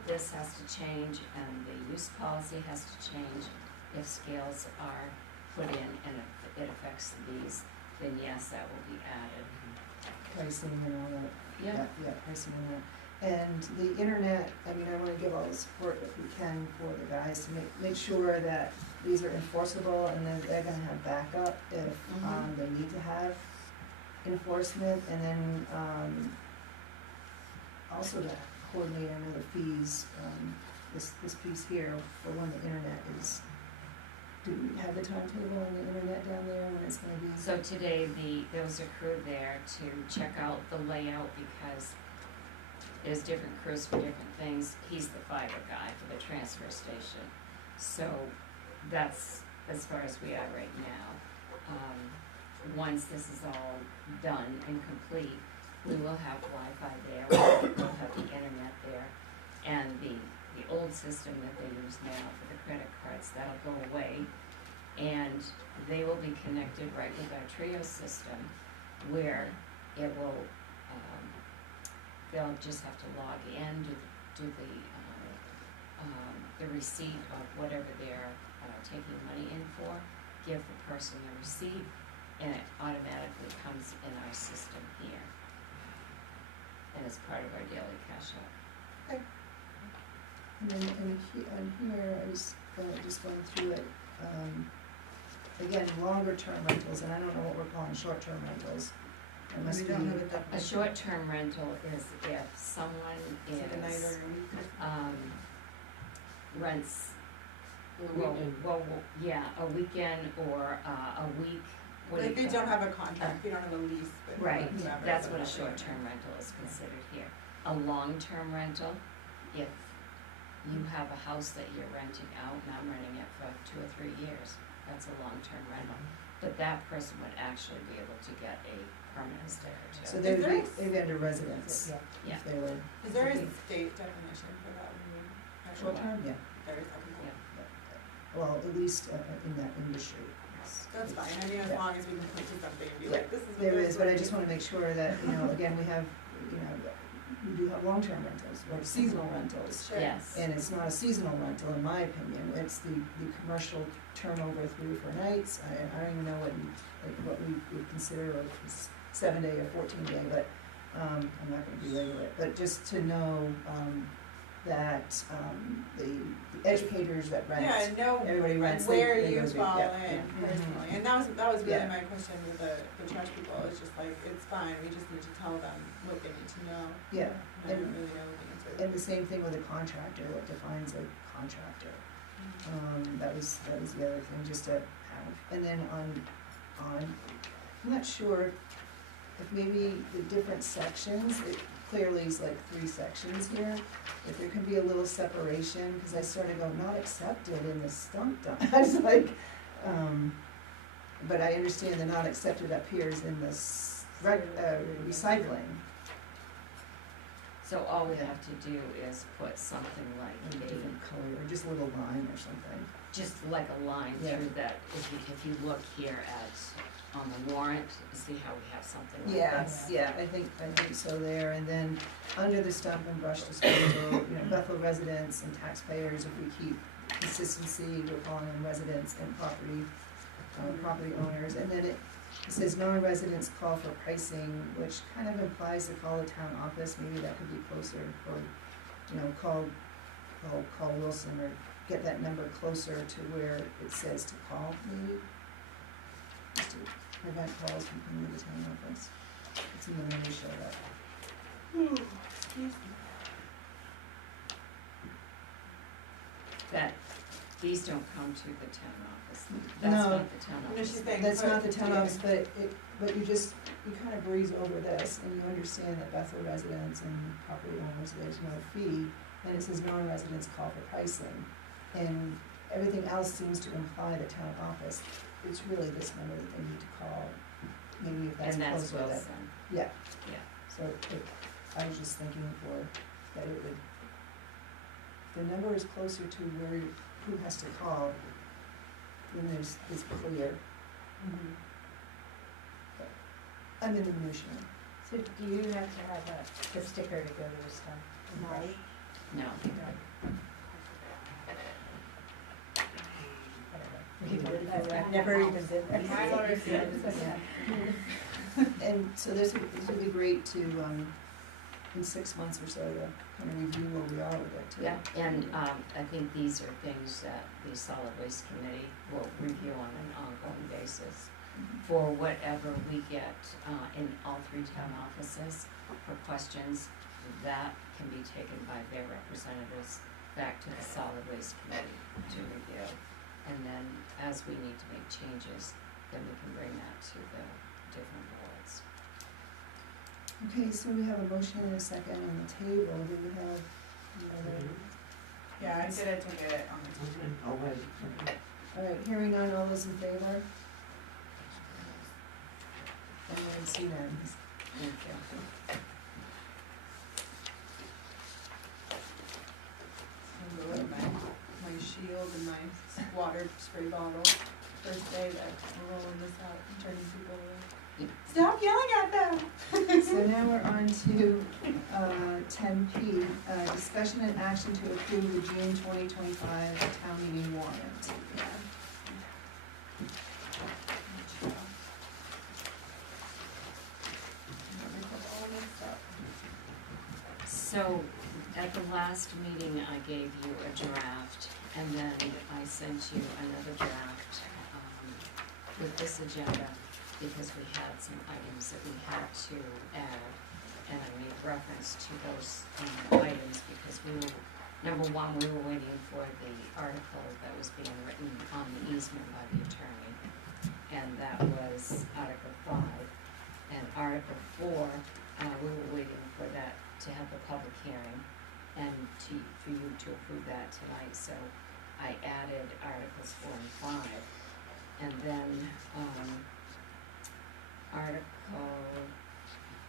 this has to change and the use policy has to change, if scales are put in and it affects these, then yes, that will be added. Pricing and all that. Yeah. Yeah, pricing and that. And the internet, I mean, I wanna give all the support that we can for the guys to make sure that these are enforceable, and then they're gonna have backup if, they need to have enforcement, and then, also to coordinate, I know the fees, this piece here for when the internet is, do we have the timetable on the internet down there when it's gonna be? So today, there was a crew there to check out the layout, because there's different crews for different things. He's the fiber guy for the transfer station. So that's as far as we are right now. Once this is all done and complete, we will have Wi-Fi there, we'll have the internet there, and the old system that they use now for the credit cards, that'll go away. And they will be connected right with our Trio system, where it will, they'll just have to log in, do the receipt of whatever they're taking money in for, give the person the receipt, and it automatically comes in our system here. And it's part of our daily cash out. Okay. And then, and here, I was just going through it, again, longer term rentals, and I don't know what we're calling short term rentals. It must be. A short-term rental is if someone is, rents, a weekend or a week. Like they don't have a contract, you don't have a lease, but Right, whatever. that's what a short-term rental is considered here. A long-term rental, if you have a house that you're renting out, and I'm renting it for 2 or 3 years, that's a long-term rental. But that person would actually be able to get a permanent sticker too. So they'd be under residence, Yeah. if they were. Is there a state definition for that? Short term, yeah. There is, okay, cool. Well, at least in that industry. That's fine, I mean, as long as we can point to something and be like, this is what There this is, but I would just be. wanna make sure that, again, we have, we do have long-term rentals, or seasonal rentals. Sure. Yes. And it's not a seasonal rental, in my opinion, it's the commercial turnover 3 or 4 nights. I don't even know what we would consider a 7-day or 14-day, but, I'm not gonna belabor it, but just to know, that, the educators that rent. Yeah, know Everybody rents, where they you go to- fall yeah, in yeah. personally, and that was really Yeah. my question with the trash people, it's just like, it's fine, we just need to tell them what they need to know. Yeah, And I don't really know the answer. and the same thing with a contractor, what defines a contractor. That was the other thing, just to have, and then on, I'm not sure if maybe the different sections, it clearly is like 3 sections here, if there can be a little separation, cause I started going, not accepted in the stump dump, I was like, but I understand the not accepted appears in this recycling. So all we have to do is put something like In a different color, or just a little line or something. just like a line Yeah. through that, if you look here at, on the warrant, see how we have something like Yeah, this? yeah, I think so there, and then under the stump and brush disposal, Bethel residents and taxpayers, if we keep consistency, we're calling them residents and property owners, and then it says non-residents call for pricing, which kind of implies to call the town office, maybe that could be closer, or, call Wilson, or get that number closer to where it says to call, maybe. Just to prevent calls from coming to the town office. It's in the minutia of that. That, these don't come to the town office, No. that's not the town No, office. she's saying That's put not the town together. office, but you kind of breeze over this, and you understand that Bethel residents and property owners, there's no fee, and it says non-residents call for pricing. And everything else seems to imply the town office, it's really this number that they need to call, maybe if that's And that's closer to that. Wilson, Yeah, yeah. so I was just thinking that it would, the number is closer to where, who has to call, then it's clear. I'm in the minutia. So do you have to have the sticker to go to the stump? No, I've never even did that. I've already seen it. And so this would be great to, in 6 months or so, to kind of review where we are with it too. yeah, and, I think these are things that the solid waste committee will review on an ongoing basis. For whatever we get, in all 3 town offices for questions, that can be taken by their representatives back to the solid waste committee to review. And then as we need to make changes, then we can bring that to the different boards. Okay, so we have a motion and a second on the table. Do we have any other? Yeah, I took it on the. Oh, wait. All right, hearing none, all those in favor? And then it's unanimous. Thank you. I'm going with my shield and my water spray bottle. First day that we're rolling this out and turning people away. Stop yelling at them! So now we're on to 10P, discussion and action to approve the June 2025 town meeting warrant. So, at the last meeting, I gave you a draft, and then I sent you another draft, with this agenda, because we had some items that we had to add, and I made reference to those, items, because we were, number one, we were waiting for the article that was being written on the easement by the attorney, and that was Article 5. And Article 4, we were waiting for that to have the public hearing and for you to approve that tonight, so I added Articles 4 and 5. And then,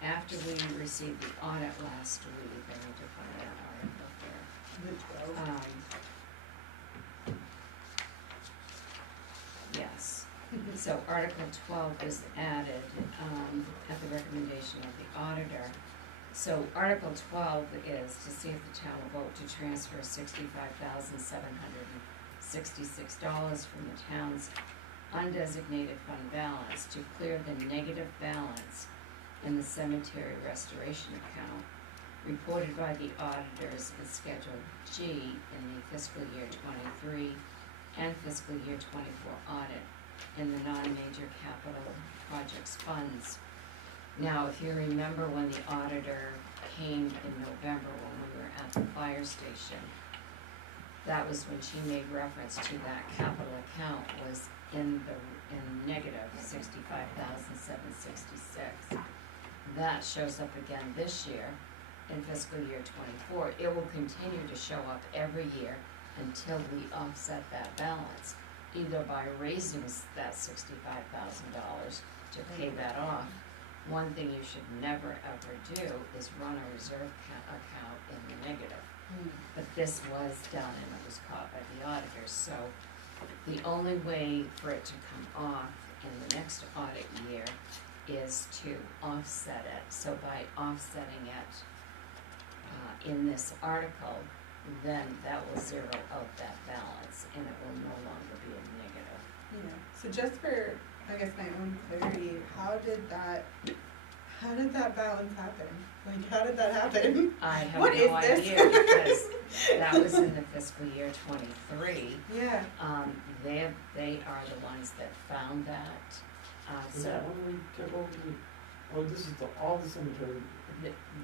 after we received the audit last week, I need to find that article here. Yes, so Article 12 was added, at the recommendation of the auditor. So Article 12 is to see if the town will vote to transfer $65,766 from the town's undesignated fund balance to clear the negative balance in the cemetery restoration account reported by the auditors in Schedule G in the fiscal year '23 and fiscal year '24 audit in the non-major capital projects funds. Now, if you remember when the auditor came in November when we were at the fire station, that was when she made reference to that capital account was in negative $65,766. That shows up again this year in fiscal year '24. It will continue to show up every year until we offset that balance, either by raising that $65,000 to pay that off. One thing you should never ever do is run a reserve account in the negative. But this was done and it was caught by the auditors, so the only way for it to come off in the next audit year is to offset it. So by offsetting it in this article, then that will zero out that balance and it will no longer be a negative. Yeah, so just for, I guess, my own clarity, how did that balance happen? Like, how did that happen? I have What no is this? idea because that was in the fiscal year '23. Yeah. They are the ones that found that, Is so. that when we took over the, oh, this is all the cemetery.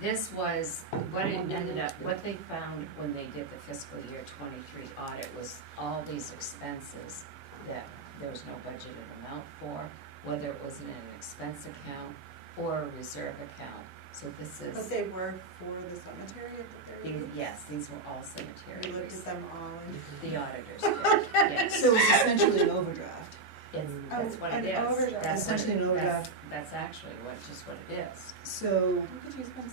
This was, what it ended up, what they found when they did the fiscal year '23 audit was all these expenses that there was no budgeted amount for, whether it was in an expense account or a reserve account. So this is. But they were for the cemetery at the very least? Yes, these were all cemetery. We looked at them all and. The auditors did, yes. So it's essentially an overdraft. That's what it an is. overdraft. That's what Essentially it- an overdraft. That's actually just what it is. So, How could you spend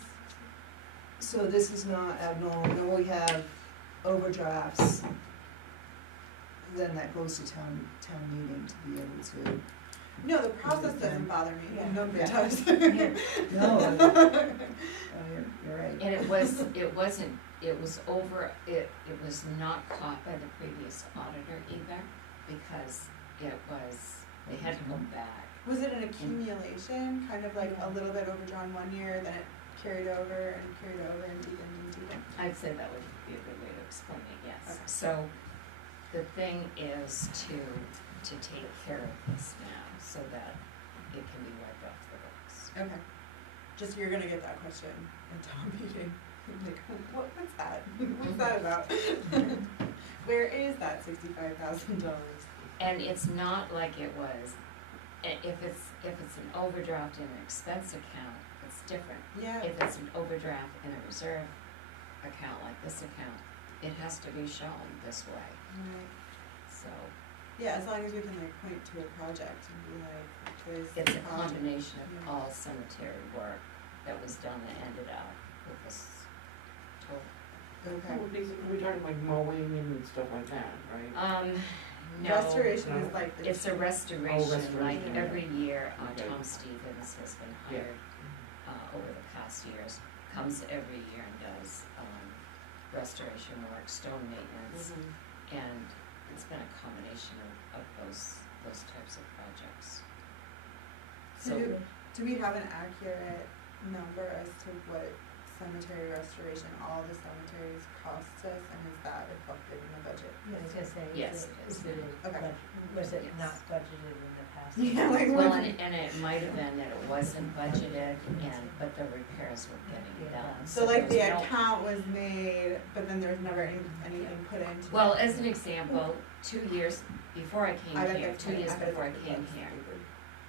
so this is not abnormal, when we have overdrafts, then that goes to town meeting to be able to. No, the process doesn't bother me. Yeah. No, it Yeah. does. No, you're right. And it was not caught by the previous auditor either, because they had to go back. Was it an accumulation, kind of like a little bit overdrawn one year, then it carried over and deepened? I'd say that would be a good way to explain it, yes. Okay. So, the thing is to take care of this now, so that it can be wiped off the books. Okay. Just, you're gonna get that question in town meeting. Like, what's that? What's that about? Where is that $65,000? And it's not like it was, if it's an overdraft in an expense account, it's different. Yeah. If it's an overdraft in a reserve account like this account, it has to be shown this way, Right. so. Yeah, as long as we can like point to a project and be like, this. It's a project. combination of Yeah. all cemetery work that was done that ended up with this total. Okay. Well, basically, we're talking like mowing and stuff like that, right? No. Restoration is like the. It's a restoration, like restoration, every year, Okay. Tom Stevens has been Yeah. hired, over the past years, comes every year and does, restoration work, stone maintenance, and it's been a combination of those types of projects. So, Do we have an accurate number as to what cemetery restoration, all the cemeteries costs us, and is that reflected in the budget? Yeah, I was gonna say, Yes, is it it, Okay. was it Yes. not budgeted in the past? Yeah, like well, what? and it might have been that it wasn't budgeted, but the repairs were getting Yeah. done. So like the there was no- account was made, but then there's never anything put into it? Well, as an example, 2 years before I came I bet here, that's 2 funny. years I bet before I that's came here,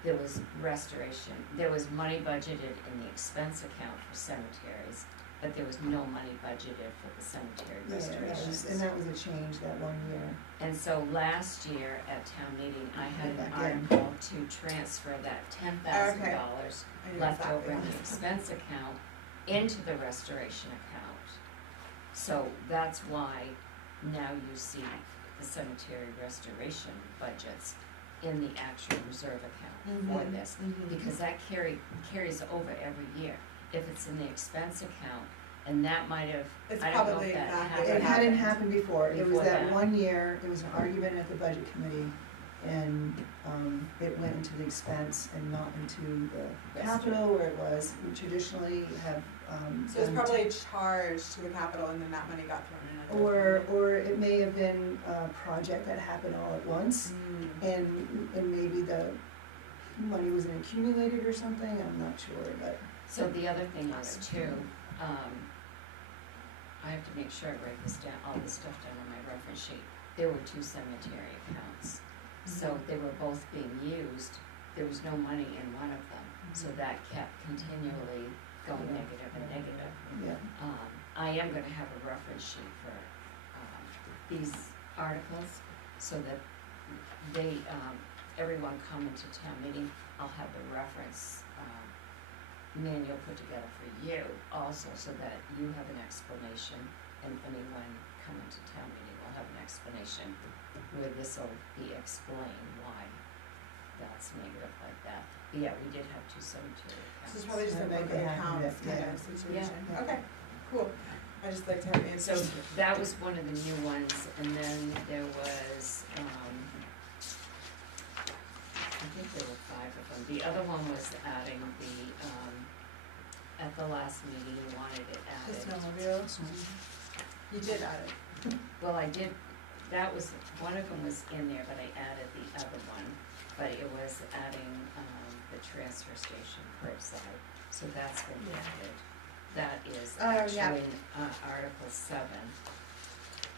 there was restoration, there was money budgeted in the expense account for cemeteries, but there was no money budgeted for the cemetery Yeah, restorations. and that was a change that one year. And so last year at town meeting, I had an Back in. article to transfer that $10,000 I knew left exactly over in what the it was. expense account into the restoration account. So that's why now you see the cemetery restoration budgets in the actual reserve account for this, because that carries over every year. If it's in the expense account, and that might have, It's I don't know probably if that not- happened. It hadn't happened before, it was Before that that. one year, it was an argument at the budget committee, and, it went into the expense and not into the capital where it was. We traditionally have So it's done probably a charge to the capital and then that money got thrown in. or it may have been a project that happened all at once, and maybe the money wasn't accumulated or something, I'm not sure, but. So the other thing is too, I have to make sure I write this down, all this stuff down on my reference sheet. There were 2 cemetery accounts, so they were both being used. There was no money in one of them, so that kept continually going negative and negative. Yeah. I am gonna have a reference sheet for, these articles, so that they, everyone coming to town meeting, I'll have the reference, manual put together for you also, so that you have an explanation, and anyone coming to town meeting will have an explanation where this will be explained why that's negative like that. But yeah, we did have 2 cemetery accounts. So it's probably just a banking accounts kind of situation. Okay, cool. I just like to have So answers. that was one of the new ones, and then there was, I think there were 5 of them. The other one was adding the, at the last meeting, you wanted it The added. snowmobile. You did add it. Well, I did, that was, one of them was in there, but I added the other one, but it was adding, the transfer station curbside, so that's been added. That is Oh, yeah. actually, Article 7.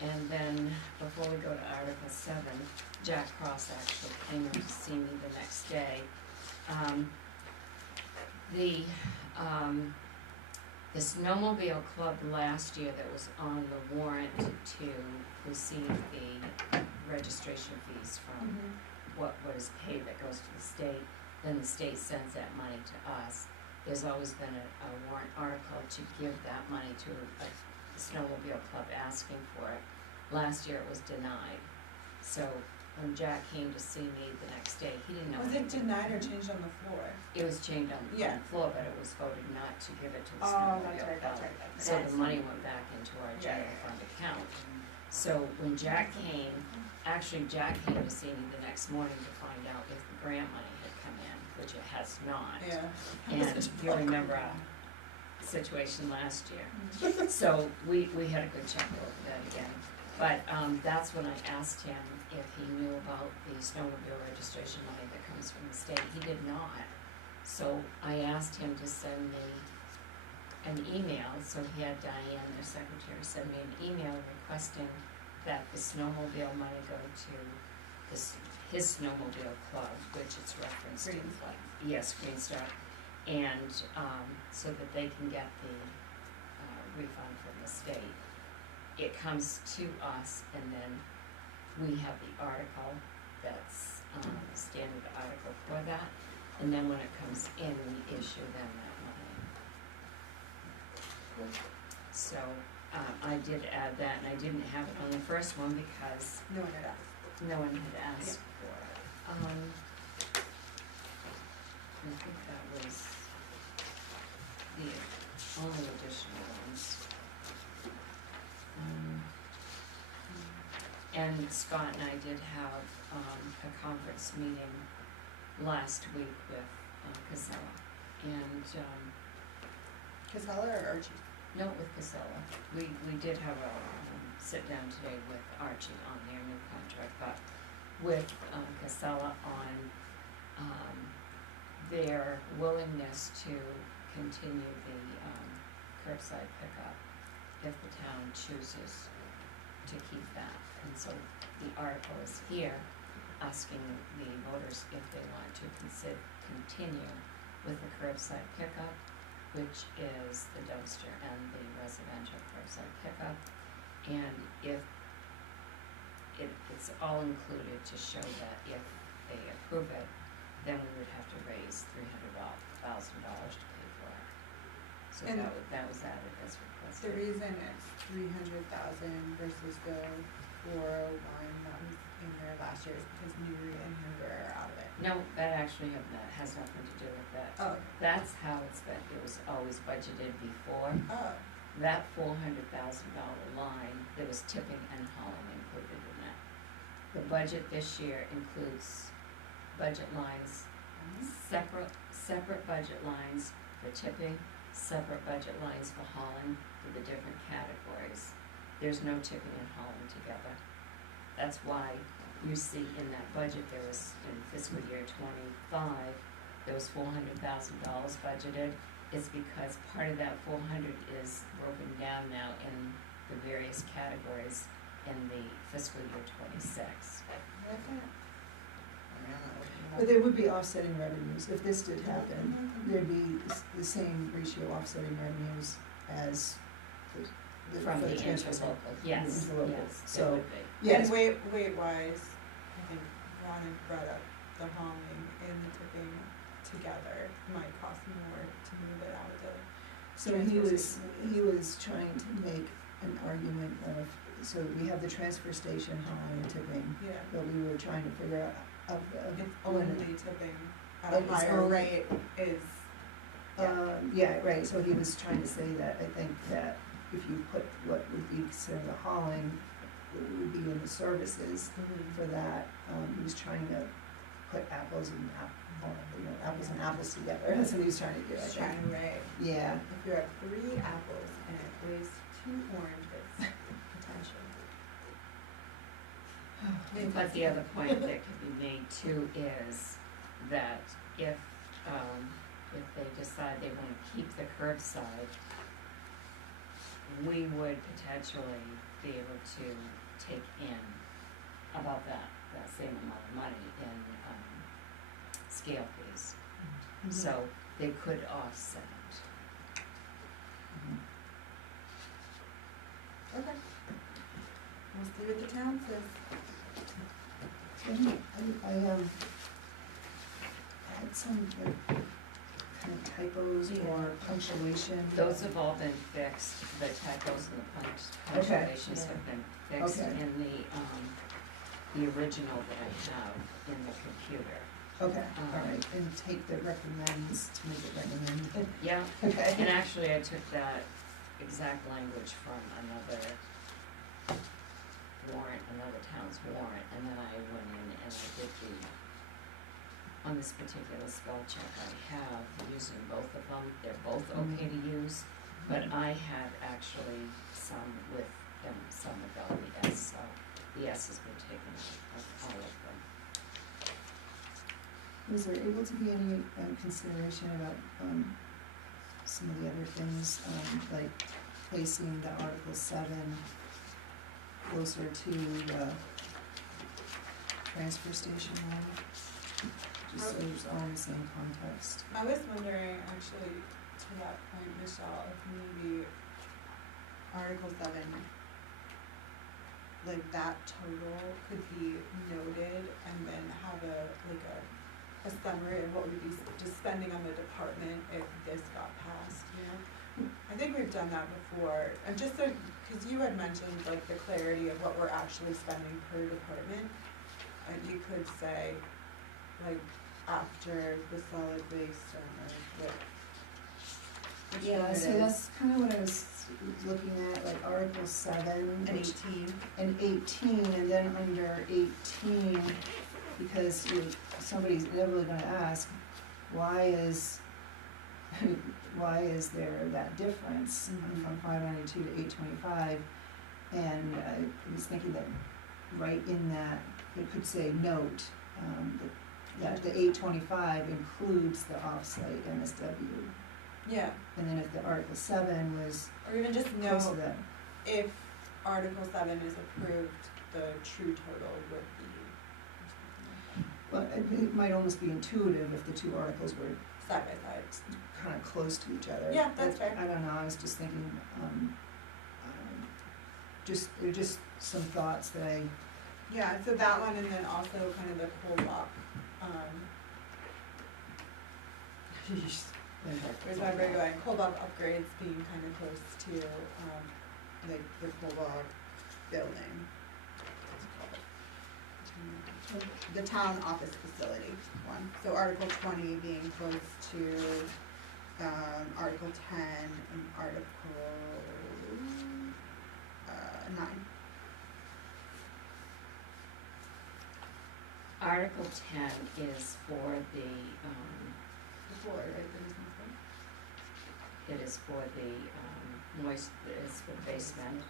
And then, before we go to Article 7, Jack Cross actually came in to see me the next day. The snowmobile club last year that was on the warrant to receive the registration fees from what is paid that goes to the state, then the state sends that money to us. There's always been a warrant article to give that money to a snowmobile club asking for it. Last year it was denied. So when Jack came to see me the next day, he didn't know. Was it denied or changed on the floor? It was changed on the Yeah. floor, but it was voted not to give it to the Oh, snowmobile that's right, club. that's right, that's So right. the money went back into our general fund account. So when Jack came, actually Jack came to see me the next morning to find out if the grant money had come in, which it has not. Yeah. And you remember our situation last year. So we had a good check over that again. But that's when I asked him if he knew about the snowmobile registration money that comes from the state. He did not. So I asked him to send me an email, so he had Diane, their secretary, send me an email requesting that the snowmobile money go to his snowmobile club, which it's referenced in. Green Star. Yes, Green Star, and so that they can get the refund from the state. It comes to us, and then we have the article that's a standard article for that, and then when it comes in, we issue them that money. So I did add that, and I didn't have it on the first one because No one had asked. no one had asked for it. I think that was the only additional ones. And Scott and I did have a conference meeting last week with Casella. And, Casella or Archie? no, with Casella. We did have a sit down today with Archie on their new contract, but with Casella on their willingness to continue the curbside pickup if the town chooses to keep that. And so the article is here asking the voters if they want to continue with the curbside pickup, which is the dumpster and the residential curbside pickup. And if it's all included to show that if they approve it, then we would have to raise $300,000 to pay for it. So And that was added as The requested. reason it's 300,000 versus the 401 that was in there last year is because Newry and Hoover are out of it. No, that actually has nothing to do with that. Oh. That's how it was always budgeted before. Oh. That $400,000 line, there was tipping and hauling included in that. The budget this year includes budget lines, separate budget lines for tipping, separate budget lines for hauling for the different categories. There's no tipping and hauling together. That's why you see in that budget, there was, in fiscal year '25, there was $400,000 budgeted. It's because part of that 400 is broken down now in the various categories in the fiscal year '26. But there would be offsetting revenues, if this did happen, there'd be the same ratio offsetting revenues as From for the transfer. interlocal, yes, Interlocal. yes, it So, would be. yes, And weight wise, I think Ron had brought up the hauling and the tipping together might cost more to move it out of the. so he was trying to make an argument of, so we have the transfer station hauling and tipping, Yeah, but we were trying to figure out it's only tipping at And a it's higher only- rate is, Yeah, right, so he was trying to say that, I think that if you put what would be considered the hauling, it would be in the services for that, he was trying to put apples and apples together, that's what he was trying to do, I just think. trying to weigh. Yeah, If you have 3 apples and it weighs 2 oranges, potentially. But the other point that could be made too is that if they decide they wanna keep the curbside, we would potentially be able to take in about that same amount of money in, scale fees. So they could offset it. Okay. We'll see what the town says. I had some like kind of typos or punctuation. Those have all been fixed, the typos and the punctuations have been fixed Okay. in the original that I have in the computer. Okay, all right, and take the recommends to make it recommend. Yeah, Okay. and actually I took that exact language from another warrant, another town's warrant, and then I went in and I did on this particular spell check I have, using both of them, they're both okay to use, but I had actually some with them, some without the S, so the S has been taken out of all of them. Was there able to be any consideration about some of the other things, like placing the Article 7 closer to the transfer station line? Just so it's all in the same context. I was wondering, actually, to that point, Michelle, if maybe Article 7, like that total could be noted and then have a summary of what we'd be just spending on the department if this got passed, you know? I think we've done that before, and just so, cause you had mentioned like the clarity of what we're actually spending per department, and you could say, like, after the solid waste or what. Yeah, so that's kind of what I was looking at, like Article 7. And which- 18. And 18, and then under 18, because somebody's inevitably gonna ask, why is there that difference from 592 to 825? And I was thinking that right in that, it could say note, that the 825 includes the off-site MSW. Yeah, And then if the Article 7 was or even just close to note, that, if Article 7 is approved, the true total would be, but it might almost be intuitive if the two articles were side by side. kind of close to each other. Yeah, that's fair. I don't know, I was just thinking, they're just some thoughts that I, Yeah, so that one, and then also kind of the co-op, where's my brain going, co-op upgrades being kind of close to, like the co-op building. What's it called? The town office facility one, so Article 20 being close to, Article 10 and Article, 9. Article 10 is for the, The floor, right, the business one? it is for the, it's for the basement.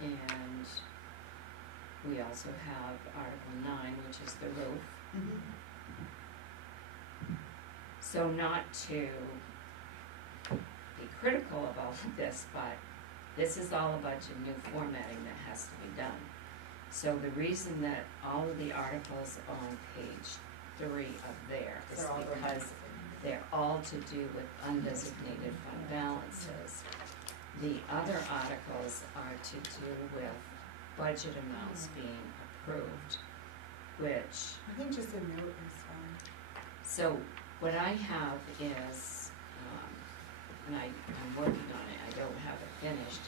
And we also have Article 9, which is the roof. So not to be critical of all of this, but this is all about your new formatting that has to be done. So the reason that all of the articles on page 3 of there is They're all going because they're all to do with undesignated fund balances. The other articles are to do with budget amounts being approved, which, I think just a note is fine. so what I have is, and I'm working on it, I don't have it finished,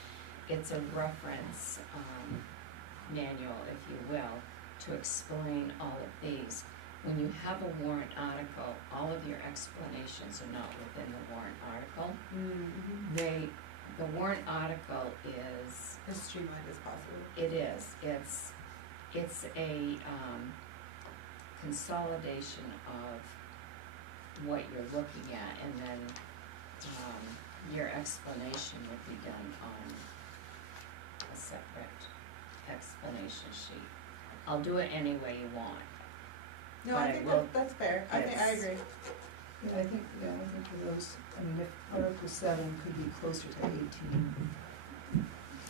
it's a reference manual, if you will, to explain all of these. When you have a warrant article, all of your explanations are not within the warrant article. The warrant article is, As streamlined as possible. it is, it's a consolidation of what you're looking at, and then your explanation would be done on a separate explanation sheet. I'll do it any way you want. No, But I it think will- that's fair. I it's- agree. Yeah, I think for those, I mean, if Article 7 could be closer to 18,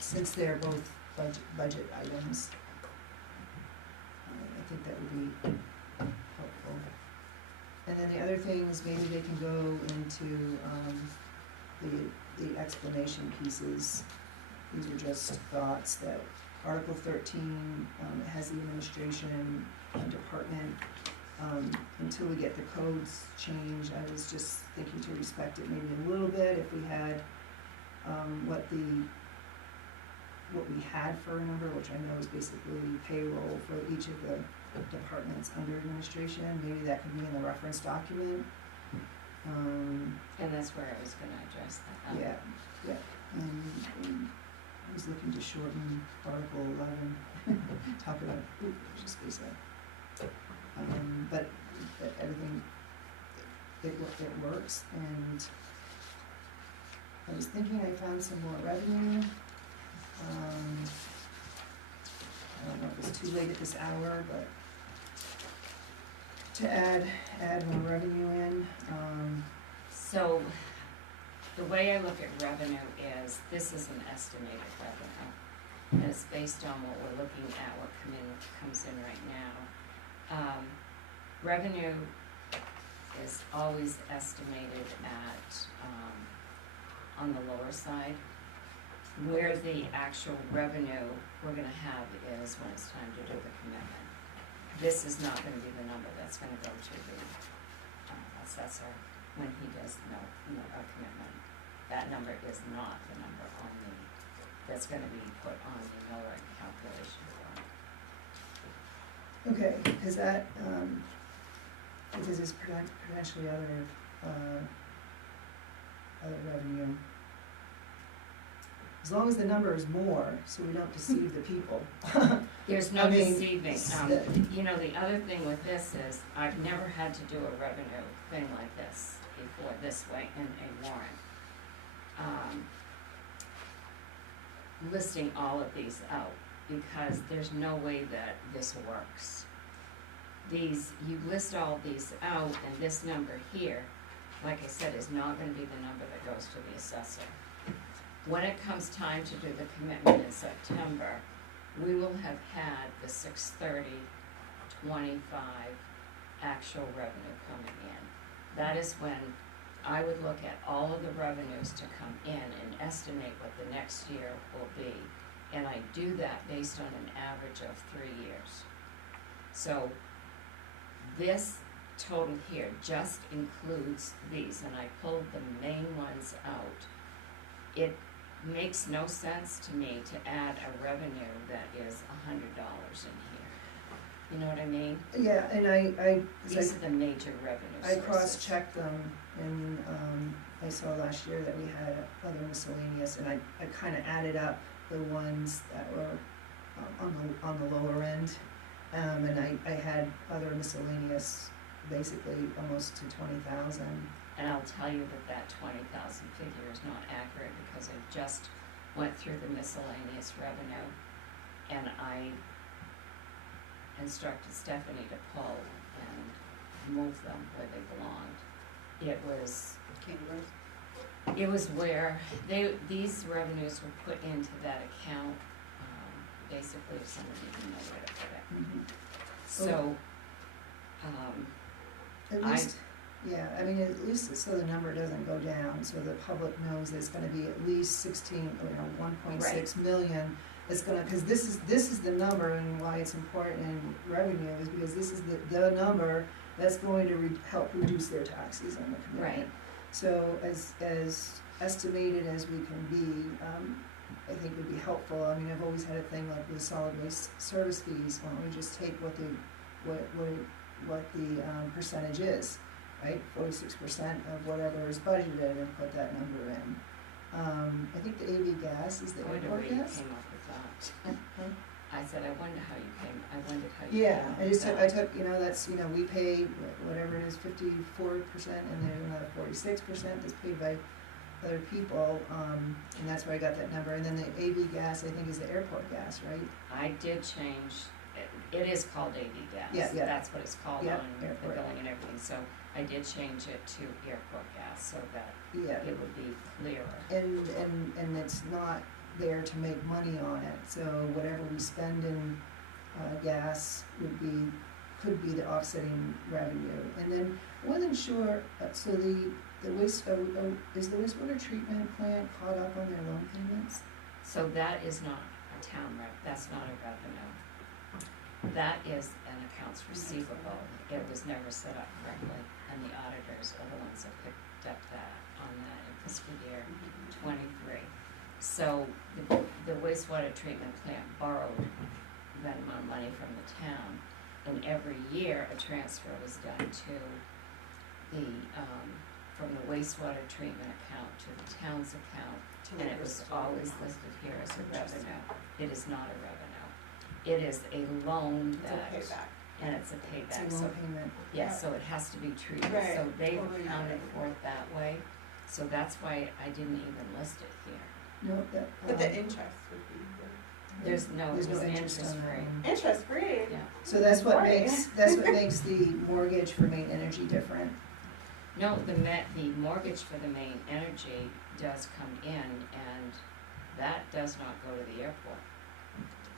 since they're both budget items, I think that would be helpful. And then the other things, maybe they can go into the explanation pieces. These are just thoughts that Article 13 has the administration department. Until we get the codes changed, I was just thinking to respect it maybe a little bit, if we had what we had for a number, which I know is basically payroll for each of the departments under administration, maybe that could be in the reference document. And that's where I was gonna address that. Yeah, and I was looking to shorten Article 11, talk about, just space out. But everything, it works, and I was thinking I found some more revenue. I don't know if it's too late at this hour, but to add more revenue in. So, the way I look at revenue is, this is an estimated revenue. And it's based on what we're looking at, what comes in right now. Revenue is always estimated at, on the lower side. Where the actual revenue we're gonna have is when it's time to do the commitment. This is not gonna be the number that's gonna go to the assessor when he does a commitment. That number is not the number on that's gonna be put on the millrate calculation form. Okay, because that, because there's potentially other revenue. As long as the number is more, so we don't deceive the people. There's no I mean, deceiving, the other thing with this is, I've never had to do a revenue thing like this before, this way in a warrant. Listing all of these out, because there's no way that this works. You list all of these out, and this number here, like I said, is not gonna be the number that goes to the assessor. When it comes time to do the commitment in September, we will have had the 6/30/25 actual revenue coming in. That is when I would look at all of the revenues to come in and estimate what the next year will be. And I do that based on an average of 3 years. So this total here just includes these, and I pulled the main ones out. It makes no sense to me to add a revenue that is $100 in here. You know what I mean? Yeah, and These are the major revenue I sources. cross-checked them, and I saw last year that we had other miscellaneous, and I kinda added up the ones that were on the lower end. And I had other miscellaneous, basically almost to 20,000. And I'll tell you that that 20,000 figure is not accurate because I just went through the miscellaneous revenue and I instructed Stephanie to pull and move them where they belonged. It was where these revenues were put into that account, basically if somebody didn't know where to put it. So, At least, yeah, I mean, at least so the number doesn't go down, so the public knows it's gonna be at least 1.6 million. It's gonna, cause this is the number, and why it's important in revenue is because this is the number that's going to help reduce their taxes on the community. Right. So as estimated as we can be, I think would be helpful. I mean, I've always had a thing like with solid waste service fees, why don't we just take what the percentage is, right? 46% of whatever is budgeted and put that number in. I think the AV gas is the I wonder airport where you gas. came up with that. I said, I wondered how you came Yeah, up I with just that. took, that's, we pay whatever it is, 54%, and there's another 46% that's paid by other people, and that's where I got that number. And then the AV gas, I think, is the airport gas, right? I did change, it is called AV gas. Yeah. That's what it's called Yeah, on the airport. billing and everything, so I did change it to airport gas so that Yeah. it would be clearer. And it's not there to make money on it, so whatever we spend in gas could be the offsetting revenue. And then I wasn't sure, so the is the wastewater treatment plant caught up on their loan payments? So that is not a town that's not a revenue. That is an accounts receivable. It was never set up correctly, and the auditors are the ones that picked up that on that in fiscal year '23. So the wastewater treatment plant borrowed that amount of money from the town, and every year a transfer was done to the, from the wastewater treatment account to the town's account, and it was always listed here as a revenue. It is not a revenue. It is a loan that. It's a payback. And it's a payback. It's a loan payment. Yes, so it has to be treated, Right. so they've Totally. accounted for it that way, so that's why I didn't even list it here. No, that. But the interest would be There's no There's no interest interest on that free. one. interest free. Yeah. So that's what Right. makes the mortgage for Maine Energy different. No, the mortgage for the Maine Energy does come in, and that does not go to the airport.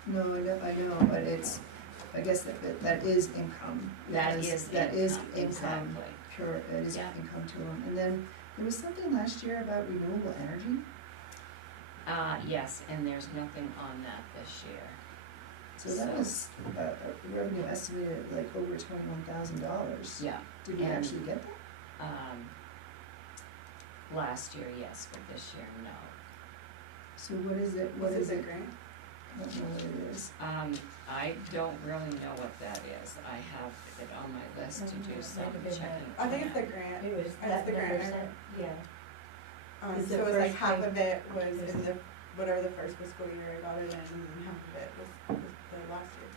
No, I know, but I guess that is income. That because is income. exactly. Sure, it is Yeah. income to them. And then there was something last year about renewable energy. Yes, and there's nothing on that this year. So that was a revenue estimated at like over $21,000. Yeah. Did we And, actually get that? Last year, yes, but this year, no. So what is it, what is a it? grant? I don't know what it is. I don't really know what that is. I have it on my list to do some checking. I think it's the grant. It was It's that the grant. percent, yeah. Is So the it was like first half pay- of it was in the, whatever the first fiscal year I got it in, and then half of it was the last year.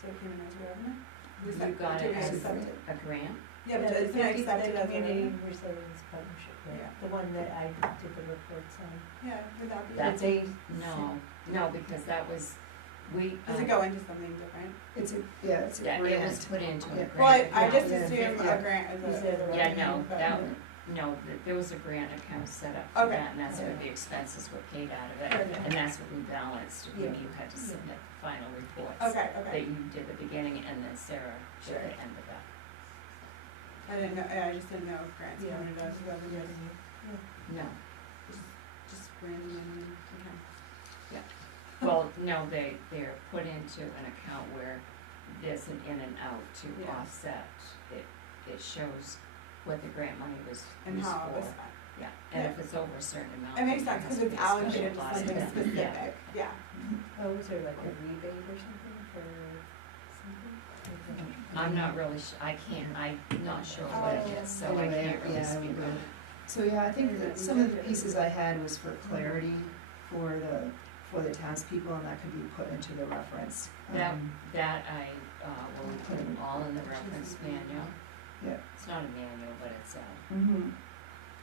So it came in as revenue. You got Do it we as accept it? a grant? Yeah, but it's not accepted as a Community revenue. Resilience Partnership Grant, Yeah. the one that I did the reports on. Yeah, would that be? That's They No, because that was, Does it go into something different? It's a grant. it was put into a Yeah. grant. Well, I just Yeah. assumed Yeah. a grant as You a. said a Yeah, revenue, no, there was a grant account set up for Okay. that, and that's where Yeah. the expenses were paid out of it. Perfect. And that's what we balanced when Yeah. you had to submit the final reports. Okay, okay. That you did the beginning, and then Sarah did Sure. the end of that. I didn't know, I just didn't know if grants Yeah. counted as revenue. No, Just random, okay. well, no, they're put into an account where there's an in and out to Yeah. offset. It shows what the grant money was And used how it was for. spent. Yeah, and Yeah. if it's over a certain amount. It makes there sense, has cause to it's be a special allocated to line something item. specific, yeah. Oh, was there like a rebate or something for something? I'm not really I'm not sure what it is, so I Anyway, can't really yeah, speak we on would. it. So yeah, I think that some of the pieces I had was for clarity for the townspeople, and that could be put into the reference. That I, will put them all in the reference manual. Yeah. It's not a manual, but it's a, Mm-hmm.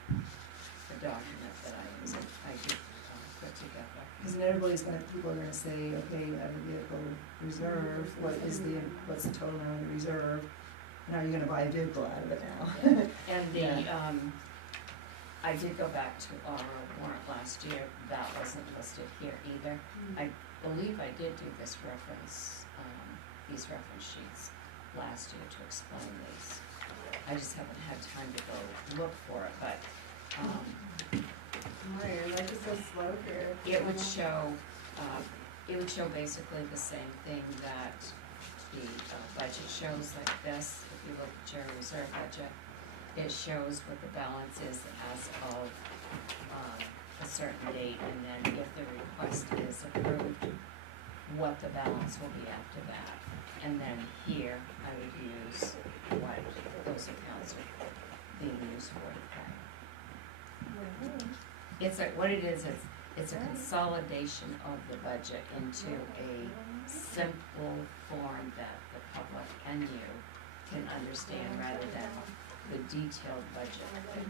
the document that I did put together. Because then people are gonna say, okay, you have a vehicle reserve, what's the total amount of the reserve? Now you're gonna buy a vehicle out of it now. And Yeah. I did go back to our warrant last year, that wasn't listed here either. I believe I did do this reference, these reference sheets last year to explain these. I just haven't had time to go look for it, but, Why, your life is so slow here. it would show basically the same thing that the budget shows like this. If you look at your reserve budget, it shows what the balance is as of a certain date, and then if the request is approved, what the balance will be after that. And then here, I would use what those accounts are being used for to pay. What it is, it's a consolidation of the budget into a simple form that the public and you can understand rather than the detailed budget that you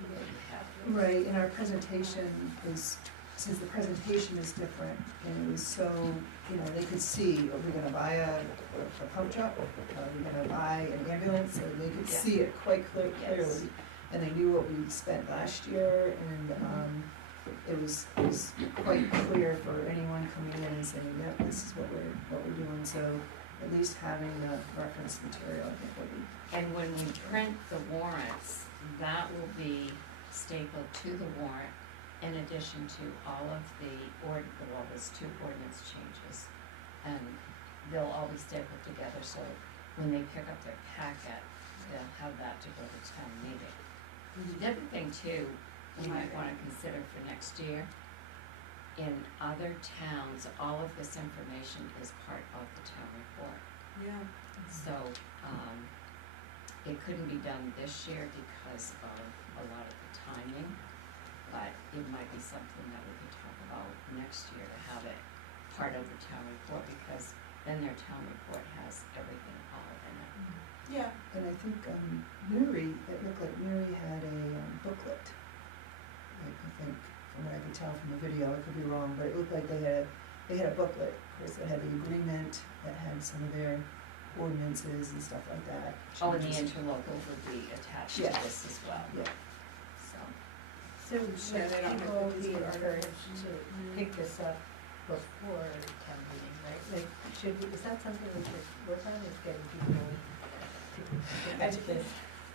have. Right, and our presentation is, since the presentation is different, and it was so, they could see, are we gonna buy a pump truck? Are we gonna buy an ambulance? So they could see it quite clearly. And they knew what we spent last year, and, it was quite clear for anyone coming in and saying, yep, this is what we're doing, so at least having the reference material, I think will be. And when we print the warrants, that will be stapled to the warrant in addition to all of there's 2 ordinance changes. And they'll all be stapled together, so when they pick up their packet, they'll have that to go to town meeting. The other thing too, we might wanna consider for next year, in other towns, all of this information is part of the town report. Yeah. So, it couldn't be done this year because of a lot of the timing, but it might be something that we could talk about next year to have it part of the town report, because then their town report has everything all in it. Yeah. And I think, it looked like Newry had a booklet. I think, from what I could tell from the video, I could be wrong, but it looked like they had a booklet, of course, that had the agreement, that had some of their ordinances and stuff like that. Oh, and the interlocal would be attached to this as well. Yeah. So, So Sure, they don't have people to be do encouraged to pick this up before town meeting, right? Like, is that something we should work on, is getting people to pick up this?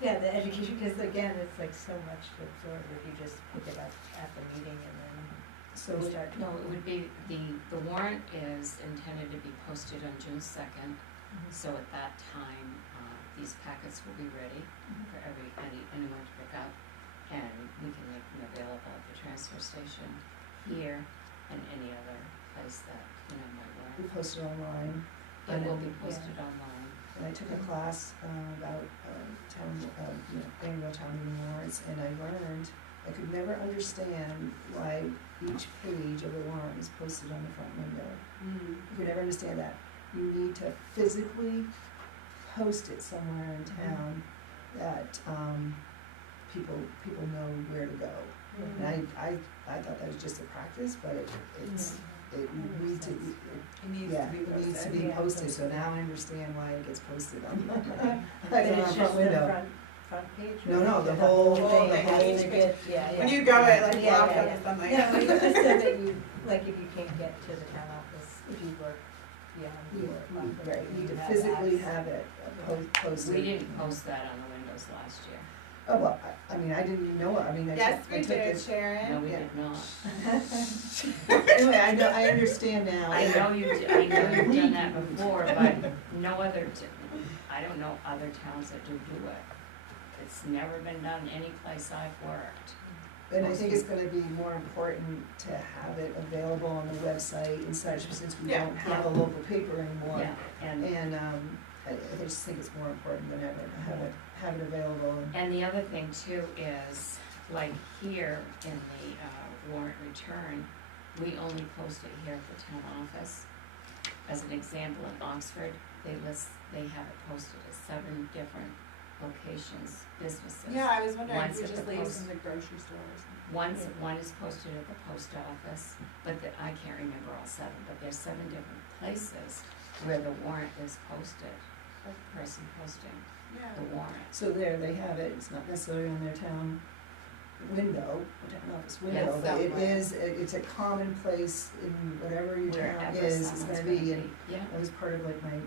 Yeah, the education, because again, it's like so much to absorb if you just pick it up at the meeting and then So start. no, it would be, the warrant is intended to be posted on June 2nd. So at that time, these packets will be ready for anyone to pick up, and we can make them available at the transfer station here and any other place that, might we want. posted online. It will be Yeah. posted online. And I took a class about annual town meeting warrants, and I learned, I could never understand why each page of the warrant is posted on the front window. I could never understand that. You need to physically post it somewhere in town that people know where to go. And I thought that was just a practice, but it needs to be, it needs to be posted, so now I understand why it gets posted on the front window. Front page? No, the whole thing. When you go, it like Yeah, blocks yeah, up yeah. or something. No, it's just so that you, like if you can't get to the town office, if you work beyond your office. Right, you need to have physically access. have it posted. We didn't post that on the windows last year. Oh, well, I mean, I didn't even know it, I mean, I Yes, took we did, this. Sharon. No, we Yeah. did not. Anyway, I understand now. I know you've done that before, but no other, I don't know other towns that do it. It's never been done any place I've worked. And I think it's gonna be more important to have it available on the website and such, since we Yeah. don't have a local paper anymore. Yeah, And, I just think it's more important than ever to have it available. and the other thing too is, like here in the warrant return, we only post it here at the town office. As an example, in Oxford, they have it posted at 7 different locations, businesses. Yeah, I was wondering One's if we at just the leave post- in the grocery store or something. One is posted at the post office, but I can't remember all 7, but there's 7 different places where the warrant is posted, the person posting Yeah. the warrant. So there they have it, it's not necessarily on their town window, or town office window, Yes, but it somewhere. is, it's a common place in whatever your town Wherever is, it's someone's gonna be, and Yeah, that was part of like my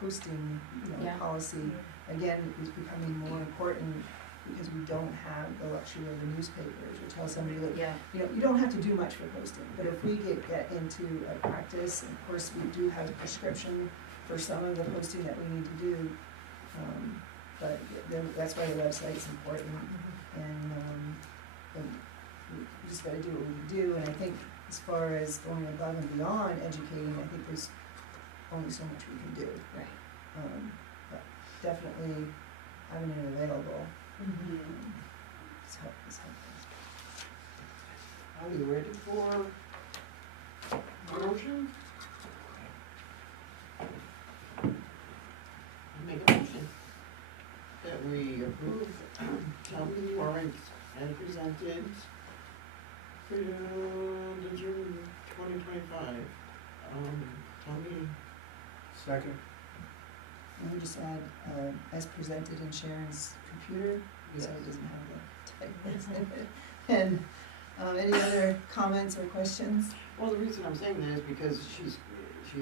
posting, Yeah. policy. Again, it's becoming more important because we don't have the luxury of the newspapers, or tell somebody, look, yeah, you don't have to do much for posting, but if we get into a practice, and of course, we do have a prescription for some of the posting that we need to do, but that's why the website's important, and we just gotta do what we do, and I think as far as going above and beyond educating, I think there's only so much we can do. right. But definitely having it available, is helpful. Are you ready for motion? Make a motion that we approve town warrants as presented for the June 2025 town meeting. Second. Let me just add, as presented in Sharon's computer, so it doesn't have the typos in it. And, any other comments or questions? Well, the reason I'm saying that is because she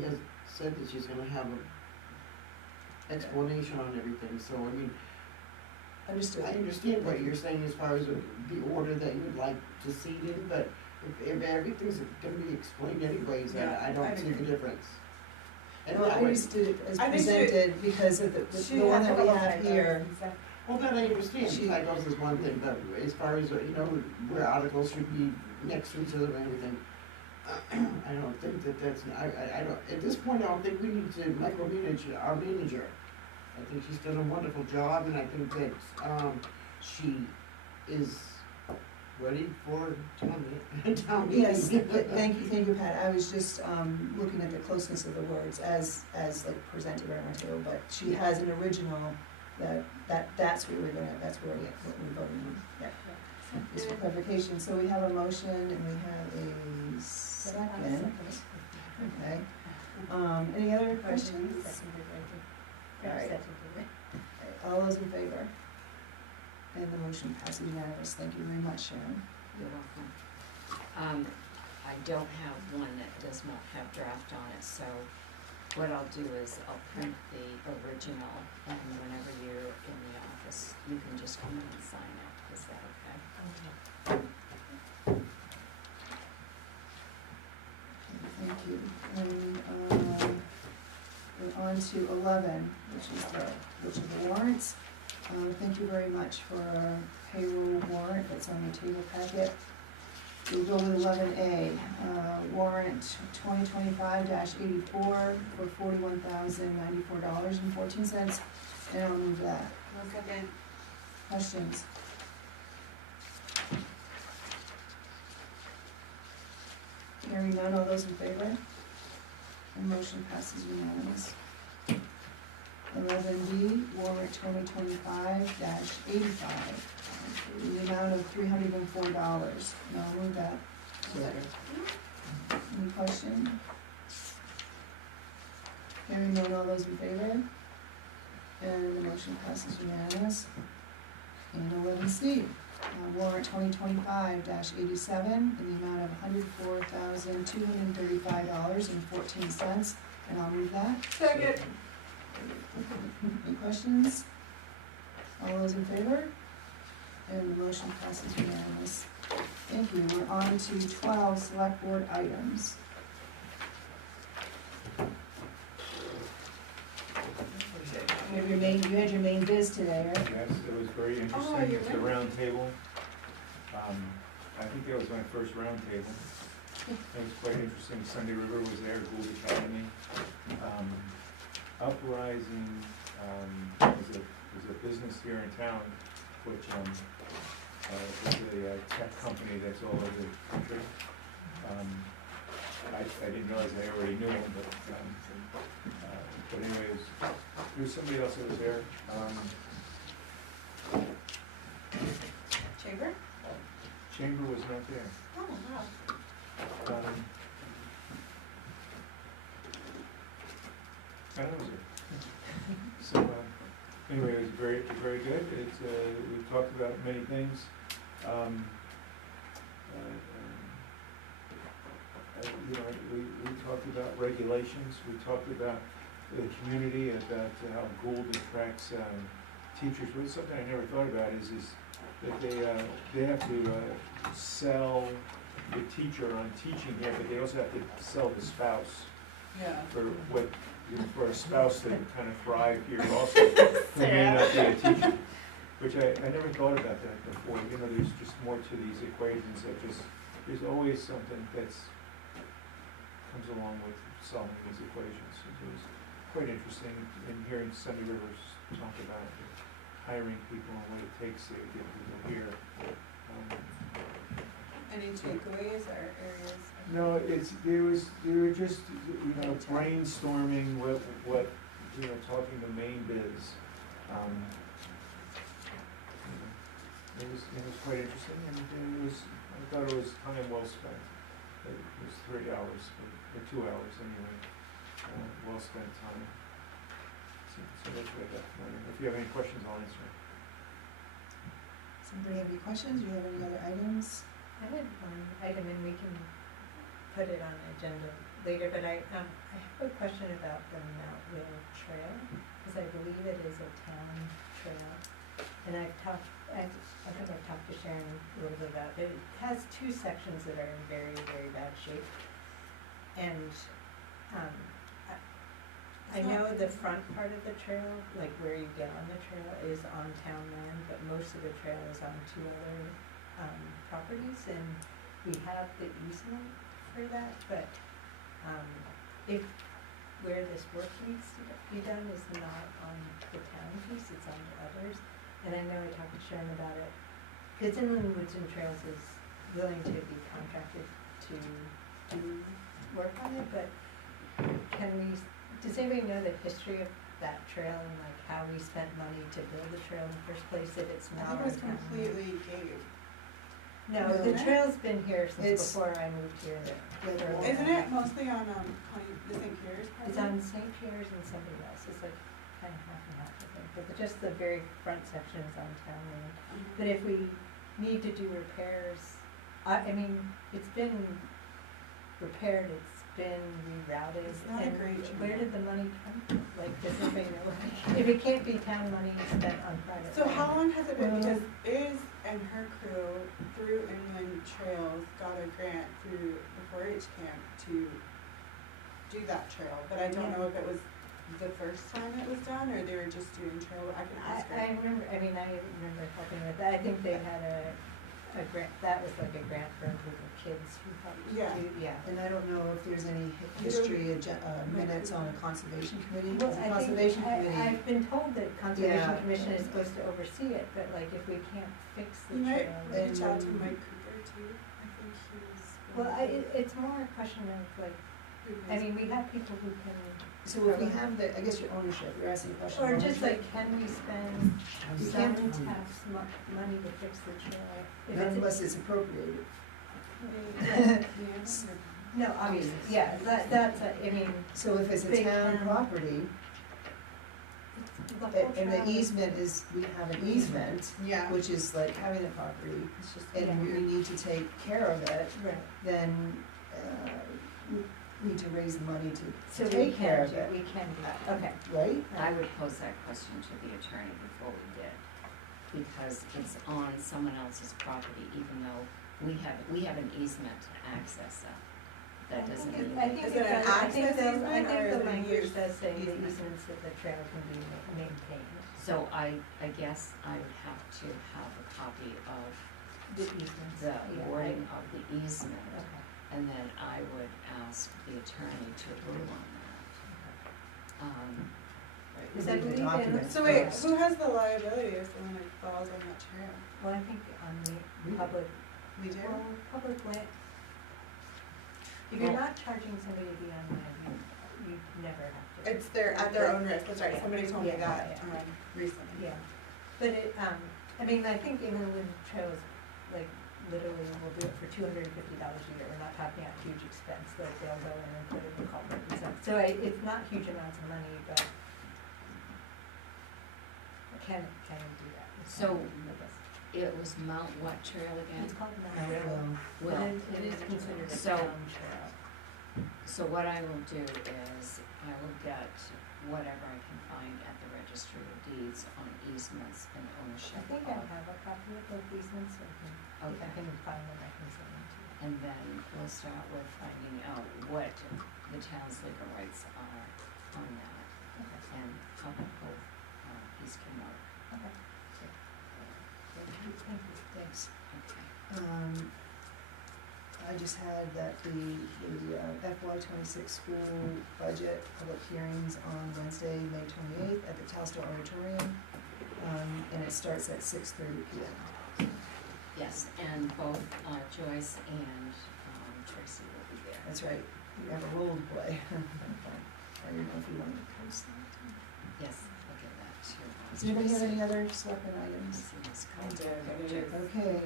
has said that she's gonna have a explanation on everything, so I mean, Understood. I understand what you're saying as far as the order that you would like to see it in, but if everything's gonna be explained anyways, Yeah, I don't I'd see the agree. difference. And Well, that I way, just did it as I think she- presented because of She the one has that a we couple have typos here. and stuff. well, then I understand, She- typos is one thing, but as far as, where articles should be next to each other and everything, I don't think that's, I don't, at this point, I don't think we need to micromanage our manager. I think she's done a wonderful job, and I think that, she is ready for town meeting. Yes, thank you, Pat. I was just, looking at the closeness of the words as like presented right on our table, but she has an original that's what we're voting on, yeah. Just for clarification, so we have a motion and we have a second, okay. Any other questions? All right. All those in favor? And the motion passes unanimous. Thank you very much, Sharon. You're welcome. I don't have one that does not have draft on it, so what I'll do is I'll print the original, and whenever you're in the office, you can just come in and sign it. Is that okay? Thank you. And, we're on to 11, which is the warrants. Thank you very much for our payroll warrant that's on your table packet. We'll go with 11A, warrant 2025-84 for $41,094.14, and I'll move that. Questions? Hearing none, all those in favor? And motion passes unanimous. 11B, warrant 2025-85, in the amount of $304. And I'll move that. Any question? Hearing none, all those in favor? And the motion passes unanimous. And 11C, warrant 2025-87, in the amount of $104,235.14, and I'll move that. Second. Any questions? All those in favor? And the motion passes unanimous. Thank you. We're on to 12 select board items. You had your main biz today, right? Yes, it was very interesting, it's a round table. I think that was my first round table. It was quite interesting, Sunday River was there, Gould Academy. Uprising, is a business here in town, which, is a tech company that's all over the country. I I didn't realize I already knew him, but anyways, there was somebody else that was there. Chamber? Chamber was not there. Oh, wow. I was there. So, anyway, it was very, very good. It's, we talked about many things. You know, we talked about regulations, we talked about the community, about how Gould attracts teachers. But something I never thought about is that they have to sell the teacher on teaching here, but they also have to sell the spouse. Yeah. For what, you know, for a spouse to kind of thrive here also, who may not be a teacher. Which I never thought about that before. You know, there's just more to these equations that just, there's always something that's comes along with solving these equations. It was quite interesting in hearing Sunday Rivers talk about hiring people and what it takes to get people here. Any takeaways or areas? No, they were just, you know, brainstorming what you know, talking to main biz. It was quite interesting, and I thought it was time well spent. It was 3 hours, or 2 hours anyway, well spent time. So that's what I got for you. If you have any questions, I'll answer. Somebody have any questions? Do you have any other items? I had one item, and we can put it on the agenda later, but I have a question about the Mount Will Trail, because I believe it is a town trail. And I think I've talked to Sharon a little bit about it. It has two sections that are in very, very bad shape. And I know the front part of the trail, like where you get on the trail, is on town land, but most of the trail is on two other properties, and we have the easement for that, but if where this work needs to be done is not on the town piece, it's on the others. And I know I talked to Sharon about it, because Inland Woods and Trails is willing to be contracted to do work on it, but does anybody know the history of that trail and like how we spent money to build the trail in the first place if it's not on I think it was town land? completely gave. No, the trail's been here since before I moved here. Isn't it mostly on, the St. Pierre's part? It's on St. Pierre's and somebody else, it's like kind of half and half, I think, but just the very front section is on town land. But if we need to do repairs, I mean, it's been repaired, it's been rerouted. It's not a and great trail. Where did the money come from? Like, does anybody know? If it can't be town money spent on private. So how land. long has it been? Because Iz and her crew through Inland Trails got a grant through the 4-H camp to do that trail, but I don't know if it was the first time it was done or they were just doing trail. I can ask her. I remember helping with that. I think they had a grant, that was like a grant for a group of kids who helped Yeah. do, yeah. And I don't know if there's any history, minutes on a conservation committee. Well, The I think, conservation committee. I've been told that Conservation Yeah. Commission is supposed to oversee it, but like if we can't fix the You might trail. reach out to then- Mike Cooper too. I think he's. Well, it's more a question of like, I mean, we have people who can. So if we have I guess your ownership, you're asking a question. Or of just ownership. like, can we spend some tax money to fix the trail? If Not it's- unless it's appropriated. No, obviously, yeah, that's, I mean. So if it's a big town property, the whole and the trail- easement is, we have an easement, Yeah. which is like having the property, It's just, and we need to take care of it, Right. then, we need to raise the money So to we take care can of do, it, we can do that, okay. right? I would pose that question to the attorney before we did, because it's on someone else's property, even though we have an easement to access that. That doesn't mean. I think Is it an does. I think access the easement or is it a language use does say the easement? easements that the trail can be maintained. So I guess I would have to have a copy of The easements. the yeah, wording of the easement, Okay. and then I would ask the attorney to rule on that. Is I that the believe in- document? So wait, first? who has the liability if someone like falls on that trail? Well, I think on the public, We do? well, public land, If you're not charging somebody to be online, you never have to. It's at their own risk, that's right, somebody told me that, recently. Yeah, but it, I mean, I think even with trails, like, literally, we'll do it for $250 a year, we're not talking about huge expense, like, they'll go in and put in the culvert and stuff. So it's not huge amounts of money, but can we do that? It's So- not, I guess. It was Mount what trail again? It's called I Mount Will. Will. It is considered a So- town trail. So what I will do is, I will get whatever I can find at the registry of deeds on easements and I ownership think I of, have a copy of those easements, so if I Okay. can find them, I can send them to you. and then we'll start with finding out what the town's legal rights are on that, Okay. and how the whole piece can work. Okay. Thank you. Thanks. Okay. I just had that the FY26 school budget public hearings on Wednesday, May 28th at the Towster Auditorium, and it starts at 6:30 p.m. Yes, and both Joyce and Tracy will be there. That's right, we have a role to play. I don't know if you want to post that. Yes, I'll give that to Does anybody have any other selectmen items? Tracy. Okay,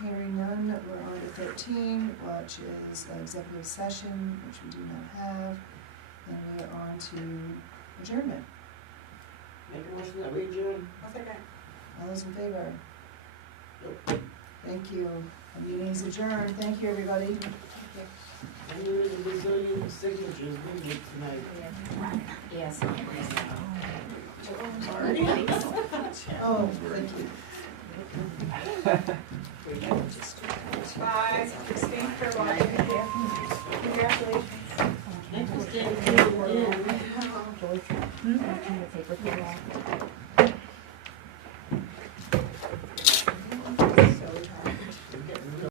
hearing none, we're on to 13, which is executive session, which we do not have, and we are on to adjournment. Make a motion that we adjourn. I'll second. All those in favor? Thank you. The meeting is adjourned. Thank you, everybody. And there is a bazillion signatures needed tonight. Yes. Oh, thank you. Bye, thanks for watching. Congratulations. Thanks for staying tuned in. Joyce, can you take with you?